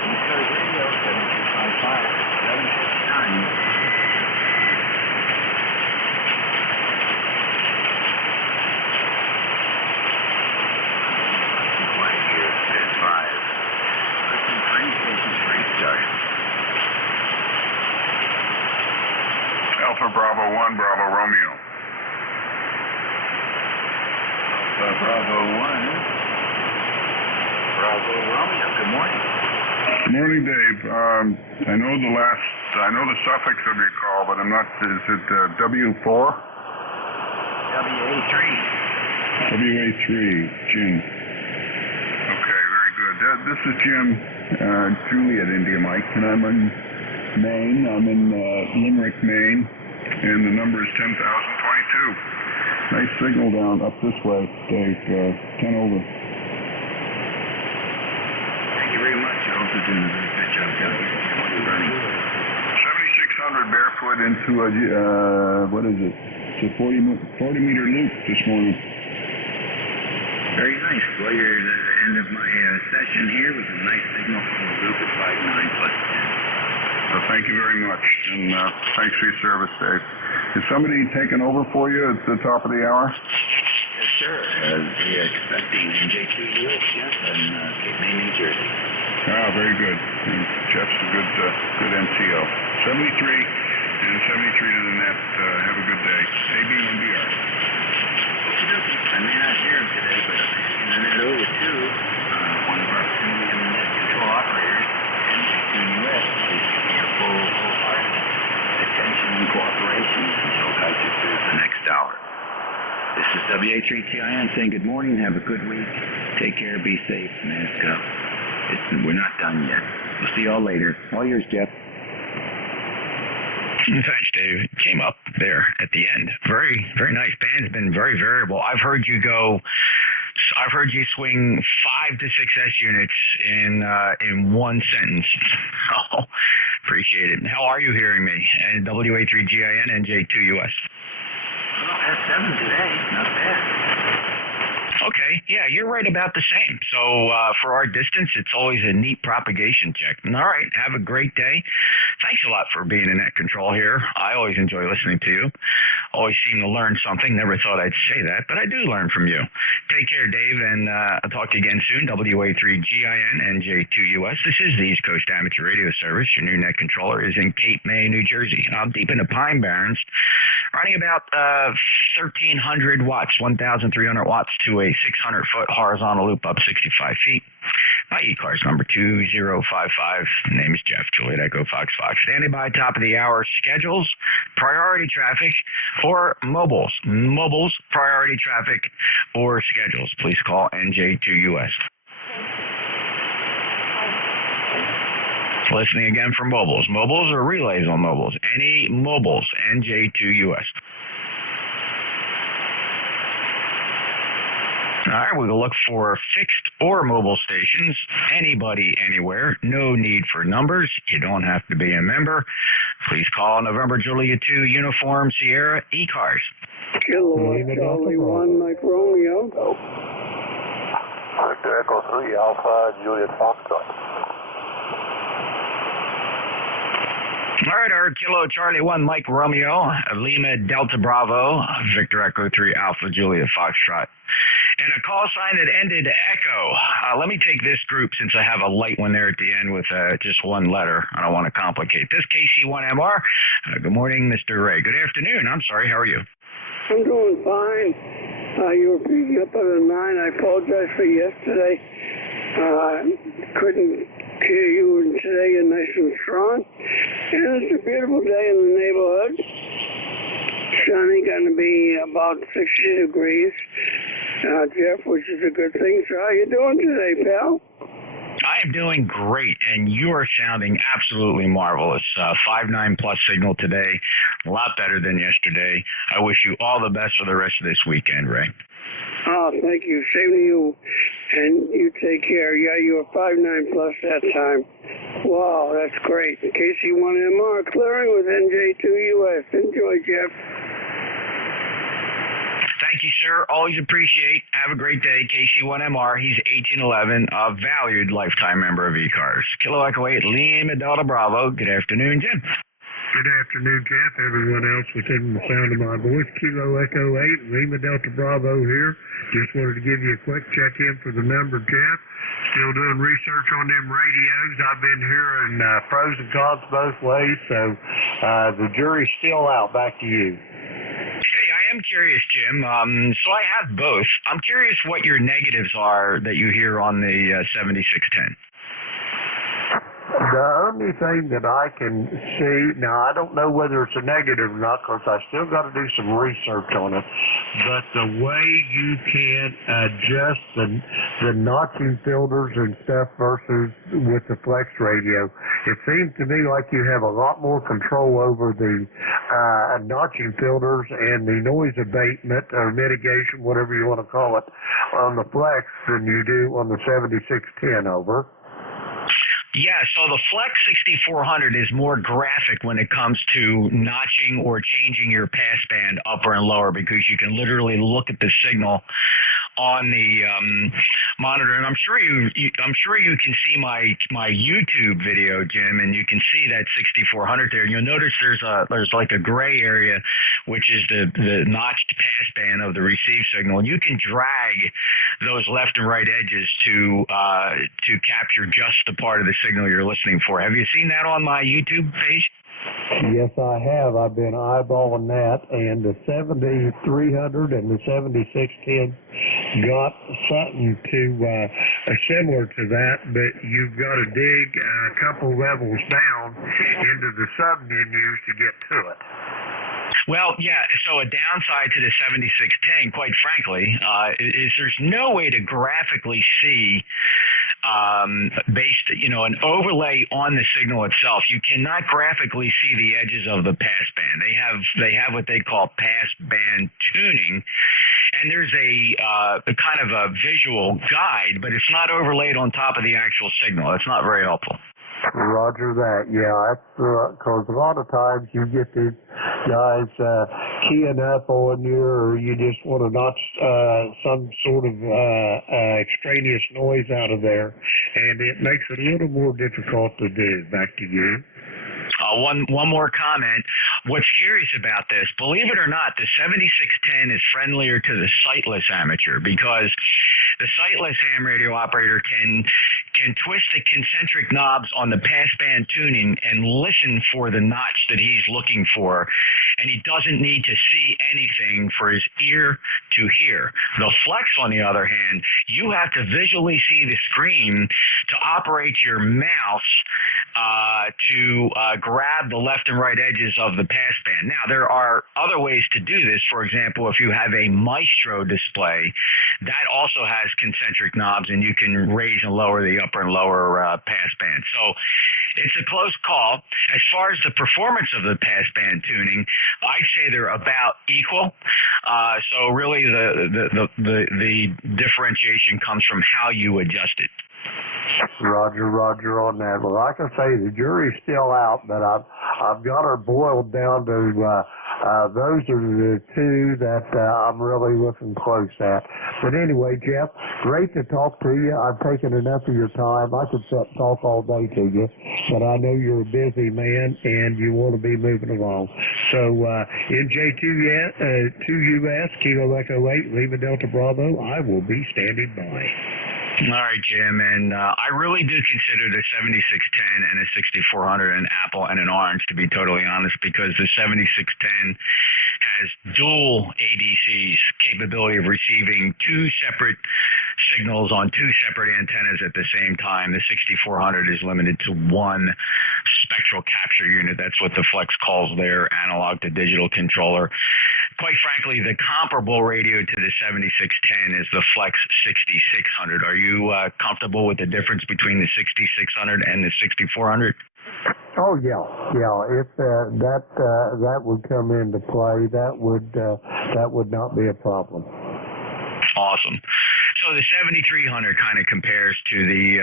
ECARS Radio 7255, 1159. Alpha Bravo 1, Bravo Romeo. Alpha Bravo 1, Bravo Romeo. Good morning. Good morning, Dave. I know the suffix of your call, but I'm not, is it W4? WA3. WA3, Jim. Okay, very good. This is Jim, Juliet India Mike, and I'm in Maine. I'm in Limerick, Maine, and the number is 10,022. Nice signal down up this way, Dave. 10 over. Thank you very much. You're also doing a very good job down here. What are you running? 7600 barefoot into a, what is it? It's a 40-meter loop this morning. Very nice. Well, you're at the end of my session here with a nice signal from the loop at 5.9 plus 10. Well, thank you very much, and thanks for your service, Dave. Is somebody taking over for you at the top of the hour? Yes, sir. We're expecting NJ2US, yes, in Cape May, New Jersey. Ah, very good. And Jeff's a good NCO. 73 and 73 to the net. Have a good day. AB1BR. I may not hear him today, but I'm handing the net over to one of our premium net control operators, NJ2US. Please give me your full wholehearted attention and cooperation, and he'll guide you through the next hour. This is WA3TIN saying good morning, have a good week, take care, be safe, mask up. We're not done yet. We'll see y'all later. All yours, Jeff. Thanks, Dave. It came up there at the end. Very, very nice. Band's been very variable. I've heard you swing 5 to 6S units in one sentence. Oh, appreciate it. How are you hearing me? And WA3GIN, NJ2US. Well, S7 today, not bad. Okay, yeah, you're right about the same. So for our distance, it's always a neat propagation check. All right, have a great day. Thanks a lot for being in net control here. I always enjoy listening to you. Always seem to learn something. Never thought I'd say that, but I do learn from you. Take care, Dave, and I'll talk to you again soon. WA3GIN, NJ2US. This is the East Coast Amateur Radio Service. Your new net controller is in Cape May, New Jersey. I'm deep in the Pine Barrens, running about 1,300 watts, 1,300 watts to a 600-foot horizontal loop up 65 feet. My ECARS number 2055. Name is Jeff, Juliet Echo Fox Fox. Standing by, top of the hour schedules, priority traffic, or mobiles. Mobiles, priority traffic, or schedules. Please call NJ2US. Listening again for mobiles. Mobiles or relays on mobiles. Any mobiles, NJ2US. All right, we'll look for fixed or mobile stations, anybody, anywhere. No need for numbers. You don't have to be a member. Please call November Juliet 2 Uniform Sierra ECARS. Kilo Charlie 1 Mike Romeo. Victor Echo 3 Alpha Juliet Foxtrot. All right, our Kilo Charlie 1 Mike Romeo, Lima Delta Bravo, Victor Echo 3 Alpha Juliet Foxtrot. And a call sign that ended Echo. Let me take this group since I have a light one there at the end with just one letter. I don't want to complicate this. KC1MR. Good morning, Mr. Ray. Good afternoon. I'm sorry. How are you? I'm doing fine. You were picking up at a 9. I apologize for yesterday. Couldn't hear you today nice and strong. And it's a beautiful day in the neighborhood. Sunny, going to be about 60 degrees. Jeff, which is a good thing. So how you doing today, pal? I am doing great, and you are sounding absolutely marvelous. 5.9 plus signal today, a lot better than yesterday. I wish you all the best for the rest of this weekend, Ray. Oh, thank you. Same to you. And you take care. Yeah, you were 5.9 plus that time. Wow, that's great. KC1MR clearing with NJ2US. Enjoy, Jeff. Thank you, sir. Always appreciate. Have a great day. KC1MR. He's 1811, a valued lifetime member of ECARS. Kilo Echo 8, Lima Delta Bravo. Good afternoon, Jim. Good afternoon, Jeff. Everyone else within the sound of my voice. Kilo Echo 8, Lima Delta Bravo here. Just wanted to give you a quick check-in for the member, Jeff. Still doing research on them radios. I've been hearing pros and cons both ways, so the jury's still out. Back to you. Hey, I am curious, Jim. So I have both. I'm curious what your negatives are that you hear on the 7610. The only thing that I can see, now I don't know whether it's a negative or not because I still got to do some research on it, but the way you can adjust the notching filters and stuff versus with the flex radio, it seems to me like you have a lot more control over the notching filters and the noise abatement or mitigation, whatever you want to call it, on the flex than you do on the 7610, over. Yeah, so the Flex 6400 is more graphic when it comes to notching or changing your passband upper and lower, because you can literally look at the signal on the monitor. And I'm sure you can see my YouTube video, Jim, and you can see that 6400 there. And you'll notice there's like a gray area, which is the notched passband of the receive signal. And you can drag those left and right edges to capture just the part of the signal you're listening for. Have you seen that on my YouTube page? Yes, I have. I've been eyeballing that, and the 7300 and the 7610 got something similar to that, but you've got to dig a couple levels down into the sub-menus to get to it. Well, yeah, so a downside to the 7610, quite frankly, is there's no way to graphically see an overlay on the signal itself. You cannot graphically see the edges of the passband. They have what they call passband tuning, and there's a kind of a visual guide, but it's not overlaid on top of the actual signal. It's not very helpful. Roger that. Yeah, that's because a lot of times you get these guys keying up on you, or you just want to notch some sort of extraneous noise out of there, and it makes it a little more difficult to do. Back to you. One more comment. What's curious about this, believe it or not, the 7610 is friendlier to the sightless amateur, because the sightless ham radio operator can twist the concentric knobs on the passband tuning and listen for the notch that he's looking for, and he doesn't need to see anything for his ear to hear. The Flex, on the other hand, you have to visually see the screen to operate your mouse to grab the left and right edges of the passband. Now, there are other ways to do this. For example, if you have a Maestro display, that also has concentric knobs, and you can raise and lower the upper and lower passband. So it's a close call. As far as the performance of the passband tuning, I'd say they're about equal. So really the differentiation comes from how you adjust it. Roger on that. Well, like I say, the jury's still out, but I've got her boiled down to those are the two that I'm really looking close at. But anyway, Jeff, great to talk to you. I've taken enough of your time. I could sit and talk all day to you, but I know you're a busy man and you want to be moving along. So NJ2US Kilo Echo 8 Lima Delta Bravo, I will be standing by. All right, Jim, and I really do consider the 7610 and the 6400 an apple and an orange, to be totally honest, because the 7610 has dual ADCs, capability of receiving two separate signals on two separate antennas at the same time. The 6400 is limited to one spectral capture unit. That's what the Flex calls their analog to digital controller. Quite frankly, the comparable radio to the 7610 is the Flex 6600. Are you comfortable with the difference between the 6600 and the 6400? Oh yeah. If that would come into play, that would not be a problem. Awesome. So the 7300 kind of compares to the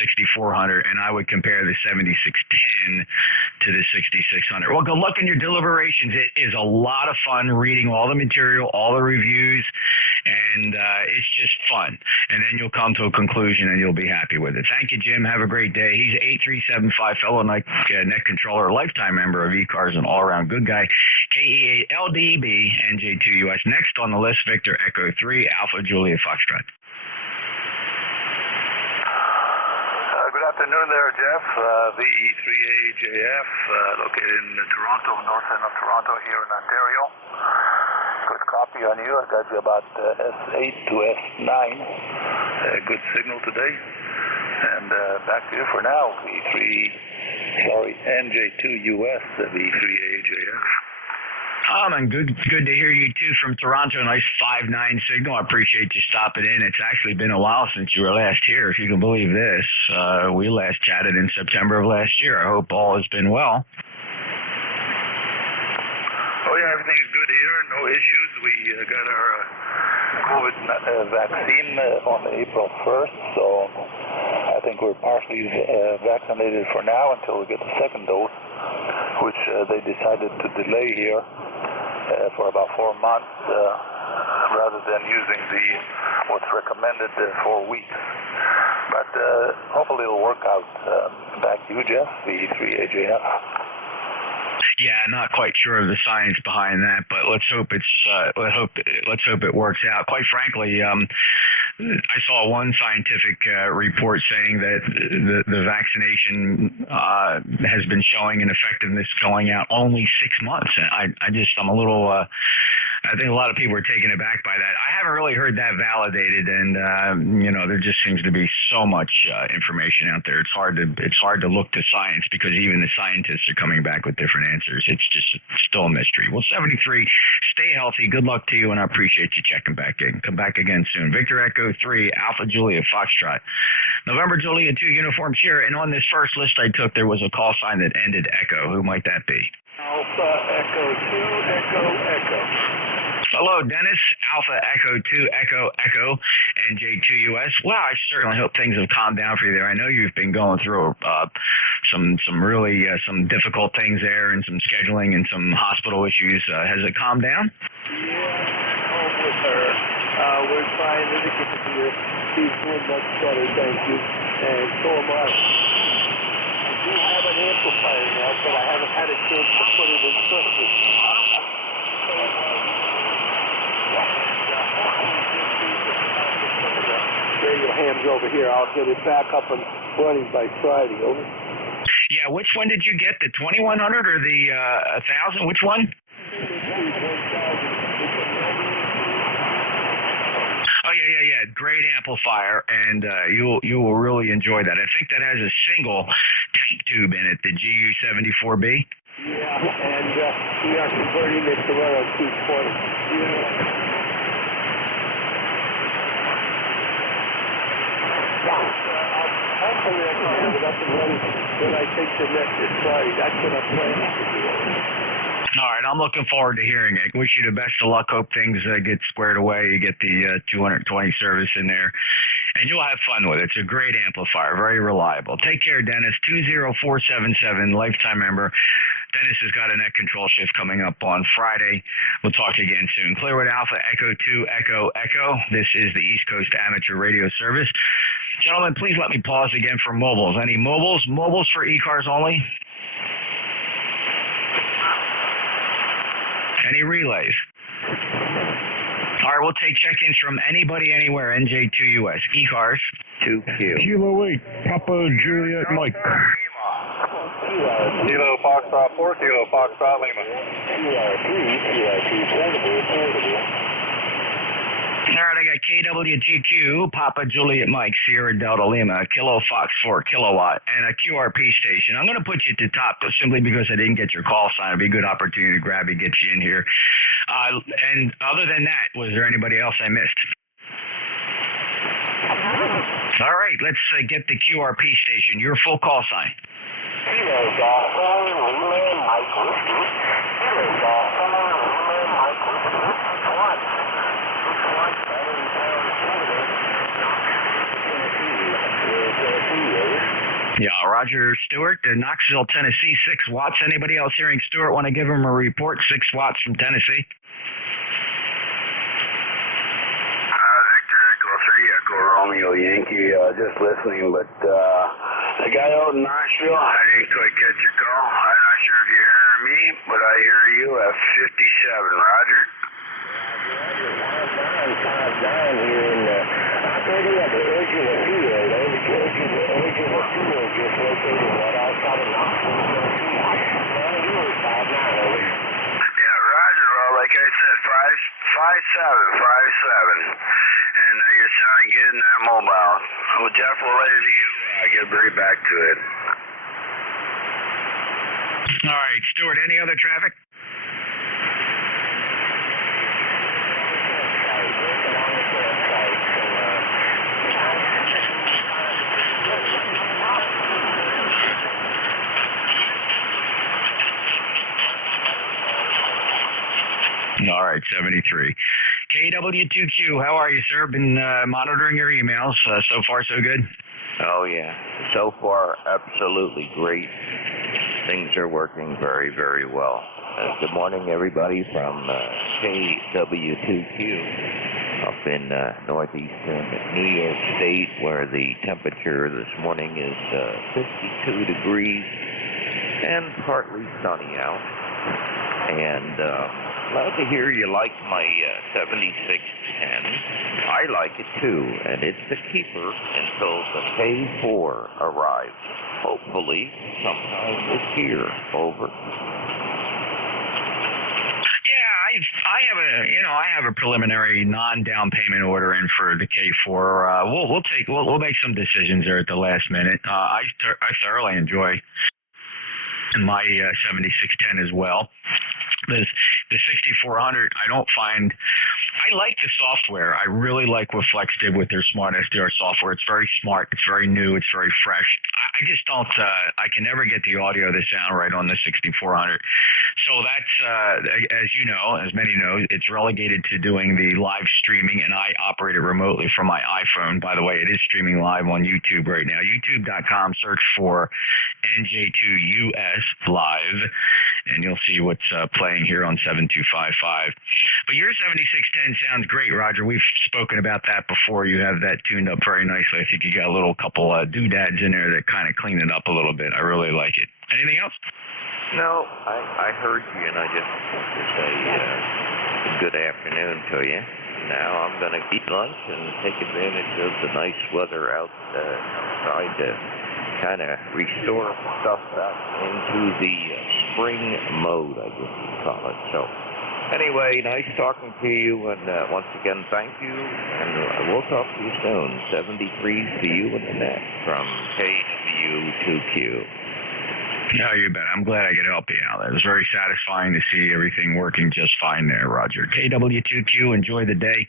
6400, and I would compare the 7610 to the 6600. Well, good luck in your deliberations. It is a lot of fun reading all the material, all the reviews, and it's just fun. And then you'll come to a conclusion, and you'll be happy with it. Thank you, Jim. Have a great day. He's 8375 fellow net controller, lifetime member of ECARS, an all-around good guy. KEALDB, NJ2US. Next on the list, Victor Echo 3, Alpha Julia Foxtrot. Good afternoon there, Jeff. VE3AJF, located in Toronto, north end of Toronto, here in Ontario. Good copy on you. I got you about S8 to S9. Good signal today. And back to you for now. NJ2US, V3AJF. And good to hear you too from Toronto. Nice 5.9 signal. I appreciate you stopping in. It's actually been a while since you were last here, if you can believe this. We last chatted in September of last year. I hope all has been well. Oh yeah, everything's good here. No issues. We got our COVID vaccine on April 1st, so that's think we're partially vaccinated for now until we get the second dose, which they decided to delay here for about 4 months rather than using what's recommended 4 weeks. But hopefully it'll work out. Back to you, Jeff, the E3AJF. Yeah, not quite sure of the science behind that, but let's hope let's hope it works out. Quite frankly, I saw one scientific report saying that the vaccination has been showing an effectiveness going out only 6 months. And I'm a little. I think a lot of people are taken aback by that. I haven't really heard that validated, and there just seems to be so much information out there. It's hard to look to science because even the scientists are coming back with different answers. It's just still a mystery. Well, 73, stay healthy. Good luck to you, and I appreciate you checking back in. Come back again soon. Victor Echo 3, Alpha Juliet Foxtrot, November Juliet 2 uniform Sierra. And on this first list I took, there was a call sign that ended Echo. Who might that be? Alpha Echo 2 Echo Echo. Hello, Dennis. Alpha Echo 2 Echo Echo NJ2US. Wow, I certainly hope things have calmed down for you there. I know you've been going through some really some difficult things there and some scheduling and some hospital issues. Has it calmed down? Yeah, home with her. We're trying to get to you. She's doing much better, thank you. And so am I. I do have an amplifier now, but I haven't had a chance to put it in service. Radio hams over here. I'll get it back up and running by Friday. Over. Yeah, which one did you get? The 2100 or the 1000? Which one? Oh yeah. Great amplifier, and you will really enjoy that. I think that has a single tank tube in it, the GU74B. Yeah, and we are converting it to run on 220. Yeah. Hopefully I can have it up and running when I take the next Friday. That's what I'm planning to do. All right, I'm looking forward to hearing it. Wish you the best of luck. Hope things get squared away. You get the 220 service in there, and you'll have fun with it. It's a great amplifier, very reliable. Take care, Dennis. 20477, lifetime member. Dennis has got a net control shift coming up on Friday. We'll talk to you again soon. Clearwood Alpha Echo 2 Echo Echo. This is the East Coast Amateur Radio Service. Gentlemen, please let me pause again for mobiles. Any mobiles? Mobiles for ECARS only? Any relays? All right, we'll take check-ins from anybody, anywhere. NJ2US. ECARS. 2Q. Kilo 8, Papa Juliet Mike. Kilo Foxtrot 4, Kilo Foxtrot Lima. All right, I got KWTQ, Papa Juliet Mike, Sierra Delta Lima, Kilo Fox 4 kilowatt, and a QRP station. I'm going to put you at the top simply because I didn't get your call sign. It'd be a good opportunity to grab you, get you in here. And other than that, was there anybody else I missed? All right, let's get the QRP station. Your full call sign. Kilo Delta Lima Mike Whiskey. Kilo Delta Lima Mike Whiskey. Yeah, Roger Stewart, Knoxville, Tennessee, 6 watts. Anybody else hearing Stewart want to give him a report? 6 watts from Tennessee. Victor Echo 3, Echo Romeo Yankee, just listening, but the guy out in Knoxville, I didn't quite catch your call. I'm not sure if you're hearing me, but I hear you at 57, Roger. I'm down here in operating at the edge of the field, just located right outside of Knoxville. Yeah, Roger. Well, like I said, 5757, and you're starting getting that mobile. Well, Jeff will let you get right back to it. All right, Stewart, any other traffic? All right, 73. KW2Q, how are you, sir? Been monitoring your emails. So far, so good? Oh, yeah. So far, absolutely great. Things are working very, very well. Good morning, everybody, from KW2Q up in northeastern New York State, where the temperature this morning is 52 degrees and partly sunny out. And glad to hear you like my 7610. I like it too, and it's a keeper until the K4 arrives. Hopefully, sometime this year. Over. I have a preliminary non-down payment order in for the K4. We'll make some decisions there at the last minute. I thoroughly enjoy my 7610 as well. The 6400, I like the software. I really like what Flex did with their Smart SDR software. It's very smart. It's very new. It's very fresh. I just don't, I can never get the audio to sound right on the 6400. So that's, as you know, as many know, it's relegated to doing the live streaming, and I operate it remotely from my iPhone. By the way, it is streaming live on YouTube right now. YouTube.com, search for NJ2US Live, and you'll see what's playing here on 7255. But your 7610 sounds great, Roger. We've spoken about that before. You have that tuned up very nicely. I think you got a little couple doodads in there that kind of clean it up a little bit. I really like it. Anything else? No, I heard you, and I just want to say good afternoon to you. Now I'm going to eat lunch and take advantage of the nice weather outside to kind of restore stuff back into the spring mode, I guess you'd call it. So anyway, nice talking to you, and once again, thank you, and we'll talk to you soon. 73 to you in the net from KW2Q. No, you bet. I'm glad I could help you out. It was very satisfying to see everything working just fine there, Roger. KW2Q, enjoy the day,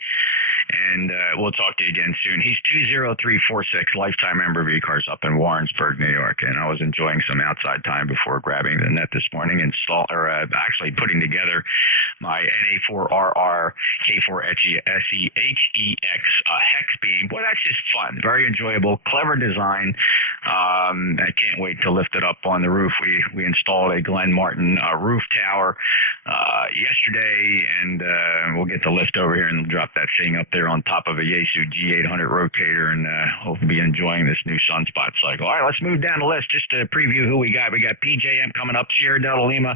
and we'll talk to you again soon. He's 20346, lifetime member of ECARS up in Warrensburg, New York, and I was enjoying some outside time before grabbing the net this morning, actually putting together my NA4RR K4SEX hex beam. Boy, that's just fun. Very enjoyable, clever design. I can't wait to lift it up on the roof. We installed a Glen Martin roof tower yesterday, and we'll get the lift over here and drop that thing up there on top of a Yaesu G800 rotator, and hope to be enjoying this new sunspot cycle. All right, let's move down the list just to preview who we got. We got PJM coming up, Sierra Delta Lima,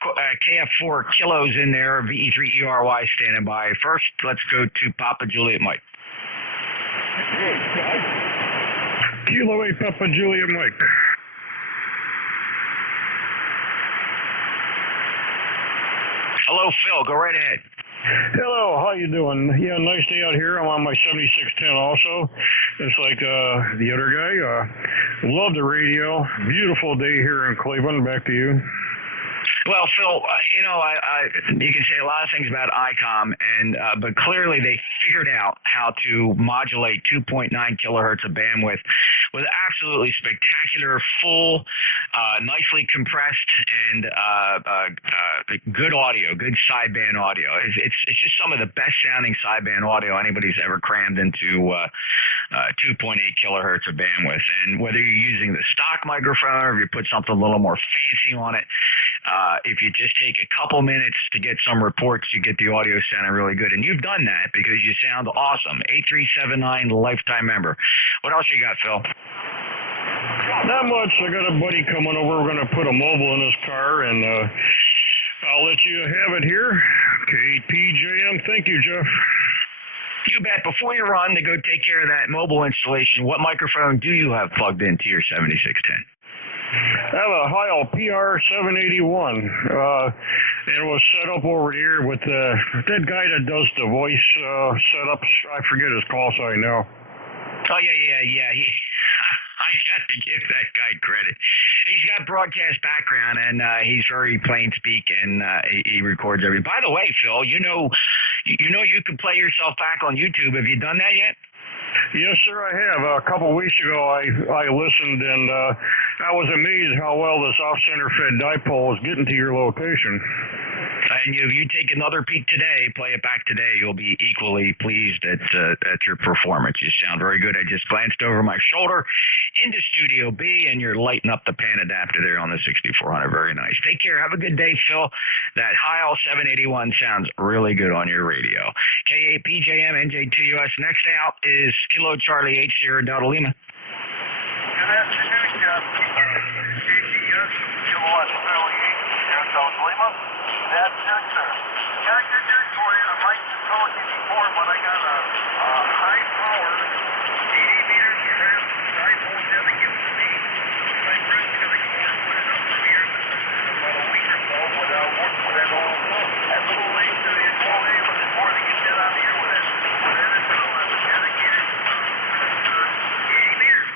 KF4 kilos in there, VE3ERY standing by. First, let's go to Papa Juliet Mike. Kilo 8 Papa Juliet Mike. Hello, Phil. Go right ahead. Hello, how you doing? Yeah, nice day out here. I'm on my 7610 also. It's like the other guy. Love the radio. Beautiful day here in Cleveland. Back to you. Well, Phil, you can say a lot of things about ICOM, but clearly they figured out how to modulate 2.9 kilohertz of bandwidth with absolutely spectacular, full, nicely compressed, and good audio, good sideband audio. It's just some of the best sounding sideband audio anybody's ever crammed into 2.8 kilohertz of bandwidth. And whether you're using the stock microphone or if you put something a little more fancy on it, if you just take a couple minutes to get some reports, you get the audio sounding really good. And you've done that because you sound awesome. 8379, lifetime member. What else you got, Phil? Not much. I got a buddy coming over. We're going to put a mobile in his car, and I'll let you have it here. KPJM. Thank you, Jeff. You bet. Before you run to go take care of that mobile installation, what microphone do you have plugged into your 7610? I have a Heil PR781, and it was set up over here with that guy that does the voice setups. I forget his call sign now. Oh, yeah. I got to give that guy credit. He's got broadcast background, and he's very plain speak, and he records everything. By the way, Phil, you know you can play yourself back on YouTube. Have you done that yet? Yes, sir, I have. A couple of weeks ago, I listened, and I was amazed how well this off-center fed dipole is getting to your location. And if you take another peek today, play it back today, you'll be equally pleased at your performance. You sound very good. I just glanced over my shoulder into Studio B, and you're lighting up the pan adapter there on the 6400. Very nice. Take care. Have a good day, Phil. That Heil 781 sounds really good on your radio. KAPJM NJ2US. Next out is Kilo Charlie 80 Delta Lima. Good afternoon, Jeff. NJ2US Charlie 80 Delta Lima. Good afternoon, sir. Got good news for you. I might have told you before, but I got a high power 80 meters dipole debit given to me. My friend's going to go and put it up for me in about a week or so, but I'll work with it all a little late to the morning, but it's more to get that out of here with it. But it is still a dedicated 80 meters.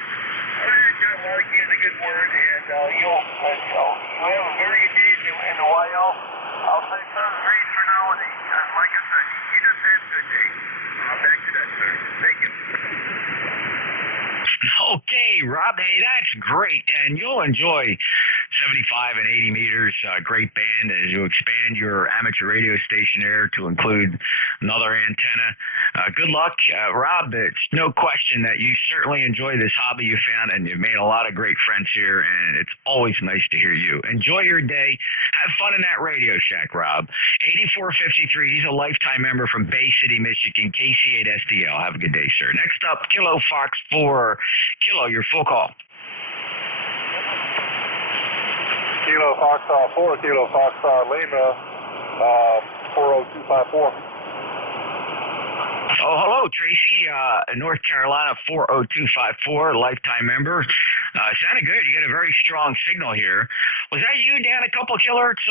All right, Jeff, I'll give you the good word, and you'll have a very good day in the YL. I'll say something great for now, and like I said, you just had a good day. Back to that, sir. Thank you. Okay, Rob. Hey, that's great. And you'll enjoy 75 and 80 meters. Great band as you expand your amateur radio station there to include another antenna. Good luck, Rob. It's no question that you certainly enjoy this hobby you found, and you've made a lot of great friends here, and it's always nice to hear you. Enjoy your day. Have fun in that Radio Shack, Rob. 8453, he's a lifetime member from Bay City, Michigan, KC8SDL. Have a good day, sir. Next up, Kilo Fox 4. Kilo, your full call. Kilo Foxtrot 4, Kilo Foxtrot Lima, 40254. Oh, hello, Tracy, North Carolina 40254, lifetime member. Sounded good. You got a very strong signal here. Was that you down a couple kilohertz?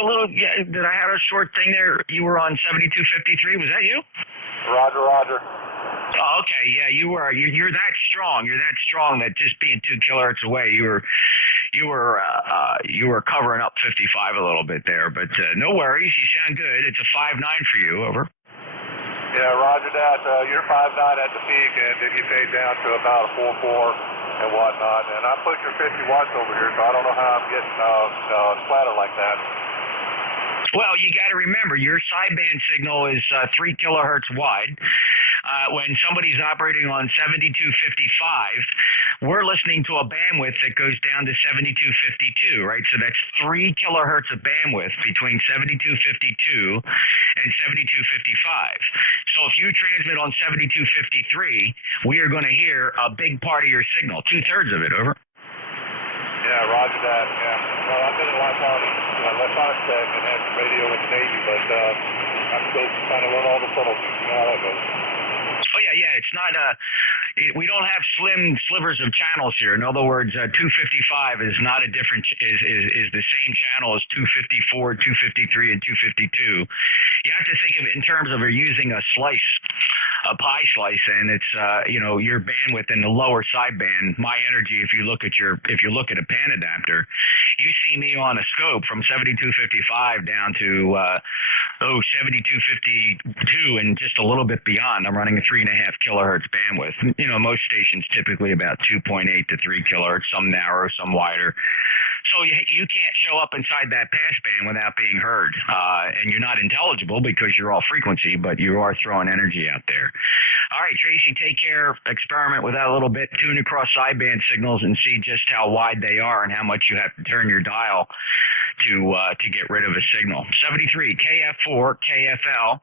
Did I have a short thing there? You were on 7253. Was that you? Roger. Oh, okay, yeah, you were. You're that strong. You're that strong that just being 2 kilohertz away, you were covering up 55 a little bit there. But no worries. You sound good. It's a 5.9 for you. Over. Yeah, roger that. You're 5.9 at the peak, and then you fade down to about a 4.4 and whatnot. And I put your 50 watts over here, so I don't know how I'm getting flatter like that. Well, you got to remember, your sideband signal is 3 kilohertz wide. When somebody's operating on 7255, we're listening to a bandwidth that goes down to 7252, right? So that's 3 kilohertz of bandwidth between 7252 and 7255. So if you transmit on 7253, we are going to hear a big part of your signal, 2/3 of it. Over. Yeah, roger that. Yeah. Well, I've been in electronics tech and had radio in the Navy, but I'm still trying to learn all the subtleties. You know how that goes. Oh yeah. It's not we don't have slim slivers of channels here. In other words, 255 is not a different is the same channel as 254, 253, and 252. You have to think of it in terms of using a slice, a pie slice, and it's your bandwidth in the lower sideband. My energy, if you look at a pan adapter, you see me on a scope from 7255 down to 7252 and just a little bit beyond. I'm running a 3.5 kilohertz bandwidth. Most stations typically about 2.8 to 3 kilohertz, some narrow, some wider. So you can't show up inside that passband without being heard, and you're not intelligible because you're all frequency, but you are throwing energy out there. All right, Tracy, take care. Experiment with that a little bit. Tune across sideband signals and see just how wide they are and how much you have to turn your dial to get rid of a signal. 73 KF4 KFL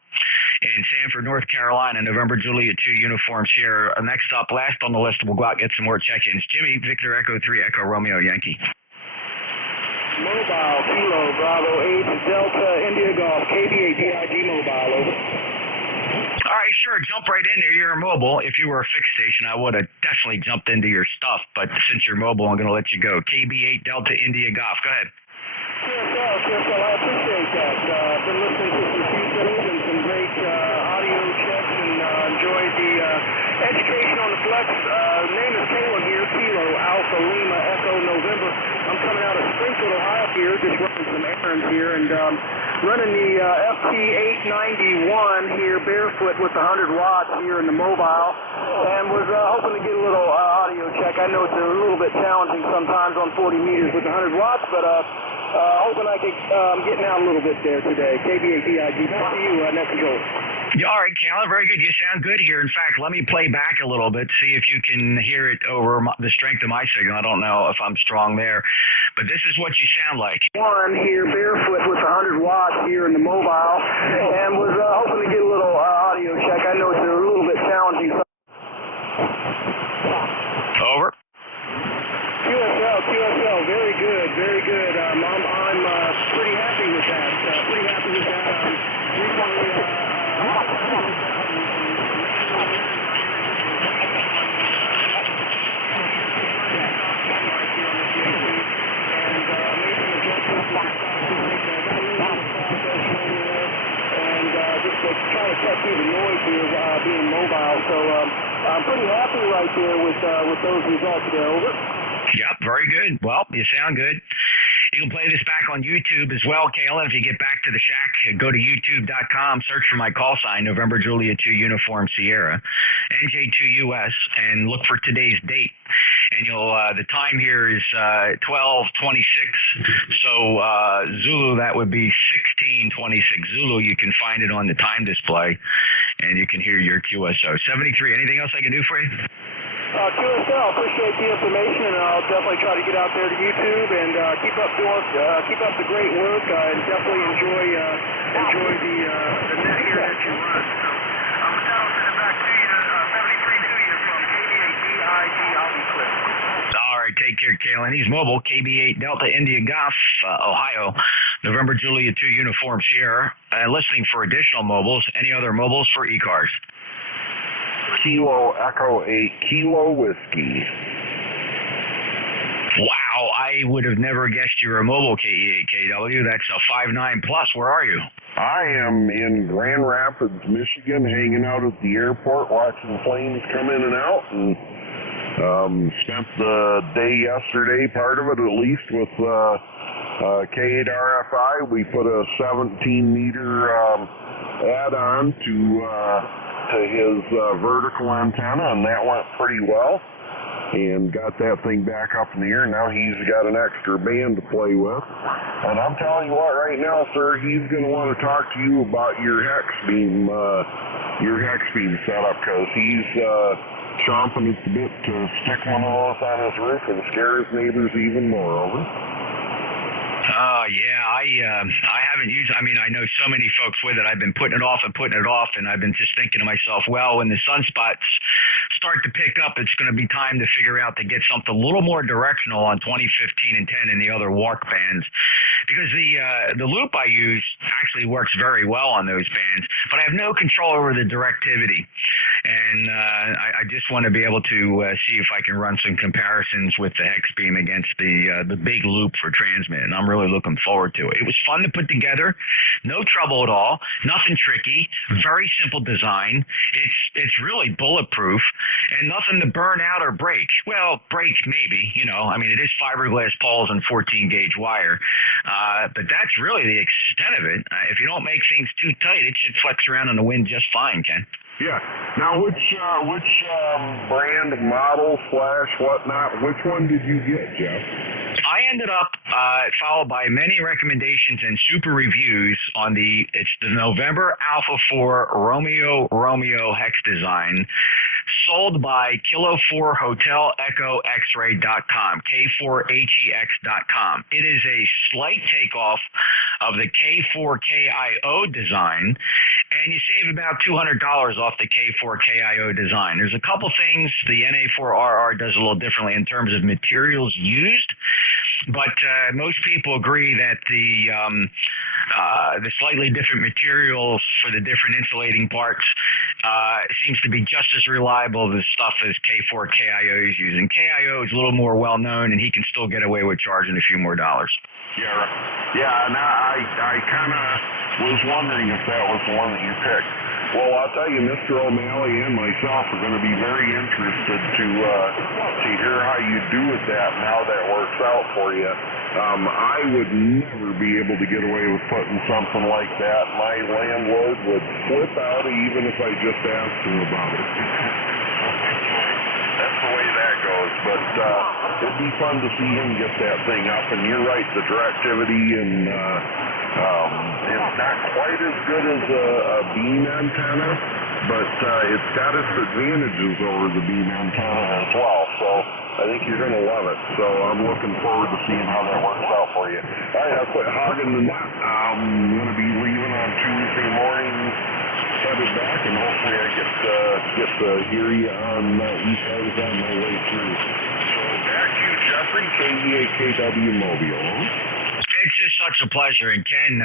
in Sanford, North Carolina, November Juliet 2 uniforms here. Next up, last on the list, we'll go out and get some more check-ins. Jimmy, Victor Echo 3 Echo Romeo Yankee. Mobile, Kilo, Bravo 8, Delta, India Golf, KBA, DIG Mobile, over. All right, sure, jump right in there. You're mobile. If you were a fixed station, I would have definitely jumped into your stuff, but since you're mobile, I'm going to let you go. KB8 Delta India Golf, go ahead. QSL, I appreciate that. I've been listening to some few things and some great audio checks and enjoyed the education on the flex. Name is Caleb here, Kilo, Alpha, Lima, Echo, November. I'm coming out of Springfield, Ohio here, just running some errands here, and running the FT891 here, barefoot with 100 watts here in the mobile, and was hoping to get a little audio check. I know it's a little bit challenging sometimes on 40 meters with 100 watts, but hoping I could, getting out a little bit there today. KBADIG. Back to you, Net Control. Yeah, all right, Caleb, very good. You sound good here. In fact, let me play back a little bit, see if you can hear it over the strength of my signal. I don't know if I'm strong there, but this is what you sound like. One here, barefoot with 100 watts here in the mobile, and was hoping to get a little audio check. I know it's a little bit challenging. Over. QSL, very good, very good. I'm pretty happy with that. Recently, trying to cut through the noise here, being mobile. So I'm pretty happy right there with those results there. Over. Yep, very good. Well, you sound good. You can play this back on YouTube as well, Kayla. If you get back to the shack, go to youtube.com, search for my call sign, November Julia 2 Uniform Sierra, NJ2US, and look for today's date. And the time here is 12:26. So Zulu, that would be 16:26 Zulu. You can find it on the time display, and you can hear your QSO. 73. Anything else I can do for you? QSL, appreciate the information, and I'll definitely try to get out there to YouTube and keep up the great work. I definitely enjoy the net here that you run. So with that, I'll send it back to you. 73 to you from KBADIG Albuquerque. All right, take care, Kalen. He's mobile, KB8 Delta India Golf, Ohio, November Julia 2 Uniform Sierra. Listening for additional mobiles. Any other mobiles for ECARS? Kilo Echo 8 Kilo Whiskey. Wow, I would have never guessed you were a mobile KE8KW. That's a 5.9 plus. Where are you? I am in Grand Rapids, Michigan, hanging out at the airport, watching planes come in and out, and spent the day yesterday, part of it at least, with K8 RFI. We put a 17-meter add-on to his vertical antenna, and that went pretty well, and got that thing back up in the air. Now he's got an extra band to play with, and I'm telling you what, right now, sir, he's going to want to talk to you about your hex beam setup, because he's chomping at the bit to stick one of those on his roof and scare his neighbors even more. Over. Yeah, I haven't used it. I mean, I know so many folks with it. I've been putting it off, and I've been just thinking to myself, well, when the sunspots start to pick up, it's going to be time to figure out to get something a little more directional on 20, 15, and 10 and the other walk bands, because the loop I use actually works very well on those bands, but I have no control over the directivity. And I just want to be able to see if I can run some comparisons with the hex beam against the big loop for transmit, and I'm really looking forward to it. It was fun to put together, no trouble at all, nothing tricky, very simple design. It's really bulletproof, and nothing to burn out or break. Well, break maybe, I mean, it is fiberglass poles and 14-gauge wire, but that's really the extent of it. If you don't make things too tight, it should flex around in the wind just fine, Ken. Yeah. Now, which brand, model, whatnot, which one did you get, Jeff? I ended up followed by many recommendations and super reviews on it's the November Alpha 4 Romeo hex design, sold by Kilo 4 Hotel Echo X-ray.com, K4HEX.com. It is a slight takeoff of the K4KIO design, and you save about $200 off the K4KIO design. There's a couple things the NA4RR does a little differently in terms of materials used, but most people agree that the slightly different materials for the different insulating parts seems to be just as reliable as stuff as K4KIO is using. KIO is a little more well known, and he can still get away with charging a few more dollars. Yeah, and I kind of was wondering if that was the one that you picked. Well, I'll tell you, Mr. O'Malley and myself are going to be very interested to hear how you do with that and how that works out for you. I would never be able to get away with putting something like that. My landlord would flip out even if I just asked him about it. That's the way that goes. But it'd be fun to see him get that thing up. And you're right, the directivity and it's not quite as good as a beam antenna, but it's got its advantages over the beam antenna as well. So I think you're going to love it. So I'm looking forward to seeing how that works out for you. All right, I'll quit hogging the net. I'm going to be leaving on Tuesday morning, headed back, and hopefully I get to hear you on ECARS on my way through. So back to you, Jeffrey, KEAKW Mobile. It's just such a pleasure. And Ken,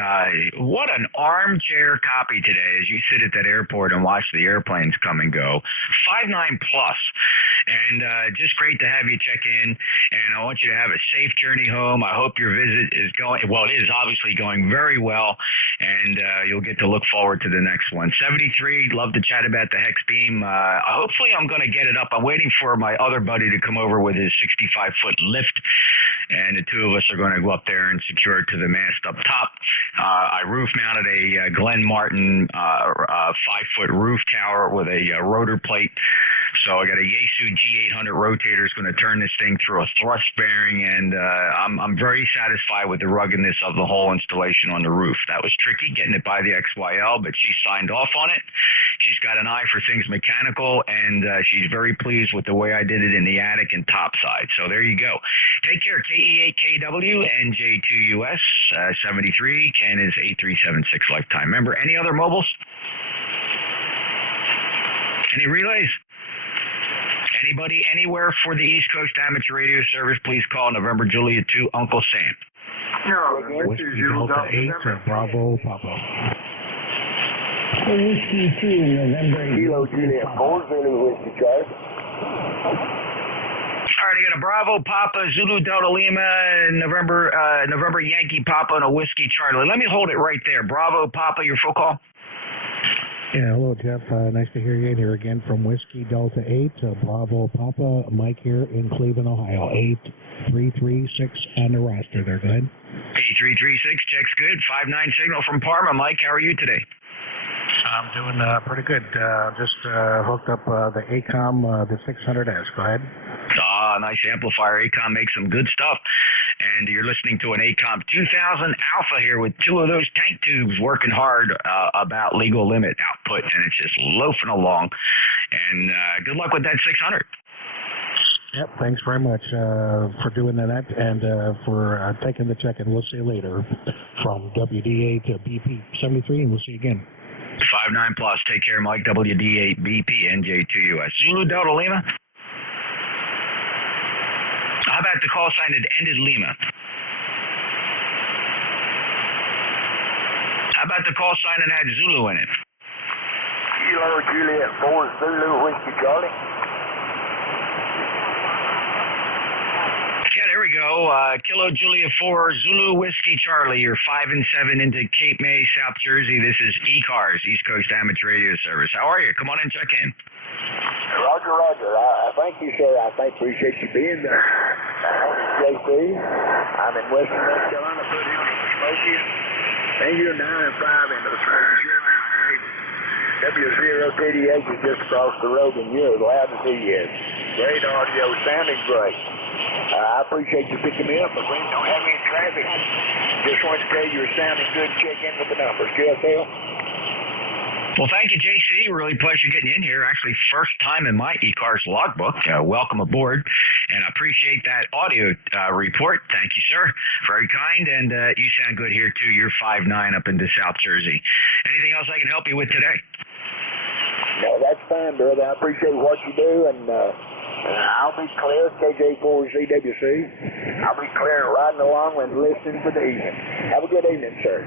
what an armchair copy today as you sit at that airport and watch the airplanes come and go. 5.9 plus. And just great to have you check in. And I want you to have a safe journey home. I hope your visit is going, well, it is obviously going very well. And you'll get to look forward to the next one. 73, love to chat about the hex beam. Hopefully I'm going to get it up. I'm waiting for my other buddy to come over with his 65-foot lift. And the two of us are going to go up there and secure it to the mast up top. I roof mounted a Glenn Martin 5-foot roof tower with a rotor plate. So I got a Yaesu G800 rotator is going to turn this thing through a thrust bearing, and I'm very satisfied with the ruggedness of the whole installation on the roof. That was tricky getting it by the XYL, but she signed off on it. She's got an eye for things mechanical, and she's very pleased with the way I did it in the attic and top side. So there you go. Take care. KE8KW, NJ2US 73. Ken is 8376 lifetime member. Any other mobiles? Any relays? Anybody anywhere for the East Coast Amateur Radio Service, please call November Juliet 2, Uncle Sam. No, Whiskey Delta 8, Bravo, Papa. Whiskey 2, November. Kilo Juliet 4, Zulu Whiskey Charlie. All right, I got a Bravo Papa, Zulu Delta Lima, November Yankee Papa, and a Whiskey Charlie. Let me hold it right there. Bravo Papa, your full call. Yeah, hello, Jeff. Nice to hear you here again from Whiskey Delta 8, Bravo Papa, Mike here in Cleveland, Ohio. 8336 on the roster there. Go ahead. 8336, checks good. 59 signal from Parma. Mike, how are you today? I'm doing pretty good. Just hooked up the ACOM, the 600S. Go ahead. Nice amplifier. ACOM makes some good stuff. And you're listening to an ACOM 2000 Alpha here with two of those tank tubes working hard about legal limit output, and it's just loafing along. And good luck with that 600. Yep, thanks very much for doing that and for taking the check, and we'll see you later from WDA to BP 73, and we'll see you again. 59 plus. Take care, Mike. WD8 BP NJ2US. Zulu Delta Lima. How about the call sign that ended Lima? How about the call sign that had Zulu in it? Kilo Juliet 4, Zulu Whiskey Charlie. Yeah, there we go. Kilo Juliet 4, Zulu Whiskey Charlie. You're 5 and 7 into Cape May, South Jersey. This is ECARS, East Coast Amateur Radio Service. How are you? Come on in, check in. Roger, Roger. Thank you, sir. I appreciate you being there. I'm JC. I'm in western North Carolina, pretty on the Smoky. And you're 9 and 5 into the Smoky. W0TDH is just across the road, and you're as loud as he is. Great audio, sounding great. I appreciate you picking me up, but we don't have any traffic. Just wanted to tell you you're sounding good. Check in with the numbers. QSL. Well, thank you, JC. Really pleasure getting you in here. Actually, first time in my ECARS logbook. Welcome aboard, and I appreciate that audio report. Thank you, sir. Very kind, and you sound good here, too. You're 5'9" up into South Jersey. Anything else I can help you with today? No, that's fine, brother. I appreciate what you do, and I'll be clear, KJ4ZWC. I'll be clear and riding along and listening for the evening. Have a good evening, sir.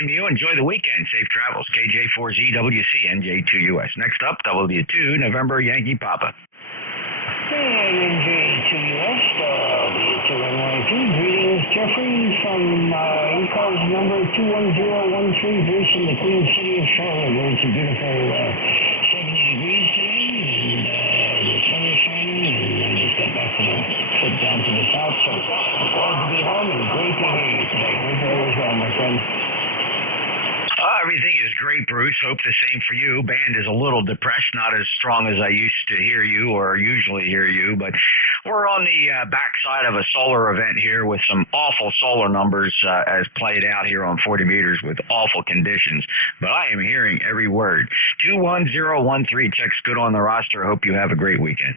Same to you. Enjoy the weekend. Safe travels. KJ4ZWC, NJ2US. Next up, W2, November Yankee Papa. Hey, NJ2US, W2NY2. Greetings, Jeffrey, from ECARS number 21013, based in the Queen City of Charlotte, where it's a beautiful 70 degrees today, and the sun is shining, and I just got back from a trip down to the south, so glad to be home, and great to hear you today. Hope all is well, my friend. Everything is great, Bruce. Hope the same for you. Band is a little depressed, not as strong as I used to hear you or usually hear you, but we're on the backside of a solar event here with some awful solar numbers as played out here on 40 meters with awful conditions. But I am hearing every word. 21013 checks good on the roster. Hope you have a great weekend.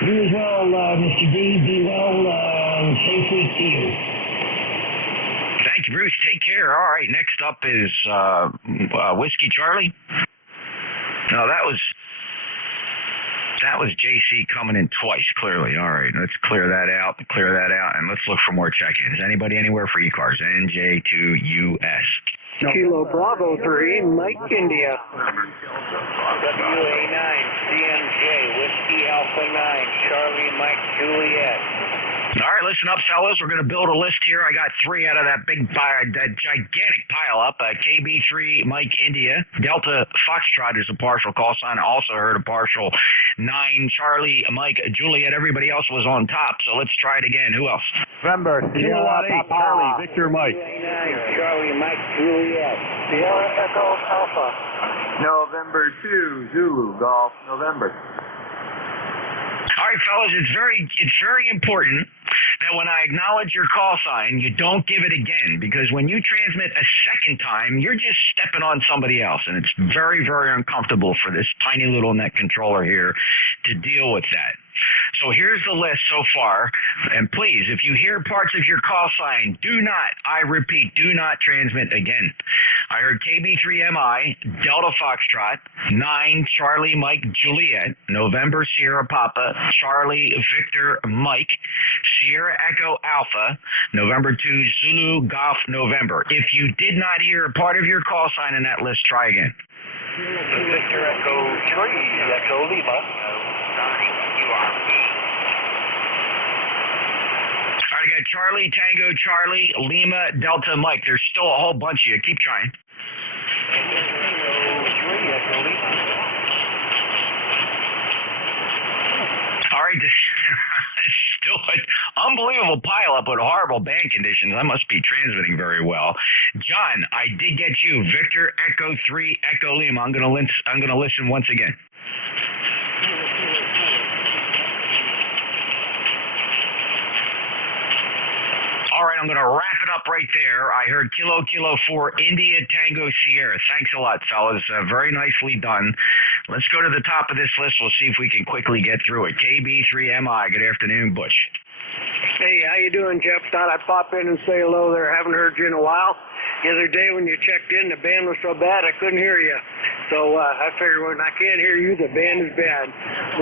You as well, Mr. D. Be well, and safe week to you. Thank you, Bruce. Take care. All right, next up is Whiskey Charlie. No, that was JC coming in twice, clearly. All right, let's clear that out, and let's look for more check-ins. Anybody anywhere for ECARS? NJ2US. Kilo Bravo 3, Mike India. WA9, CMJ, Whiskey Alpha 9, Charlie Mike Juliet. All right, listen up, fellas. We're going to build a list here. I got 3 out of that gigantic pile-up. KB3 Mike India. Delta Foxtrot is a partial call sign. I also heard a partial 9 Charlie Mike Juliet. Everybody else was on top, so let's try it again. Who else? November, Sierra 8, Charlie, Victor Mike. 9, Charlie Mike Juliet. Sierra Echo Alpha. November 2, Zulu, Golf, November. All right, fellas, it's very important that when I acknowledge your call sign, you don't give it again, because when you transmit a second time, you're just stepping on somebody else, and it's very, very uncomfortable for this tiny little net controller here to deal with that. So here's the list so far, and please, if you hear parts of your call sign, I repeat, do not transmit again. I heard KB3MI, Delta Foxtrot, 9 Charlie Mike Juliet, November Sierra Papa, Charlie Victor Mike, Sierra Echo Alpha, November 2 Zulu Golf November. If you did not hear a part of your call sign in that list, try again. Victor Echo 3, Echo Lima. All right, I got Charlie, Tango, Charlie, Lima, Delta, Mike. There's still a whole bunch of you. Keep trying. All right, this still an unbelievable pileup with horrible band conditions. I must be transmitting very well. John, I did get you. Victor, Echo 3, Echo Lima. I'm gonna listen once again. All right, I'm going to wrap it up right there. I heard Kilo 4, India Tango Sierra. Thanks a lot, fellas. Very nicely done. Let's go to the top of this list. We'll see if we can quickly get through it. KB3MI, good afternoon, Butch. Hey, how you doing, Jeff? Thought I'd pop in and say hello there. Haven't heard you in a while. The other day when you checked in, the band was so bad I couldn't hear you. So I figured when I can't hear you, the band is bad.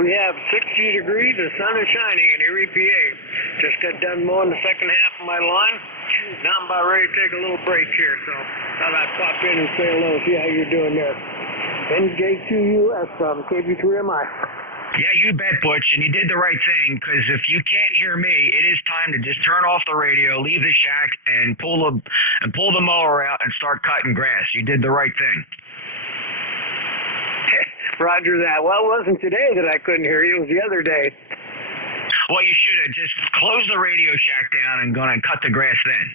We have 60 degrees, the sun is shining in Erie, PA. Just got done mowing the second half of my lawn. Now I'm about ready to take a little break here, so thought I'd pop in and say hello, see how you're doing there. NJ2US from KB3MI. Yeah, you bet, Butch, and you did the right thing, because if you can't hear me, it is time to just turn off the radio, leave the shack, and pull the mower out and start cutting grass. You did the right thing. Roger that. Well, it wasn't today that I couldn't hear you. It was the other day. Well, you should have just closed the radio shack down and gone and cut the grass then.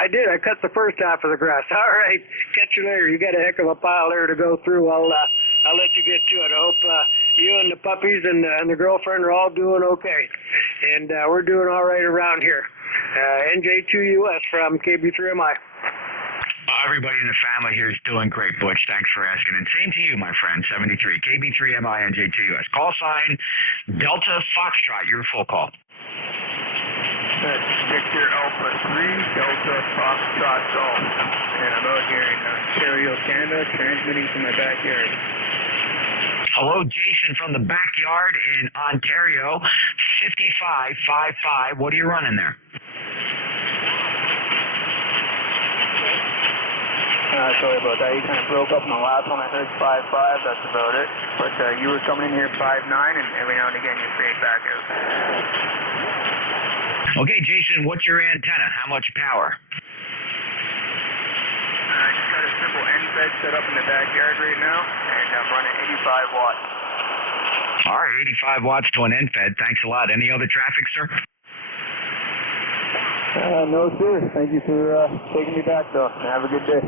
I did. I cut the first half of the grass. All right. Catch you later. You got a heck of a pile there to go through. I'll let you get to it. I hope you and the puppies and the girlfriend are all doing okay. And we're doing all right around here. NJ2US from KB3MI. Everybody in the family here is doing great, Butch. Thanks for asking. And same to you, my friend, 73. KB3MI NJ2US. Call sign Delta Foxtrot. Your full call. That's Victor Alpha 3, Delta Foxtrot Golf. And I'm out here in Ontario, Canada, transmitting from my backyard. Hello, Jason from the backyard in Ontario, 5555. What are you running there? Sorry about that. You kind of broke up in the last one. I heard 5.5. That's about it. But you were coming in here 5.9, and every now and again you fade back out. Okay, Jason, what's your antenna? How much power? I just got a simple NFED set up in the backyard right now, and I'm running 85 watts. All right, 85 watts to an NFED. Thanks a lot. Any other traffic, sir? No, sir. Thank you for taking me back, though. Have a good day.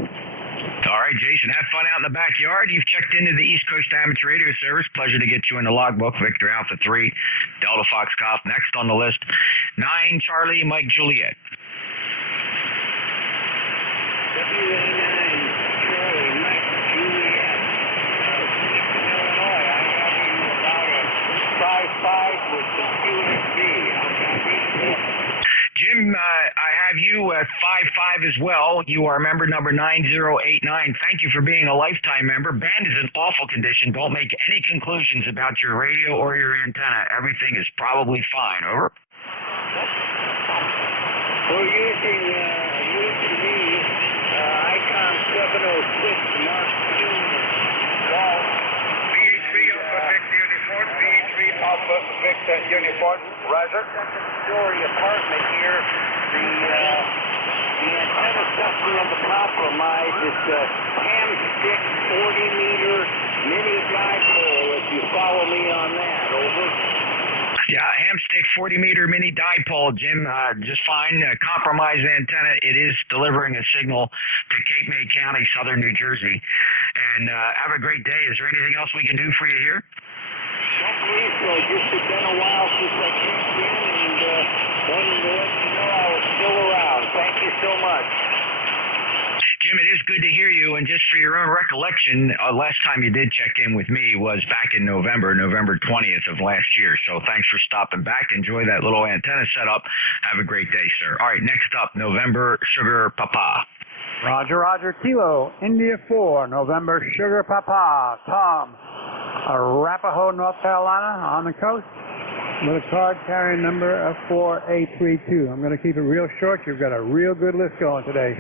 All right, Jason, have fun out in the backyard. You've checked into the East Coast Amateur Radio Service. Pleasure to get you in the logbook. Victor Alpha 3, Delta Fox Golf. Next on the list, 9 Charlie Mike Juliet. WA9 Charlie Mike Juliet. Illinois. I have you about a 5.5 with the QSB. Jim, I have you at 5.5 as well. You are member number 9089. Thank you for being a lifetime member. Band is in awful condition. Don't make any conclusions about your radio or your antenna. Everything is probably fine. Over. We're using me, ICOM 706 Mark II Golf. VE3 Alpha Victor Uniform, VE3 Alpha Victor Uniform, Roger. Story apartment here. The antenna suffering of the compromise. It's a hamstick 40-meter mini dipole. If you follow me on that, over. Yeah, hamstick 40-meter mini dipole, Jim. Just fine. Compromised antenna. It is delivering a signal to Cape May County, southern New Jersey. And have a great day. Is there anything else we can do for you here? Don't believe so. Just it's been a while since I checked in, and wanted to let you know I was still around. Thank you so much. Jim, it is good to hear you, and just for your own recollection, last time you did check in with me was back in November 20th of last year, so thanks for stopping back. Enjoy that little antenna setup. Have a great day, sir. All right, next up, November Sugar Papa. Roger, Kilo, India 4, November Sugar Papa, Tom, Arapahoe, North Carolina, on the coast, with a card carrying number of 4832. I'm going to keep it real short. You've got a real good list going today.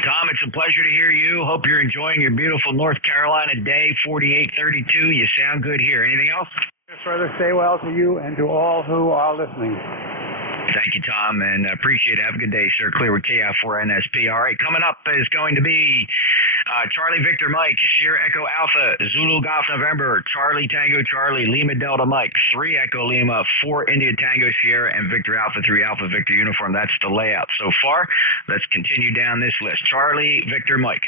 Tom, it's a pleasure to hear you. Hope you're enjoying your beautiful North Carolina day, 4832. You sound good here. Anything else? Further, stay well to you and to all who are listening. Thank you, Tom, and appreciate it. Have a good day, sir. Clear with KI4NSP. All right, coming up is going to be Charlie Victor Mike, Sierra Echo Alpha, Zulu Golf November, Charlie Tango Charlie, Lima Delta Mike, 3 Echo Lima, 4 India Tango Sierra, and Victor Alpha 3 Alpha Victor Uniform. That's the layout so far. Let's continue down this list. Charlie Victor Mike.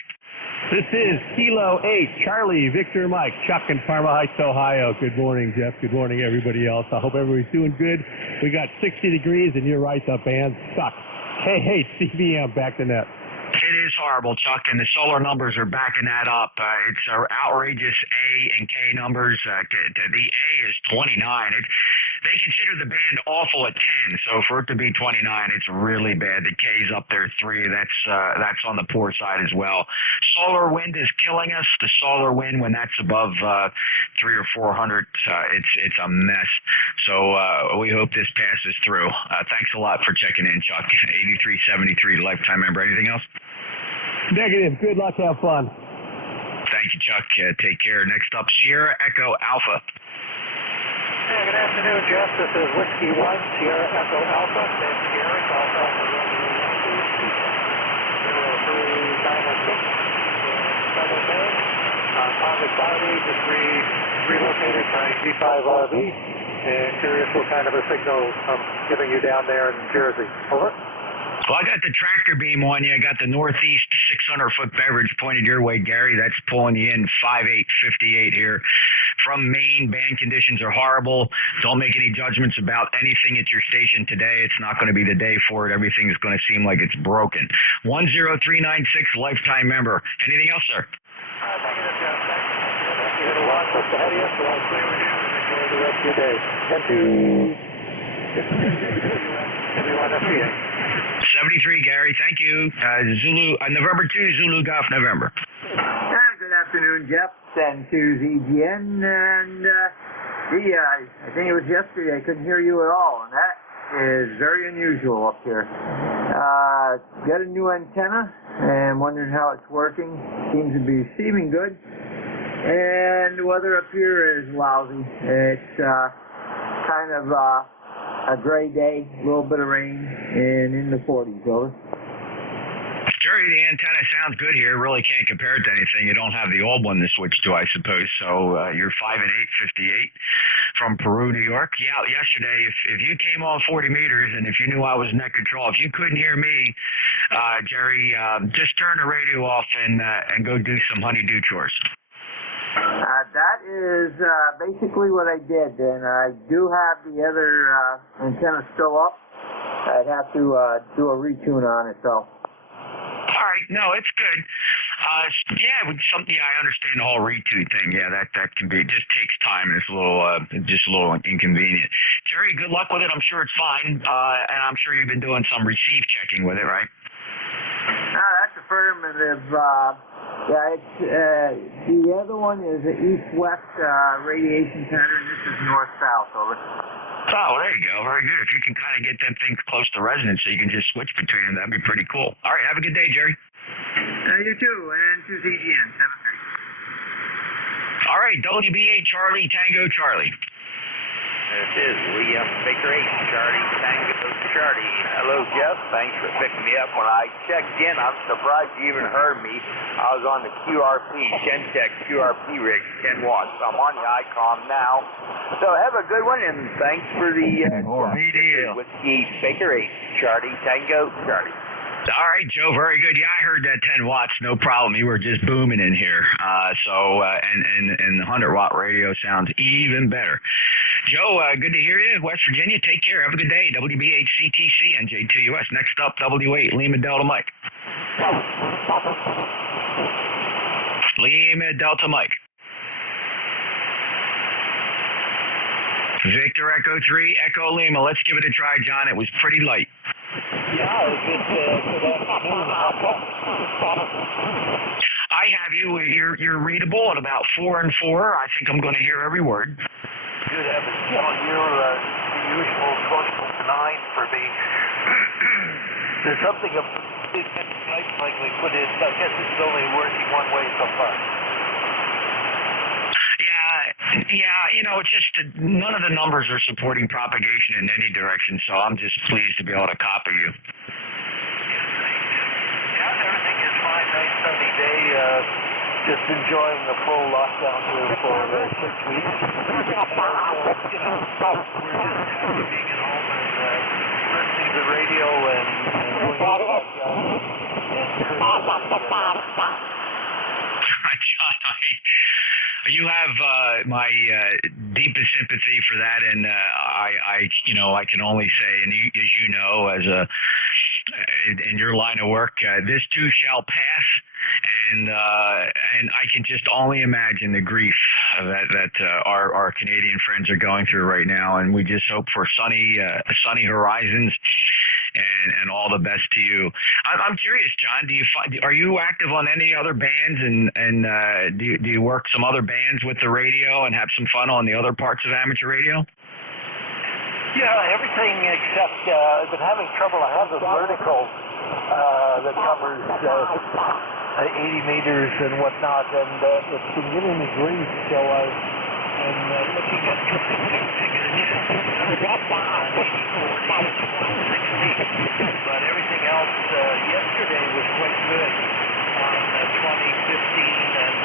This is Kilo 8, Charlie, Victor, Mike, Chuck in Parma Heights, Ohio. Good morning, Jeff. Good morning, everybody else. I hope everybody's doing good. We got 60 degrees, and you're right, the band sucks. Hey, CBM, back to net. It is horrible, Chuck, and the solar numbers are backing that up. It's outrageous A and K numbers. The A is 29. They consider the band awful at 10, so for it to be 29, it's really bad. The K's up there 3. That's on the poor side as well. Solar wind is killing us. The solar wind, when that's above 300 or 400, it's a mess. So we hope this passes through. Thanks a lot for checking in, Chuck. 8373, lifetime member. Anything else? Negative. Good luck. Have fun. Thank you, Chuck. Take care. Next up, Sierra Echo Alpha. Yeah, good afternoon, Jeff. This is Whiskey 1, Sierra Echo Alpha, San Sierra, South Alpha, 0396, Southern Maine. Positive body, just relocated my G5RV, and curious what kind of a signal I'm giving you down there in Jersey. Over. Well, I got the tractor beam on you. I got the Northeast 600-foot beverage pointed your way, Gary. That's pulling you in 5858 here from Maine. Band conditions are horrible. Don't make any judgments about anything at your station today. It's not going to be the day for it. Everything is going to seem like it's broken. 10396, lifetime member. Anything else, sir? Thank you, Jeff. You hit a lot just ahead of you, so I'll clear with you and enjoy the rest of your day. Thank you. Everyone, that's you. 73, Gary. Thank you. Zulu, November 2, Zulu Golf, November. Good afternoon, Jeff. Send to ZGN. And, I think it was yesterday I couldn't hear you at all, and that is very unusual up here. Got a new antenna, and wondering how it's working. Seems to be receiving good. And the weather up here is lousy. It's kind of a gray day, a little bit of rain, and in the 40s, over. Jerry, Jerry, the antenna sounds good here. Really can't compare it to anything. You don't have the old one to switch to, I suppose. So you're 5 and 8, 58 from Peru, New York. Yeah, yesterday, if you came on 40 meters and if you knew I was net control, if you couldn't hear me, Jerry, just turn the radio off and go do some honeydew chores. That is basically what I did, and I do have the other antenna still up. I'd have to do a retune on it, though. All right, no, it's good. Yeah, I understand the whole retune thing. Yeah, that can be, it just takes time, and it's just a little inconvenient. Jerry, good luck with it. I'm sure it's fine, and I'm sure you've been doing some receive checking with it, right? That's affirmative. It's the other one is an east-west radiation pattern. This is north-south. Over. Oh, there you go. Very good. If you can kind of get them things close to resonance so you can just switch between them, that'd be pretty cool. All right, have a good day, Jerry. You too, and to ZGN 73. All right, WBA Charlie, Tango Charlie. This is William Baker 8, Charlie, Tango Charlie. Hello, Jeff. Thanks for picking me up. When I checked in, I'm surprised you even heard me. I was on the QRP, Gentech QRP rig, 10 watts. I'm on the ICOM now. So have a good one, and thanks for the Whiskey Baker 8, Charlie, Tango Charlie. All right, Joe, very good. Yeah, I heard that 10 watts, no problem. You were just booming in here. And the 100-watt radio sounds even better. Joe, good to hear you. West Virginia, take care. Have a good day. WBHCTC, NJ2US. Next up, W8, Lima Delta Mike. Lima Delta Mike. Victor Echo 3, Echo Lima. Let's give it a try, John. It was pretty light. Yeah, good afternoon. I have you. You're readable at about 4 and 4. I think I'm going to hear every word. Good heavens, John, you're the usual 20 to 9 for me. There's something like we put in. I guess it's only working one way so far. Yeah, it's just none of the numbers are supporting propagation in any direction, so I'm just pleased to be able to copy you. Yeah, everything is fine. Nice sunny day. Just enjoying the full lockdown here for 6 weeks. We're just happy being at home and listening to the radio and doing You have my deepest sympathy for that, and I can only say, and as you know, in your line of work, this too shall pass, and I can just only imagine the grief that our Canadian friends are going through right now, and we just hope for sunny horizons. And all the best to you. I'm curious, John. Are you active on any other bands, and do you work some other bands with the radio and have some fun on the other parts of amateur radio? Yeah, everything except I've been having trouble. I have the vertical that covers 80 meters and whatnot, and it's been giving me grief. So I'm looking at but everything else yesterday was quite good on 20, 15, and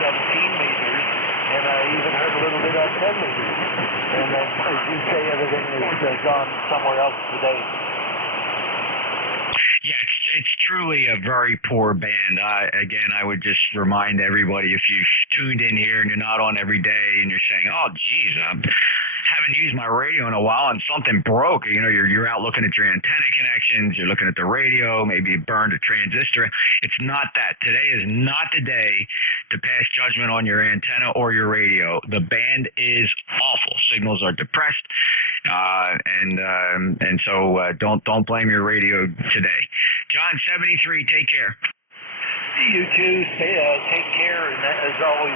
17 meters, and I even heard a little bit on 10 meters. And then, as you say, everything is gone somewhere else today. Yeah, it's truly a very poor band. Again, I would just remind everybody, if you've tuned in here and you're not on every day and you're saying, oh, geez, I haven't used my radio in a while and something broke. You're out looking at your antenna connections, you're looking at the radio, maybe you burned a transistor. It's not that. Today is not the day to pass judgment on your antenna or your radio. The band is awful. Signals are depressed, and so don't blame your radio today. John 73, take care. You too. Take care, and as always,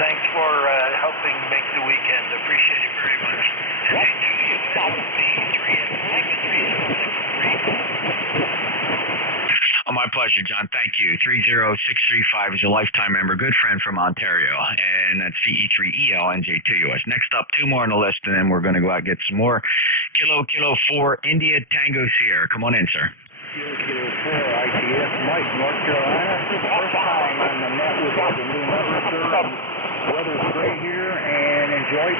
thanks for helping make the weekend. Appreciate it very much. Oh, my pleasure, John. Thank you. 30635 is a lifetime member, good friend from Ontario, and that's CE3EL NJ2US. Next up, 2 more on the list, and then we're going to go out and get some more. Kilo 4, India Tango Sierra. Come on in, sir. Kilo 4 ITS, Mike, North Carolina. First time on the net with the new number, sir. Weather's great here, and enjoy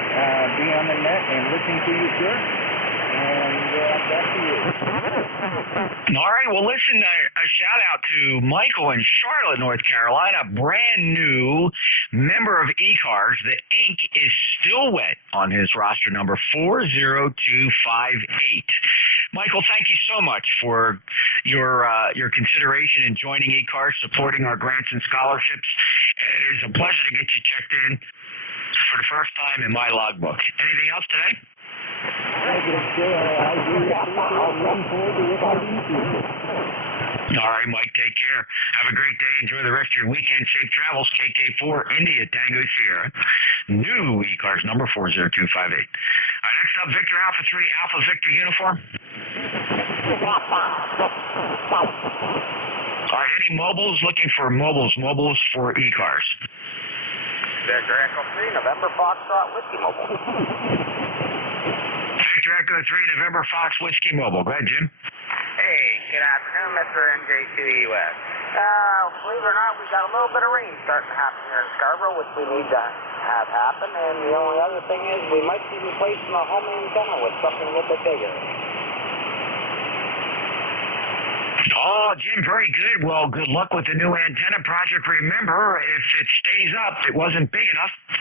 being on the net and listening to you, sir. And back to you. All right, well, listen, a shout out to Michael in Charlotte, North Carolina, brand new member of ECARS. The ink is still wet on his roster number 40258. Michael, thank you so much for your consideration in joining ECARS, supporting our grants and scholarships. It is a pleasure to get you checked in for the first time in my logbook. Anything else today? All right, Mike, take care. Have a great day. Enjoy the rest of your weekend. Safe travels. KK4 India Tango Sierra. New ECARS number 40258. All right, next up, Victor Alpha 3 Alpha Victor uniform. All right, any mobiles? Looking for mobiles for ECARS. Victor Echo 3 November Foxtrot Whiskey Mobile. Victor Echo 3 November Fox Whiskey Mobile. Go ahead, Jim. Hey, good afternoon, Mr. NJ2US. Believe it or not, we got a little bit of rain starting to happen here in Scarborough, which we need to have happen. And the only other thing is we might be replacing the home antenna with something a little bit bigger. Oh, Jim, very good. Well, good luck with the new antenna project. Remember, if it stays up, it wasn't big enough.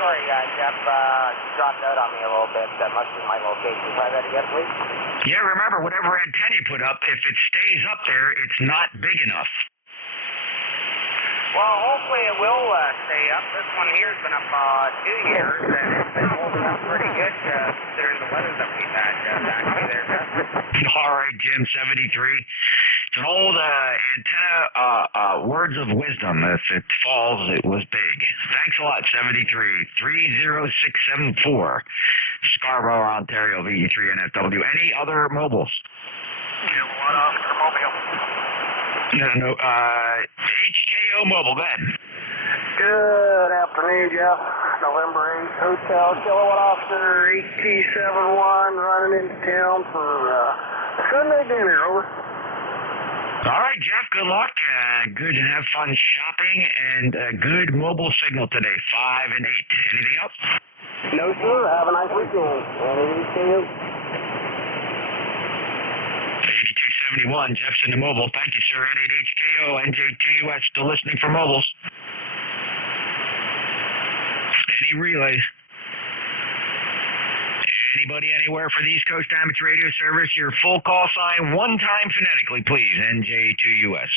Sorry, Jeff, you dropped out on me a little bit. That must be my location. Try that again, please. Yeah, remember, whatever antenna you put up, if it stays up there, it's not big enough. Well, hopefully it will stay up. This one here has been up 2 years, and it's been holding up pretty good considering the weather that we've had actually there, Jeff. All right, Jim, 73. It's an old antenna, words of wisdom. If it falls, it was big. Thanks a lot, 73. 30674. Scarborough, Ontario, VE3 NFW. Any other mobiles? Kilo 1 Oscar Mobile. No, HKO Mobile, go ahead. Good afternoon, Jeff. November 8th, Hotel Kilo 1 Oscar 8T71 running into town for Sunday dinner, over. All right, Jeff, good luck. Good to have fun shopping, and good mobile signal today, 5 and 8. Anything else? No, sir. Have a nice weekend. And 8271, Jeff's in the mobile. Thank you, sir. 88HKO, NJ2US, still listening for mobiles. Any relays? Anybody anywhere for the East Coast Amateur Radio Service? Your full call sign, one time phonetically, please. NJ2US.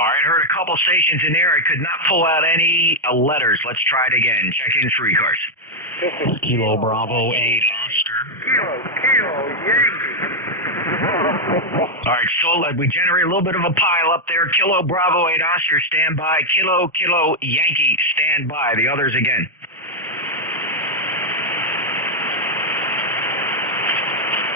All right, heard a couple stations in there. I could not pull out any letters. Let's try it again. Check in 3 cars. Kilo Bravo 8 Oscar. Kilo Yankee. All right, so we generate a little bit of a pile up there. Kilo Bravo 8 Oscar, stand by. Kilo Yankee, stand by. The others again.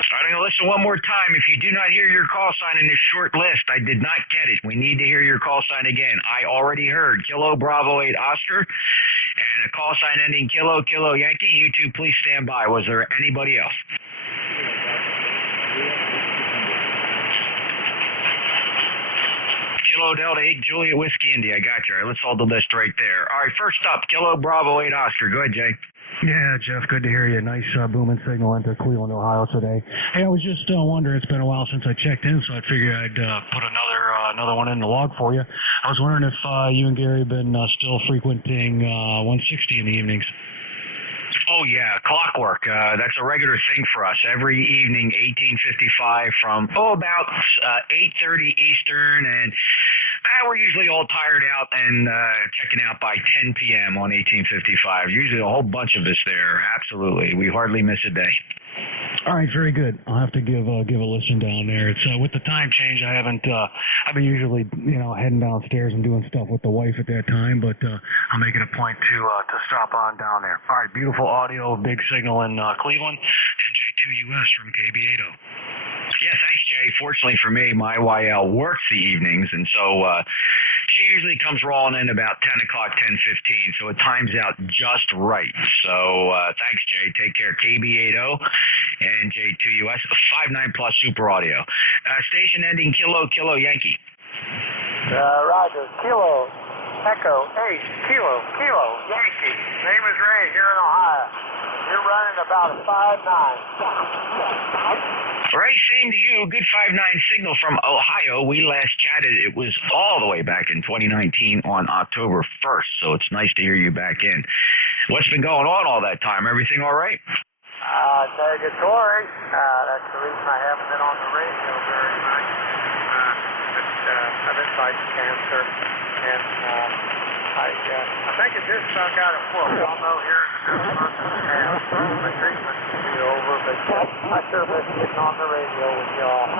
All right, I'm going to listen one more time. If you do not hear your call sign in this short list, I did not get it. We need to hear your call sign again. I already heard Kilo Bravo 8 Oscar and a call sign ending Kilo Yankee. You two, please stand by. Was there anybody else? Kilo Delta 8 Juliet Whiskey India. I got you. All right, let's hold the list right there. All right, first up, Kilo Bravo 8 Oscar. Go ahead, Jay. Yeah, Jeff, good to hear you. Nice booming signal into Cleveland, Ohio today. Hey, I was just wondering, it's been a while since I checked in, so I figured I'd put another one in the log for you. I was wondering if you and Gary have been still frequenting 160 in the evenings. Oh, yeah, clockwork. That's a regular thing for us. Every evening, 1855 from, about 8:30 Eastern, and we're usually all tired out and checking out by 10 p.m. on 1855. Usually a whole bunch of us there. Absolutely. We hardly miss a day. All right, very good. I'll have to give a listen down there. It's with the time change. I've been usually heading downstairs and doing stuff with the wife at that time, but I'll make it a point to stop on down there. All right, beautiful audio, big signal in Cleveland. NJ2US from KB8O. Yeah, thanks, Jay. Fortunately for me, my YL works the evenings, and so she usually comes rolling in about 10 o'clock, 10:15, so it times out just right. So thanks, Jay. Take care. KB80 and NJ2US 59 plus Super Audio. Station ending Kilo Yankee. Roger. Kilo Echo 8 Kilo Yankee. Name is Ray here in Ohio. You're running about a 5.9. Ray, same to you. Good 5.9 signal from Ohio. We last chatted. It was all the way back in 2019 on October 1st, so it's nice to hear you back in. What's been going on all that time? Everything all right? Negatory. That's the reason I haven't been on the radio very much. I've been fighting cancer, and I think it just stuck out of foot. We all know here in this month and my treatment will be over, but I sure miss getting on the radio with y'all.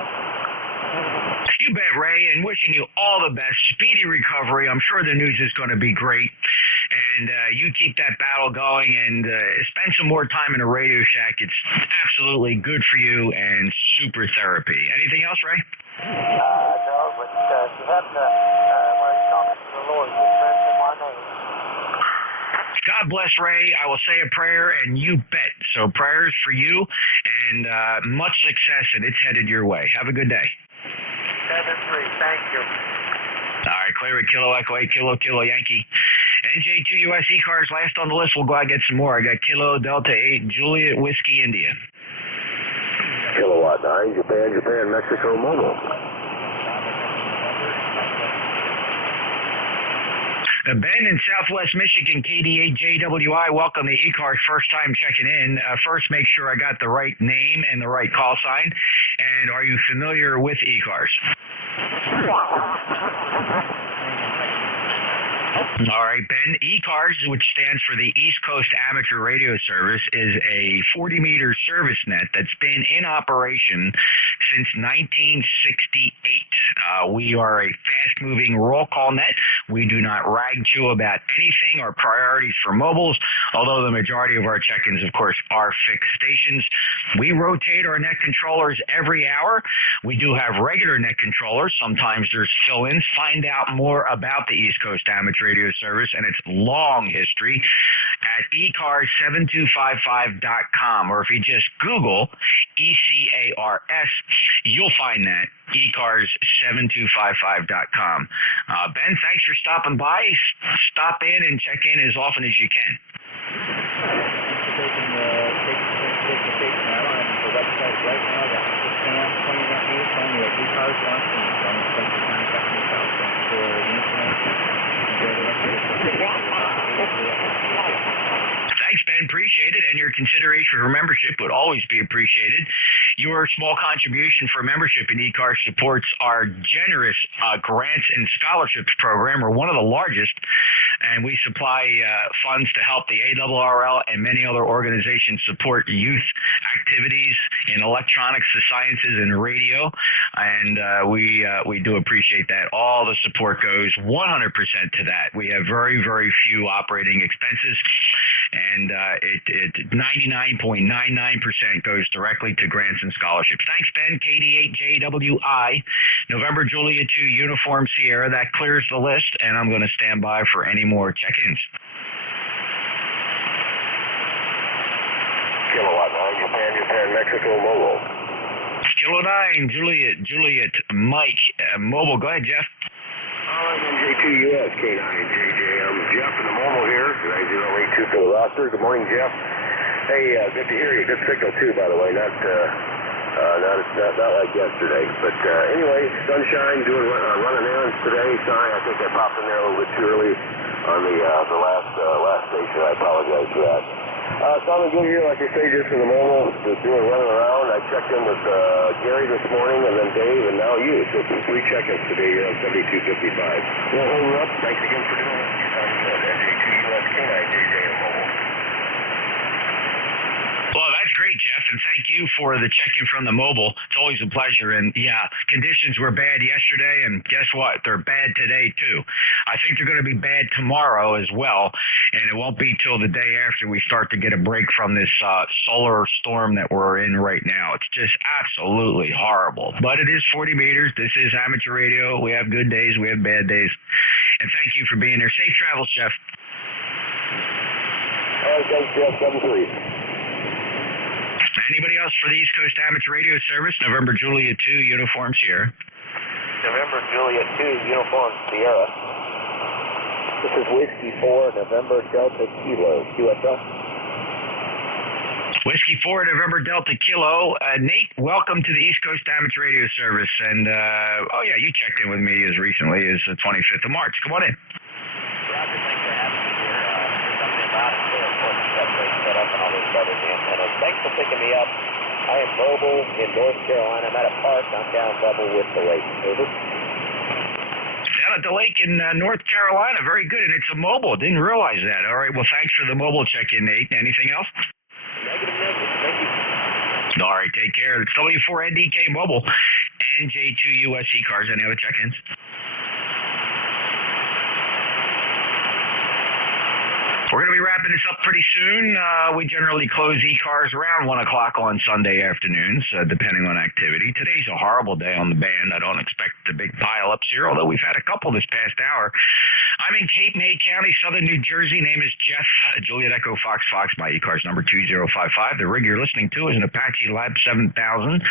You bet, Ray, and wishing you all the best. Speedy recovery. I'm sure the news is going to be great. And you keep that battle going and spend some more time in a Radio Shack. It's absolutely good for you and super therapy. Anything else, Ray? No, but if you happen to, when you're talking to the Lord, just mention my name. God bless, Ray. I will say a prayer, and you bet. So prayers for you, and much success, and it's headed your way. Have a good day. 7-3, thank you. All right, clear at Kilo Echo 8 Kilo Yankee. NJ2US ECARS last on the list. We'll go out and get some more. I got Kilo Delta 8 Juliet Whiskey India. Kilowatt 9 Japan Mexico Mobile. Ben in Southwest Michigan, KD8JWI, welcome to ECARS, first time checking in. First, make sure I got the right name and the right call sign. And are you familiar with ECARS? All right, Ben. ECARS, which stands for the East Coast Amateur Radio Service, is a 40-meter service net that's been in operation since 1968. We are a fast-moving roll call net. We do not rag chew about anything or priorities for mobiles, although the majority of our check-ins, of course, are fixed stations. We rotate our net controllers every hour. We do have regular net controllers. Sometimes there's fill-ins. Find out more about the East Coast Amateur Radio Service and its long history at ECARS7255.com, or if you just Google ECARS, you'll find that, ECARS7255.com. Ben, thanks for stopping by. Stop in and check in as often as you can. The website right now, that's the Sam pointing at me, telling me that ECARS wants me, so I'm expecting to contact myself for the information. Thanks, Ben. Appreciate it. And your consideration for membership would always be appreciated. Your small contribution for membership in ECARS supports our generous grants and scholarships program. We're one of the largest, and we supply funds to help the ARRL and many other organizations support youth activities in electronics, the sciences, and radio. And we do appreciate that. All the support goes 100% to that. We have very, very few operating expenses, and it 99.99% goes directly to grants and scholarships. Thanks, Ben. KD8JWI, November Juliet 2 Uniform Sierra. That clears the list, and I'm going to stand by for any more check-ins. Kilowatt 9 Japan Mexico Mobile. Kilo 9 Juliet Mike Mobile. Go ahead, Jeff. NJ2US K9JJ. I'm Jeff in the mobile here. 9082 for the roster. Good morning, Jeff. Hey, good to hear you. Good signal too, by the way. Not like yesterday. But anyway, sunshine. Running errands today. Sorry, I think I popped in there a little bit too early on the last station. I apologize for that. Sounding good here, like I say, just in the mobile, just running around. I checked in with Gary this morning, and then Dave, and now you. So 3 check-ins today here on 7255. Well, hold up. Thanks again for doing it. NJ2US K9JJ in mobile. Well, that's great, Jeff, and thank you for the check-in from the mobile. It's always a pleasure. And, yeah, conditions were bad yesterday, and guess what? They're bad today, too. I think they're going to be bad tomorrow as well, and it won't be till the day after we start to get a break from this solar storm that we're in right now. It's just absolutely horrible. But it is 40 meters. This is amateur radio. We have good days. We have bad days. And thank you for being there. Safe travels, Jeff. All right, thanks, Jeff. 7-3. Anybody else for the East Coast Amateur Radio Service? November Juliet 2, Uniform Sierra. November Juliet 2, Uniform Sierra. This is Whiskey 4, November Delta Kilo, QSL. Whiskey 4, November Delta Kilo. Nate, welcome to the East Coast Amateur Radio Service. And, you checked in with me as recently as the 25th of March. Come on in. Roger, thanks for having me here. There's something about it today, of course, set up and all those other antennas. Thanks for picking me up. I am mobile in North Carolina. I'm at a park. I'm down level with the lake. Over. Down at the lake in North Carolina. Very good. And it's a mobile. Didn't realize that. All right. Well, thanks for the mobile check-in, Nate. Anything else? Negative. Thank you. All right. Take care. It's W4NDK Mobile. NJ2US ECARS. Any other check-ins? We're going to be wrapping this up pretty soon. We generally close ECARS around 1 o'clock on Sunday afternoons, depending on activity. Today's a horrible day on the band. I don't expect the big pile-ups here, although we've had a couple this past hour. I'm in Cape May County, southern New Jersey. Name is Jeff, Juliet Echo Fox. My ECARS number 2055. The rig you're listening to is an Apache Lab 7000.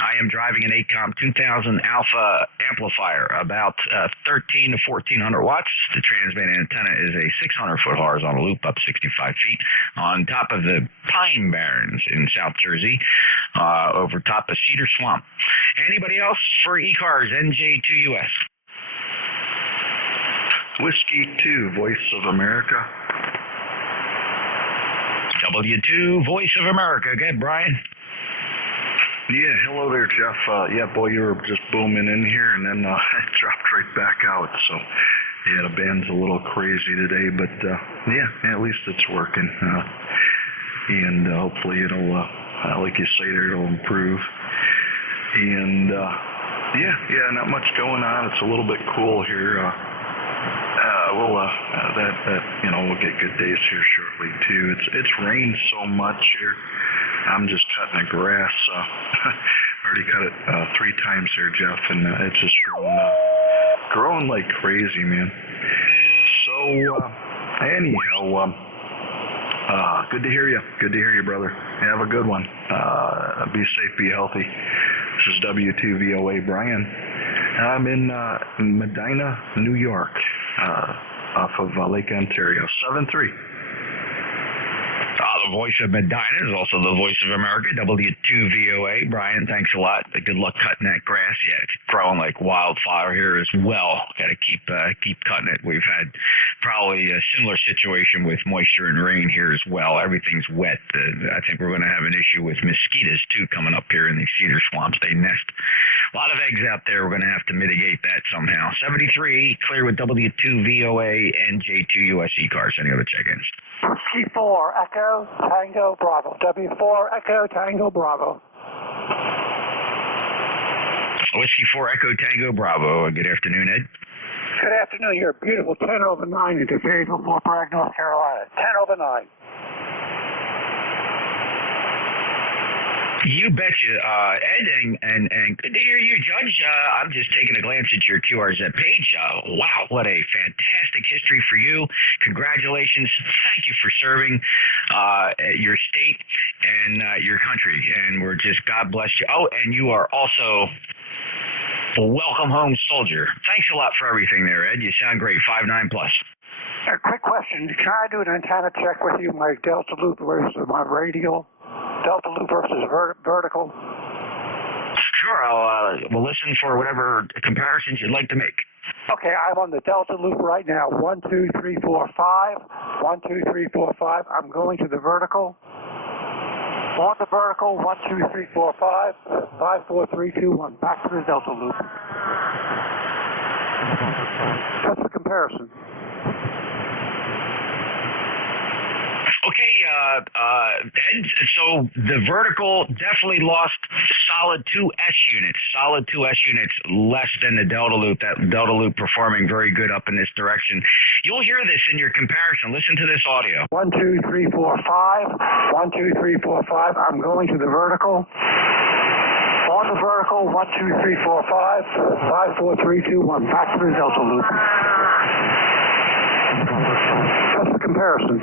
I am driving an ACOM 2000 Alpha amplifier, about 13 to 1400 watts. The transmitting antenna is a 600-foot horizontal loop up 65 feet on top of the Pine Barrens in South Jersey, over top of Cedar Swamp. Anybody else for ECARS, NJ2US? Whiskey 2, Voice of America. W2, Voice of America. Good, Brian. Yeah, hello there, Jeff. You were just booming in here, and then it dropped right back out. So, the band's a little crazy today, but at least it's working. And hopefully it'll, like you say there, it'll improve. And, not much going on. It's a little bit cool here. We'll get good days here shortly, too. It's rained so much here. I'm just cutting the grass. Already cut it 3 times here, Jeff, and it's just growing like crazy, man. So, anyhow, good to hear you. Good to hear you, brother. Have a good one. Be safe, be healthy. This is W2VOA Brian. I'm in Medina, New York, off of Lake Ontario. 7-3. The voice of Medina is also the voice of America, W2VOA. Brian, thanks a lot. Good luck cutting that grass. Yeah, it's growing like wildfire here as well. Got to keep cutting it. We've had probably a similar situation with moisture and rain here as well. Everything's wet. I think we're going to have an issue with mosquitoes, too, coming up here in these cedar swamps. They nest a lot of eggs out there. We're going to have to mitigate that somehow. 73, clear with W2VOA, NJ2US ECARS. Any other check-ins? Whiskey 4, Echo, Tango, Bravo. W4, Echo, Tango, Bravo. Whiskey 4, Echo, Tango, Bravo. Good afternoon, Ed. Good afternoon. You're beautiful. 10/9 into Fayetteville, Fort Bragg, North Carolina. 10/9. You betcha, Ed, and good to hear you, Judge. I'm just taking a glance at your QRZ page. Wow, what a fantastic history for you. Congratulations. Thank you for serving your state and your country. And we're just, God bless you. Oh, and you are also a welcome home soldier. Thanks a lot for everything there, Ed. You sound great. 5'9+. A quick question. Can I do an antenna check with you? My Delta loop versus my radial? Delta loop versus vertical? Sure, we'll listen for whatever comparisons you'd like to make. Okay, I'm on the Delta loop right now. 1, 2, 3, 4, 5. 1, 2, 3, 4, 5. I'm going to the vertical. On the vertical. 1, 2, 3, 4, 5. 5, 4, 3, 2, 1. Back to the Delta loop. What's the comparison? Okay, Ed, so the vertical definitely lost solid 2S units. Solid 2S units less than the Delta loop. That Delta loop performing very good up in this direction. You'll hear this in your comparison. Listen to this audio. 1, 2, 3, 4, 5. 1, 2, 3, 4, 5. I'm going to the vertical. On the vertical, 1, 2, 3, 4, 5. 5, 4, 3, 2, 1. Back to the Delta loop. Just a comparison.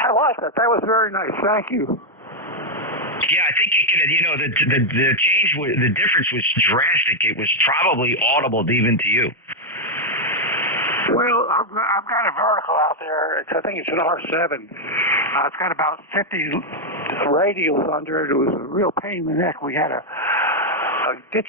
I like that. That was very nice. Thank you. Yeah, I think it could. The change, the difference was drastic. It was probably audible even to you. Well, I've got a vertical out there. I think it's an R7. It's got about 50 radials under it. It was a real pain in the neck. We had a ditch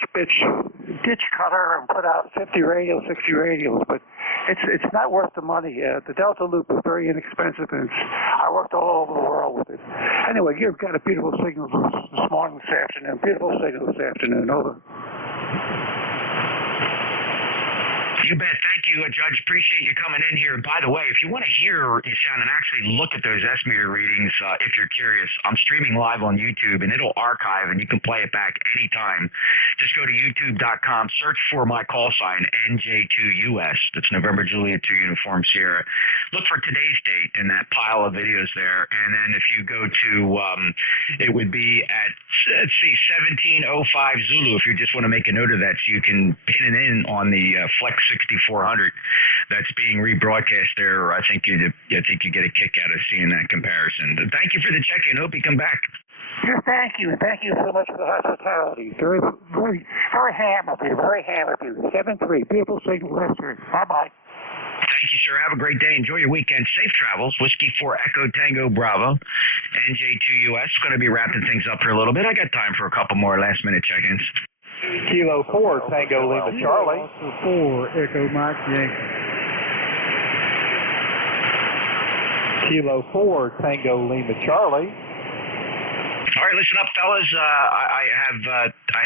cutter and put out 50 radials, 60 radials, but it's not worth the money. The Delta Loop is very inexpensive, and I worked all over the world with it. Anyway, you've got a beautiful signal this morning, this afternoon. Beautiful signal this afternoon. Over. You bet. Thank you, Judge. Appreciate you coming in here. By the way, if you want to hear your sound and actually look at those S-meter readings, if you're curious, I'm streaming live on YouTube, and it'll archive, and you can play it back anytime. Just go to youtube.com, search for my call sign, NJ2US. That's November Juliet 2 Uniform Sierra. Look for today's date in that pile of videos there, and then if you go to, it would be at, let's see, 1705 Zulu, if you just want to make a note of that, so you can pin it in on the Flex 6400 that's being rebroadcast there. I think you get a kick out of seeing that comparison. Thank you for the check-in. Hope you come back. Yes, thank you. Thank you so much for the hospitality. Very, very, very ham of you. Very ham of you. 7-3. Beautiful signal. Bye-bye. Thank you, sir. Have a great day. Enjoy your weekend. Safe travels. Whiskey 4 Echo Tango Bravo. NJ2US. Going to be wrapping things up here a little bit. I got time for a couple more last-minute check-ins. Kilo 4 Tango Lima Charlie. 4 Echo Mike Yankee. Kilo 4 Tango Lima Charlie. All right, listen up, fellas. I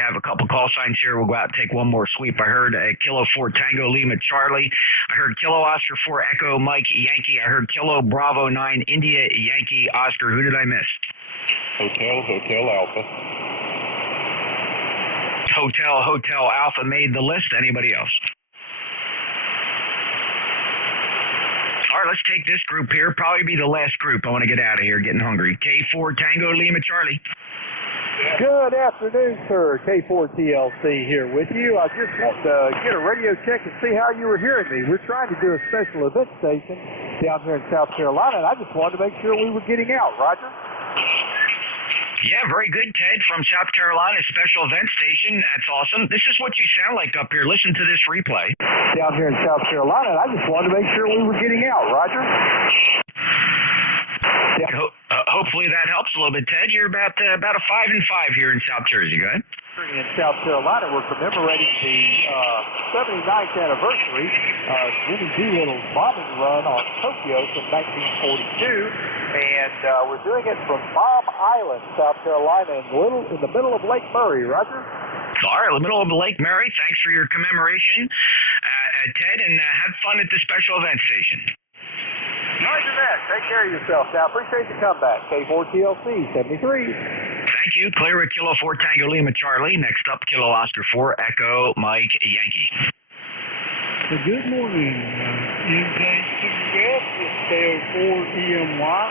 have a couple call signs here. We'll go out and take one more sweep. I heard Kilo 4 Tango Lima Charlie. I heard Kilo Oscar 4 Echo Mike Yankee. I heard Kilo Bravo 9 India Yankee Oscar. Who did I miss? Hotel Alpha. Hotel Alpha made the list. Anybody else? All right, let's take this group here. Probably be the last group. I want to get out of here. Getting hungry. K4 Tango Lima Charlie. Good afternoon, sir. K4 TLC here with you. I just want to get a radio check and see how you were hearing me. We're trying to do a special event station down here in South Carolina, and I just wanted to make sure we were getting out. Roger? Yeah, very good, Ted, from South Carolina, special event station. That's awesome. This is what you sound like up here. Listen to this replay. Down here in South Carolina, and I just wanted to make sure we were getting out. Roger? Yeah. Hopefully that helps a little bit, Ted. You're about a 5 and 5 here in South Jersey. Go ahead. In South Carolina, we're commemorating the 79th anniversary of Jimmy Doolittle's bombing run on Tokyo from 1942, and we're doing it from Bomb Island, South Carolina, in the middle of Lake Murray. Roger? All right, in the middle of Lake Murray. Thanks for your commemoration, Ted, and have fun at the special event station. Roger that. Take care of yourself. Now, appreciate the comeback. K4TLC 73. Thank you. Clear at Kilo 4 Tango Lima Charlie. Next up, Kilo Oscar 4 Echo Mike Yankee. So good morning, NJ2US KO4 EMY.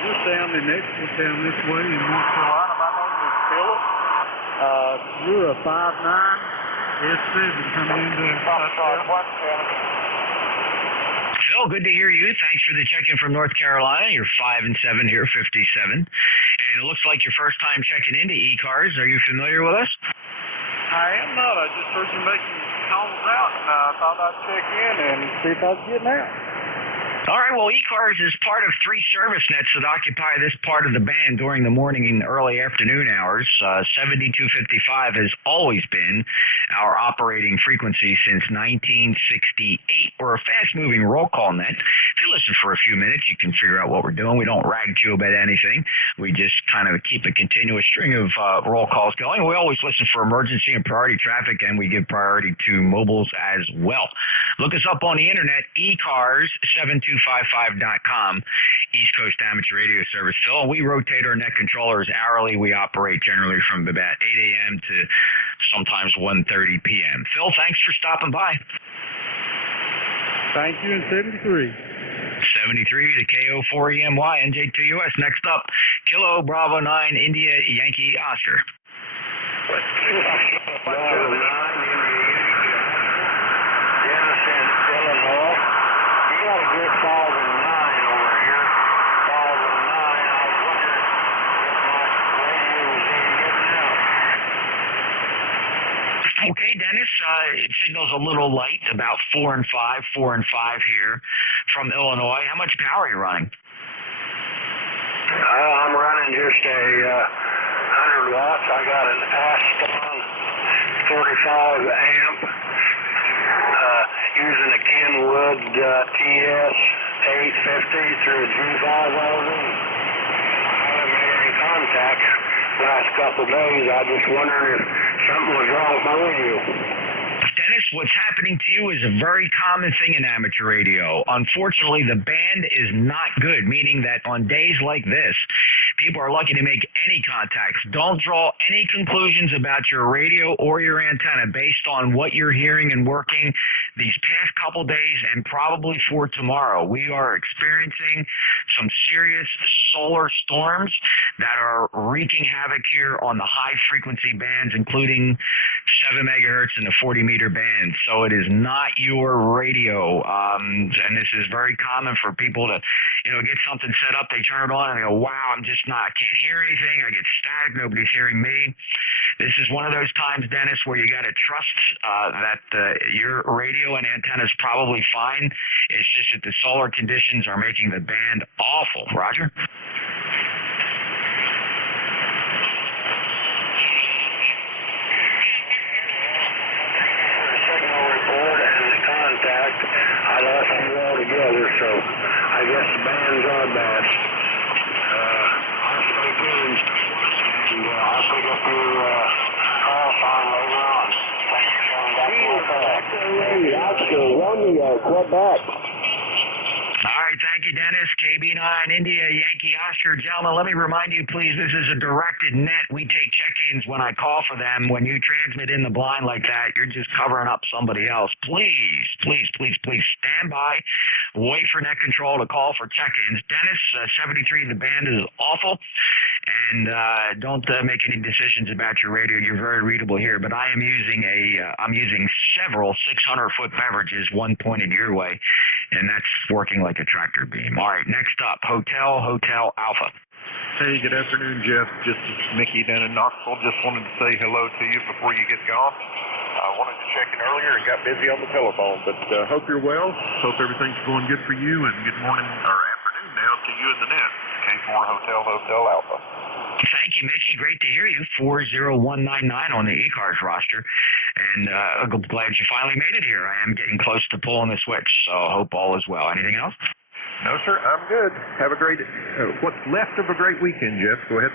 You're sounding excellent down this way in North Carolina. My name is Philip. You're a 5'9", S7 coming into South Carolina. Phil, good to hear you. Thanks for the check-in from North Carolina. You're 5 and 7 here, 57. And it looks like your first time checking into ECARS. Are you familiar with us? I am not. I just heard you making calls out, and I thought I'd check in and see if I was getting out. All right, well, ECARS is part of 3 service nets that occupy this part of the band during the morning and early afternoon hours. 7255 has always been our operating frequency since 1968. We're a fast-moving roll call net. If you listen for a few minutes, you can figure out what we're doing. We don't rag to you about anything. We just kind of keep a continuous string of roll calls going. We always listen for emergency and priority traffic, and we give priority to mobiles as well. Look us up on the internet, ECARS7255.com, East Coast Amateur Radio Service. Phil, we rotate our net controllers hourly. We operate generally from about 8 a.m. to sometimes 1:30 p.m. Phil, thanks for stopping by. Thank you, in 73. 73 to KO4EMY, NJ2US. Next up, Kilo Bravo 9, India Yankee Oscar. Bravo 9, India Yankee got a good balls and 9 over here. Balls and 9. I was wondering if my radio was even getting out. Okay, Dennis, it signals a little light, about 4 and 5 here from Illinois. How much power are you running? I'm running just a 100 watts. I got an Aston 45 amp using a Kenwood TS 850 through a G5 LV. I haven't made any contact last couple of days. I just wondering if something was wrong with my radio. Dennis, what's happening to you is a very common thing in amateur radio. Unfortunately, the band is not good, meaning that on days like this, people are lucky to make any contacts. Don't draw any conclusions about your radio or your antenna based on what you're hearing and working these past couple days and probably for tomorrow. We are experiencing some serious solar storms that are wreaking havoc here on the high-frequency bands, including 7 megahertz and the 40-meter band. So it is not your radio, and this is very common for people to, get something set up. They turn it on and they go, wow, I can't hear anything. I get static. Nobody's hearing me. This is one of those times, Dennis, where you got to trust that your radio and antenna is probably fine. It's just that the solar conditions are making the band awful. Roger? I lost you all together, so I guess the bands are bad. I'll stay tuned, and I'll pick up your call sign later on. Thanks for coming back to my call. Oscar, Romeo, Quebec. All right, thank you, Dennis. KB9, India, Yankee, Oscar. Gentlemen, let me remind you, please, this is a directed net. We take check-ins when I call for them. When you transmit in the blind like that, you're just covering up somebody else. Please, please, please, please stand by. Wait for net control to call for check-ins. Dennis, 73, the band is awful. And don't make any decisions about your radio. You're very readable here, but I'm using several 600-foot beverages, one pointed your way, and that's working like a tractor beam. All right, next up, Hotel Alpha. Hey, good afternoon, Jeff. Just Mickey down in Knoxville. Just wanted to say hello to you before you get gone. I wanted to check in earlier and got busy on the telephone, but hope you're well. Hope everything's going good for you, and good morning or afternoon now to you in the net. K4 Hotel Alpha. Thank you, Mickey. Great to hear you. 40199 on the ECARS roster. And I'm glad you finally made it here. I am getting close to pulling the switch, so I hope all is well. Anything else? No, sir. I'm good. Have a great, what's left of a great weekend, Jeff. Go ahead.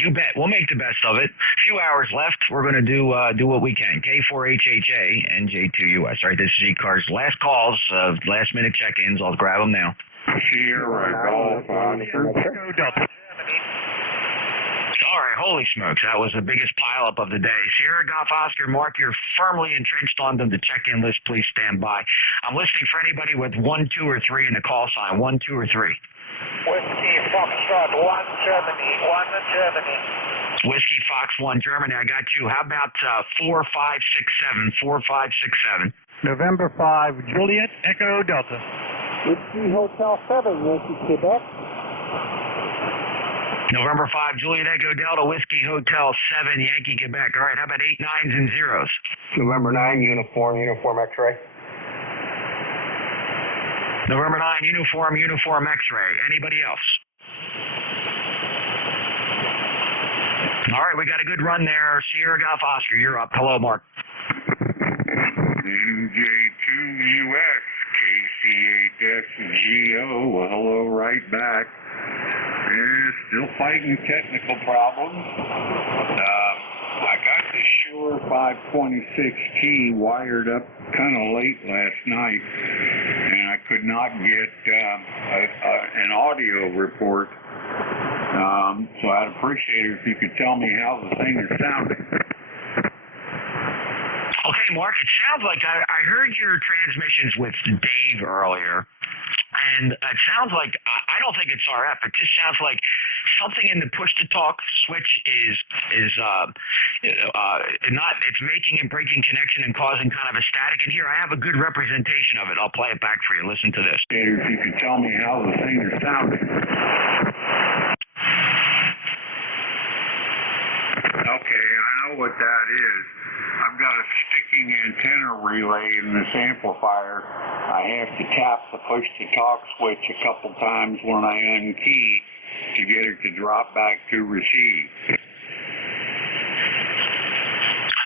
You bet. We'll make the best of it. A few hours left. We're going to do what we can. K4HHA, NJ2US. All right, this is ECARS. Last calls, last-minute check-ins. I'll grab them now. Sierra Golf Oscar. All right, holy smokes, that was the biggest pileup of the day. Sierra Golf Oscar, Mark, you're firmly entrenched on the check-in list. Please stand by. I'm listening for anybody with 1, 2, or 3 in the call sign. 1, 2, or 3. Whiskey Foxtrot 1, Germany. 1, Germany. Whiskey Fox 1, Germany. I got you. How about 4, 5, 6, 7? 4, 5, 6, 7. November 5, Juliet, Echo Delta. Whiskey Hotel 7, Yankee, Quebec. November 5, Juliet Echo Delta, Whiskey Hotel 7, Yankee, Quebec. All right, how about 8, 9s, and 0s? November 9, Uniform X-ray. November 9, Uniform X-ray. Anybody else? All right, we got a good run there. Sierra Golf Oscar, you're up. Hello, Mark. NJ2US, KC8SGO. Well, hello, right back. Still fighting technical problems. I got the Shure 526T wired up kind of late last night, and I could not get an audio report. So I'd appreciate it if you could tell me how the thing is sounding. Okay, Mark, it sounds like I heard your transmissions with Dave earlier. And it sounds like, I don't think it's RF, it just sounds like something in the push to talk switch is not, it's making and breaking connection and causing kind of a static in here. I have a good representation of it. I'll play it back for you. Listen to this. If you could tell me how the thing is sounding. Okay, I know what that is. I've got a sticking antenna relay in this amplifier. I have to tap the push-to-talk switch a couple times when I unkey to get it to drop back to receive.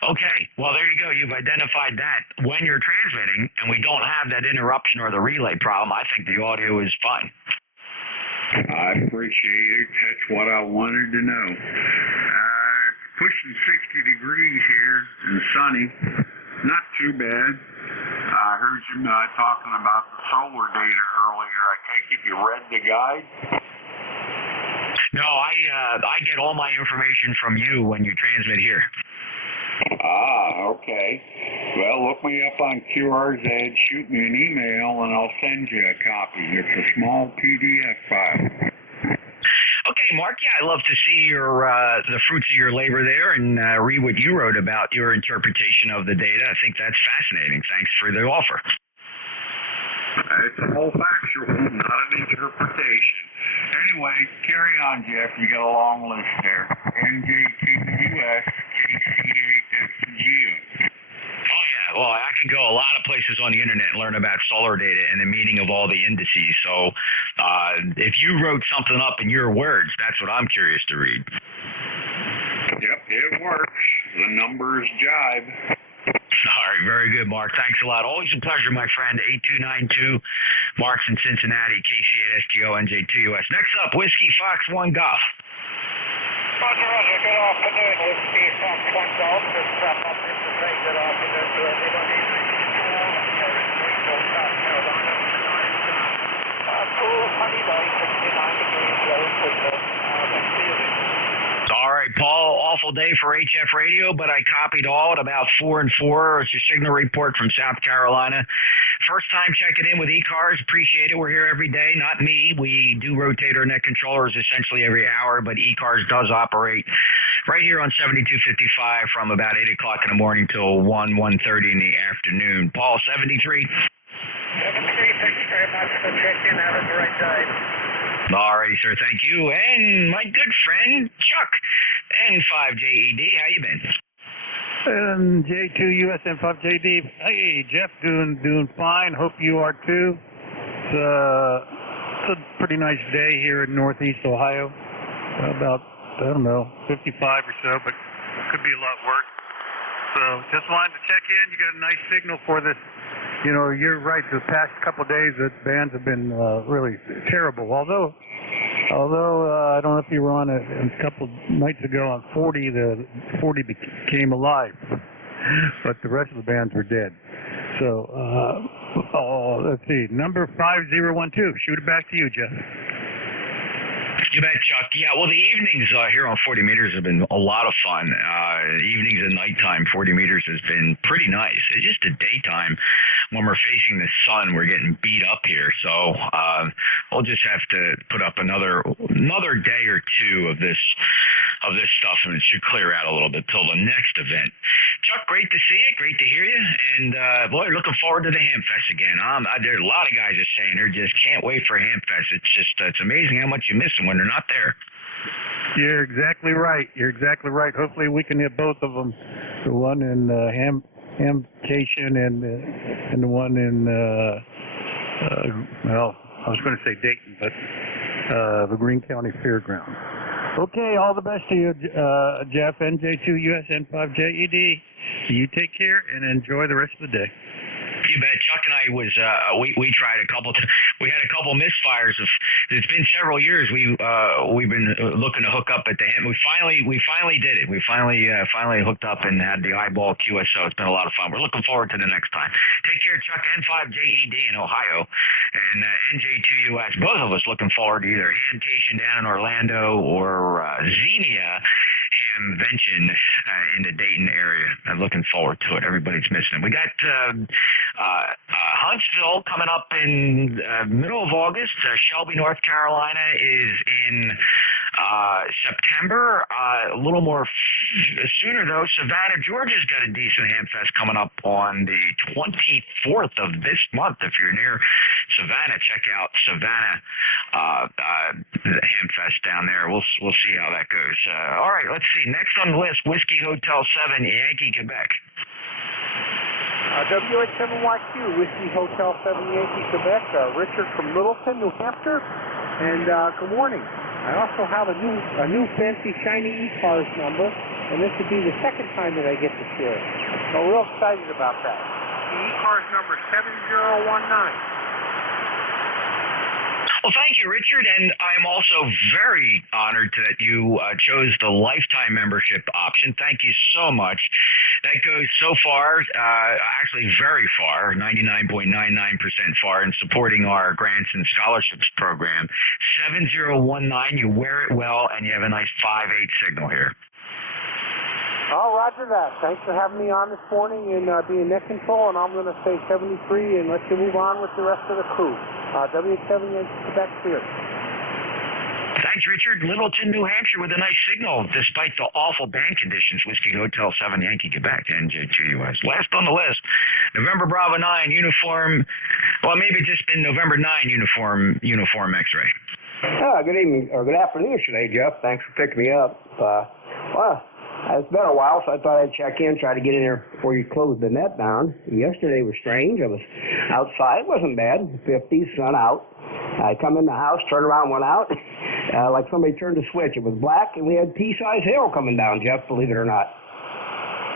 Okay, well, there you go. You've identified that. When you're transmitting and we don't have that interruption or the relay problem, I think the audio is fine. I appreciate it. That's what I wanted to know. It's pushing 60 degrees here and sunny. Not too bad. I heard you talking about the solar data earlier. I take it you read the guide? No, I get all my information from you when you transmit here. Ah, okay. Well, look me up on QRZ, shoot me an email, and I'll send you a copy. It's a small PDF file. Okay, Mark, yeah, I love to see your the fruits of your labor there and read what you wrote about your interpretation of the data. I think that's fascinating. Thanks for the offer. It's a whole factual, not an interpretation. Anyway, carry on, Jeff. You got a long list there. NJ2US, KC8SGO. Oh, yeah. Well, I can go a lot of places on the internet and learn about solar data and the meaning of all the indices. So if you wrote something up in your words, that's what I'm curious to read. Yep, it works. The numbers jibe. All right, very good, Mark. Thanks a lot. Always a pleasure, my friend. 8292, Mark's in Cincinnati, KC8SGO, NJ2US. Next up, Whiskey Fox 1 Golf. Roger, roger. Good afternoon, Whiskey Fox 1 Golf. Just up to say good afternoon to everybody. Greenville, South Carolina. Cool, sunny day, 69 degrees, low signal. Let's see you then. All right, Paul, awful day for HF Radio, but I copied all at about 4 and 4. It's your signal report from South Carolina. First time checking in with ECARS. Appreciate it. We're here every day. Not me. We do rotate our net controllers essentially every hour, but ECARS does operate right here on 7255 from about 8 o'clock in the morning till 1:30 in the afternoon. Paul, 73. 73, thank you very much for checking. Have a great day. All righty, sir. Thank you. And my good friend, Chuck, N5JED. How you been? NJ2US N5JD. Hey, Jeff, doing fine. Hope you are too. It's a pretty nice day here in Northeast Ohio. About, I don't know, 55 or so, but could be a lot worse. So just wanted to check in. You got a nice signal for this. You know, you're right. The past couple of days, the bands have been really terrible. Although I don't know if you were on a couple nights ago on 40, the 40 became alive, but the rest of the bands were dead. So, let's see, number 5012. Shoot it back to you, Jeff. You bet, Chuck. Yeah, well, the evenings here on 40 meters have been a lot of fun. Evenings and nighttime, 40 meters has been pretty nice. It's just the daytime, when we're facing the sun, we're getting beat up here. So we'll just have to put up another day or two of this stuff, and it should clear out a little bit till the next event. Chuck, great to see you. Great to hear you. And, boy, looking forward to the Hamfest again. There's a lot of guys are saying they just can't wait for Hamfest. It's just, it's amazing how much you miss them when they're not there. You're exactly right. Hopefully we can hit both of them. The one in Hamcation and the one in, well, I was going to say Dayton, but the Greene County Fairgrounds. Okay, all the best to you, Jeff, NJ2US N5JED. You take care and enjoy the rest of the day. You bet. Chuck and I we tried we had a couple misfires. It's been several years. We've been looking to hook up at the end. We finally did it. We finally hooked up and had the eyeball QSO. It's been a lot of fun. We're looking forward to the next time. Take care, Chuck. N5JED in Ohio and NJ2US. Both of us looking forward to either Hamcation down in Orlando or Xenia Hamvention in the Dayton area. I'm looking forward to it. Everybody's missing it. We got Huntsville coming up in middle of August. Shelby, North Carolina is in September. A little more sooner, though. Savannah, Georgia's got a decent Hamfest coming up on the 24th of this month. If you're near Savannah, check out Savannah, the Hamfest down there. We'll see how that goes. All right, let's see. Next on the list, Whiskey Hotel 7, Yankee, Quebec. WH7YQ, Whiskey Hotel 7 Yankee, Quebec. Richard from Littleton, New Hampshire. And good morning. I also have a new fancy shiny ECARS number, and this would be the second time that I get to share it. So real excited about that. The ECARS number 7019. Well, thank you, Richard, and I'm also very honored that you chose the lifetime membership option. Thank you so much. That goes so far, actually very far, 99.99% far, in supporting our grants and scholarships program. 7019, you wear it well, and you have a nice 5.8 signal here. Oh, roger that. Thanks for having me on this morning and being net control, and I'm going to say 73 and let you move on with the rest of the crew. WH7 Yankee, Quebec, here. Thanks, Richard. Littleton, New Hampshire with a nice signal despite the awful band conditions. Whiskey Hotel 7 Yankee, Quebec, NJ2US. Last on the list, November Bravo 9, uniform, well, maybe just been November 9, uniform X-ray. Good evening, or good afternoon, today, Jeff. Thanks for picking me up. It's been a while, so I thought I'd check in, try to get in there before you closed the net down. Yesterday was strange. I was outside. It wasn't bad. 50s, sun out. I come in the house, turn around, went out, like somebody turned a switch. It was black, and we had pea-sized hail coming down, Jeff, believe it or not.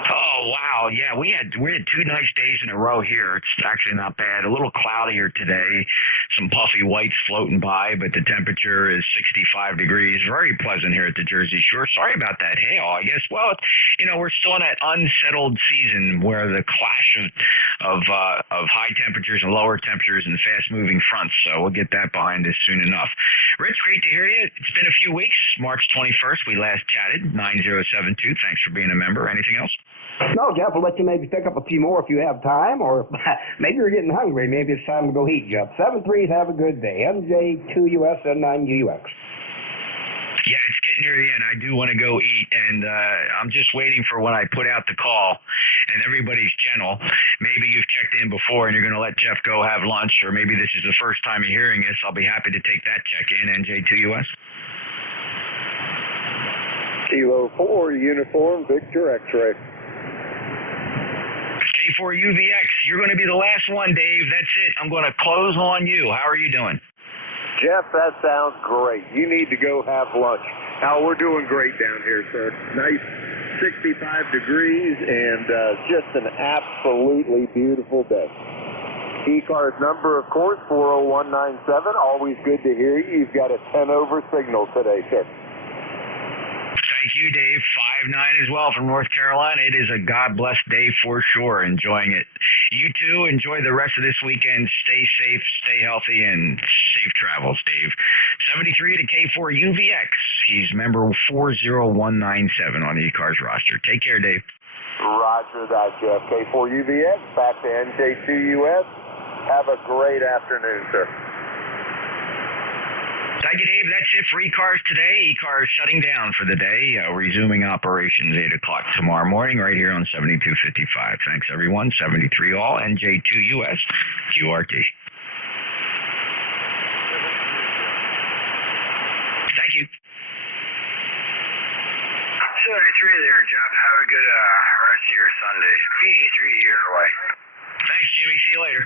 Oh, wow. Yeah, we had 2 nice days in a row here. It's actually not bad. A little cloudier today. Some puffy whites floating by, but the temperature is 65 degrees. Very pleasant here at the Jersey Shore. Sorry about that hail. I guess, well, we're still in that unsettled season where the clash of high temperatures and lower temperatures and fast-moving fronts. So we'll get that behind us soon enough. Rich, great to hear you. It's been a few weeks. March 21st, we last chatted. 9072. Thanks for being a member. Anything else? No, Jeff, I'll let you maybe pick up a few more if you have time, or maybe you're getting hungry. Maybe it's time to go eat, Jeff. 7-3, have a good day. NJ2US N9UX. Yeah, it's getting near the end. I do want to go eat, and I'm just waiting for when I put out the call, and everybody's gentle. Maybe you've checked in before, and you're going to let Jeff go have lunch, or maybe this is the first time you're hearing this. I'll be happy to take that check-in, NJ2US. Kilo 4, uniform, Victor X-ray. K4UVX, you're going to be the last one, Dave. That's it. I'm going to close on you. How are you doing? Jeff, that sounds great. You need to go have lunch. Now, we're doing great down here, sir. Nice 65 degrees and just an absolutely beautiful day. ECARS number, of course, 40197. Always good to hear you. You've got a 10 over signal today, sir. Thank you, Dave. 5'9" as well from North Carolina. It is a God-blessed day for sure. Enjoying it. You too. Enjoy the rest of this weekend. Stay safe, stay healthy, and safe travels, Dave. 73 to K4UVX. He's member 40197 on the ECARS roster. Take care, Dave. Roger that, Jeff. K4UVX, back to NJ2US. Have a great afternoon, sir. Thank you, Dave. That's it for ECARS today. ECARS shutting down for the day. Resuming operations 8 o'clock tomorrow morning right here on 7255. Thanks, everyone. 73 all. NJ2US QRT. Thank you. 73 there, Jeff. Have a good rest of your Sunday. PE3 your way. Thanks, Jimmy. See you later.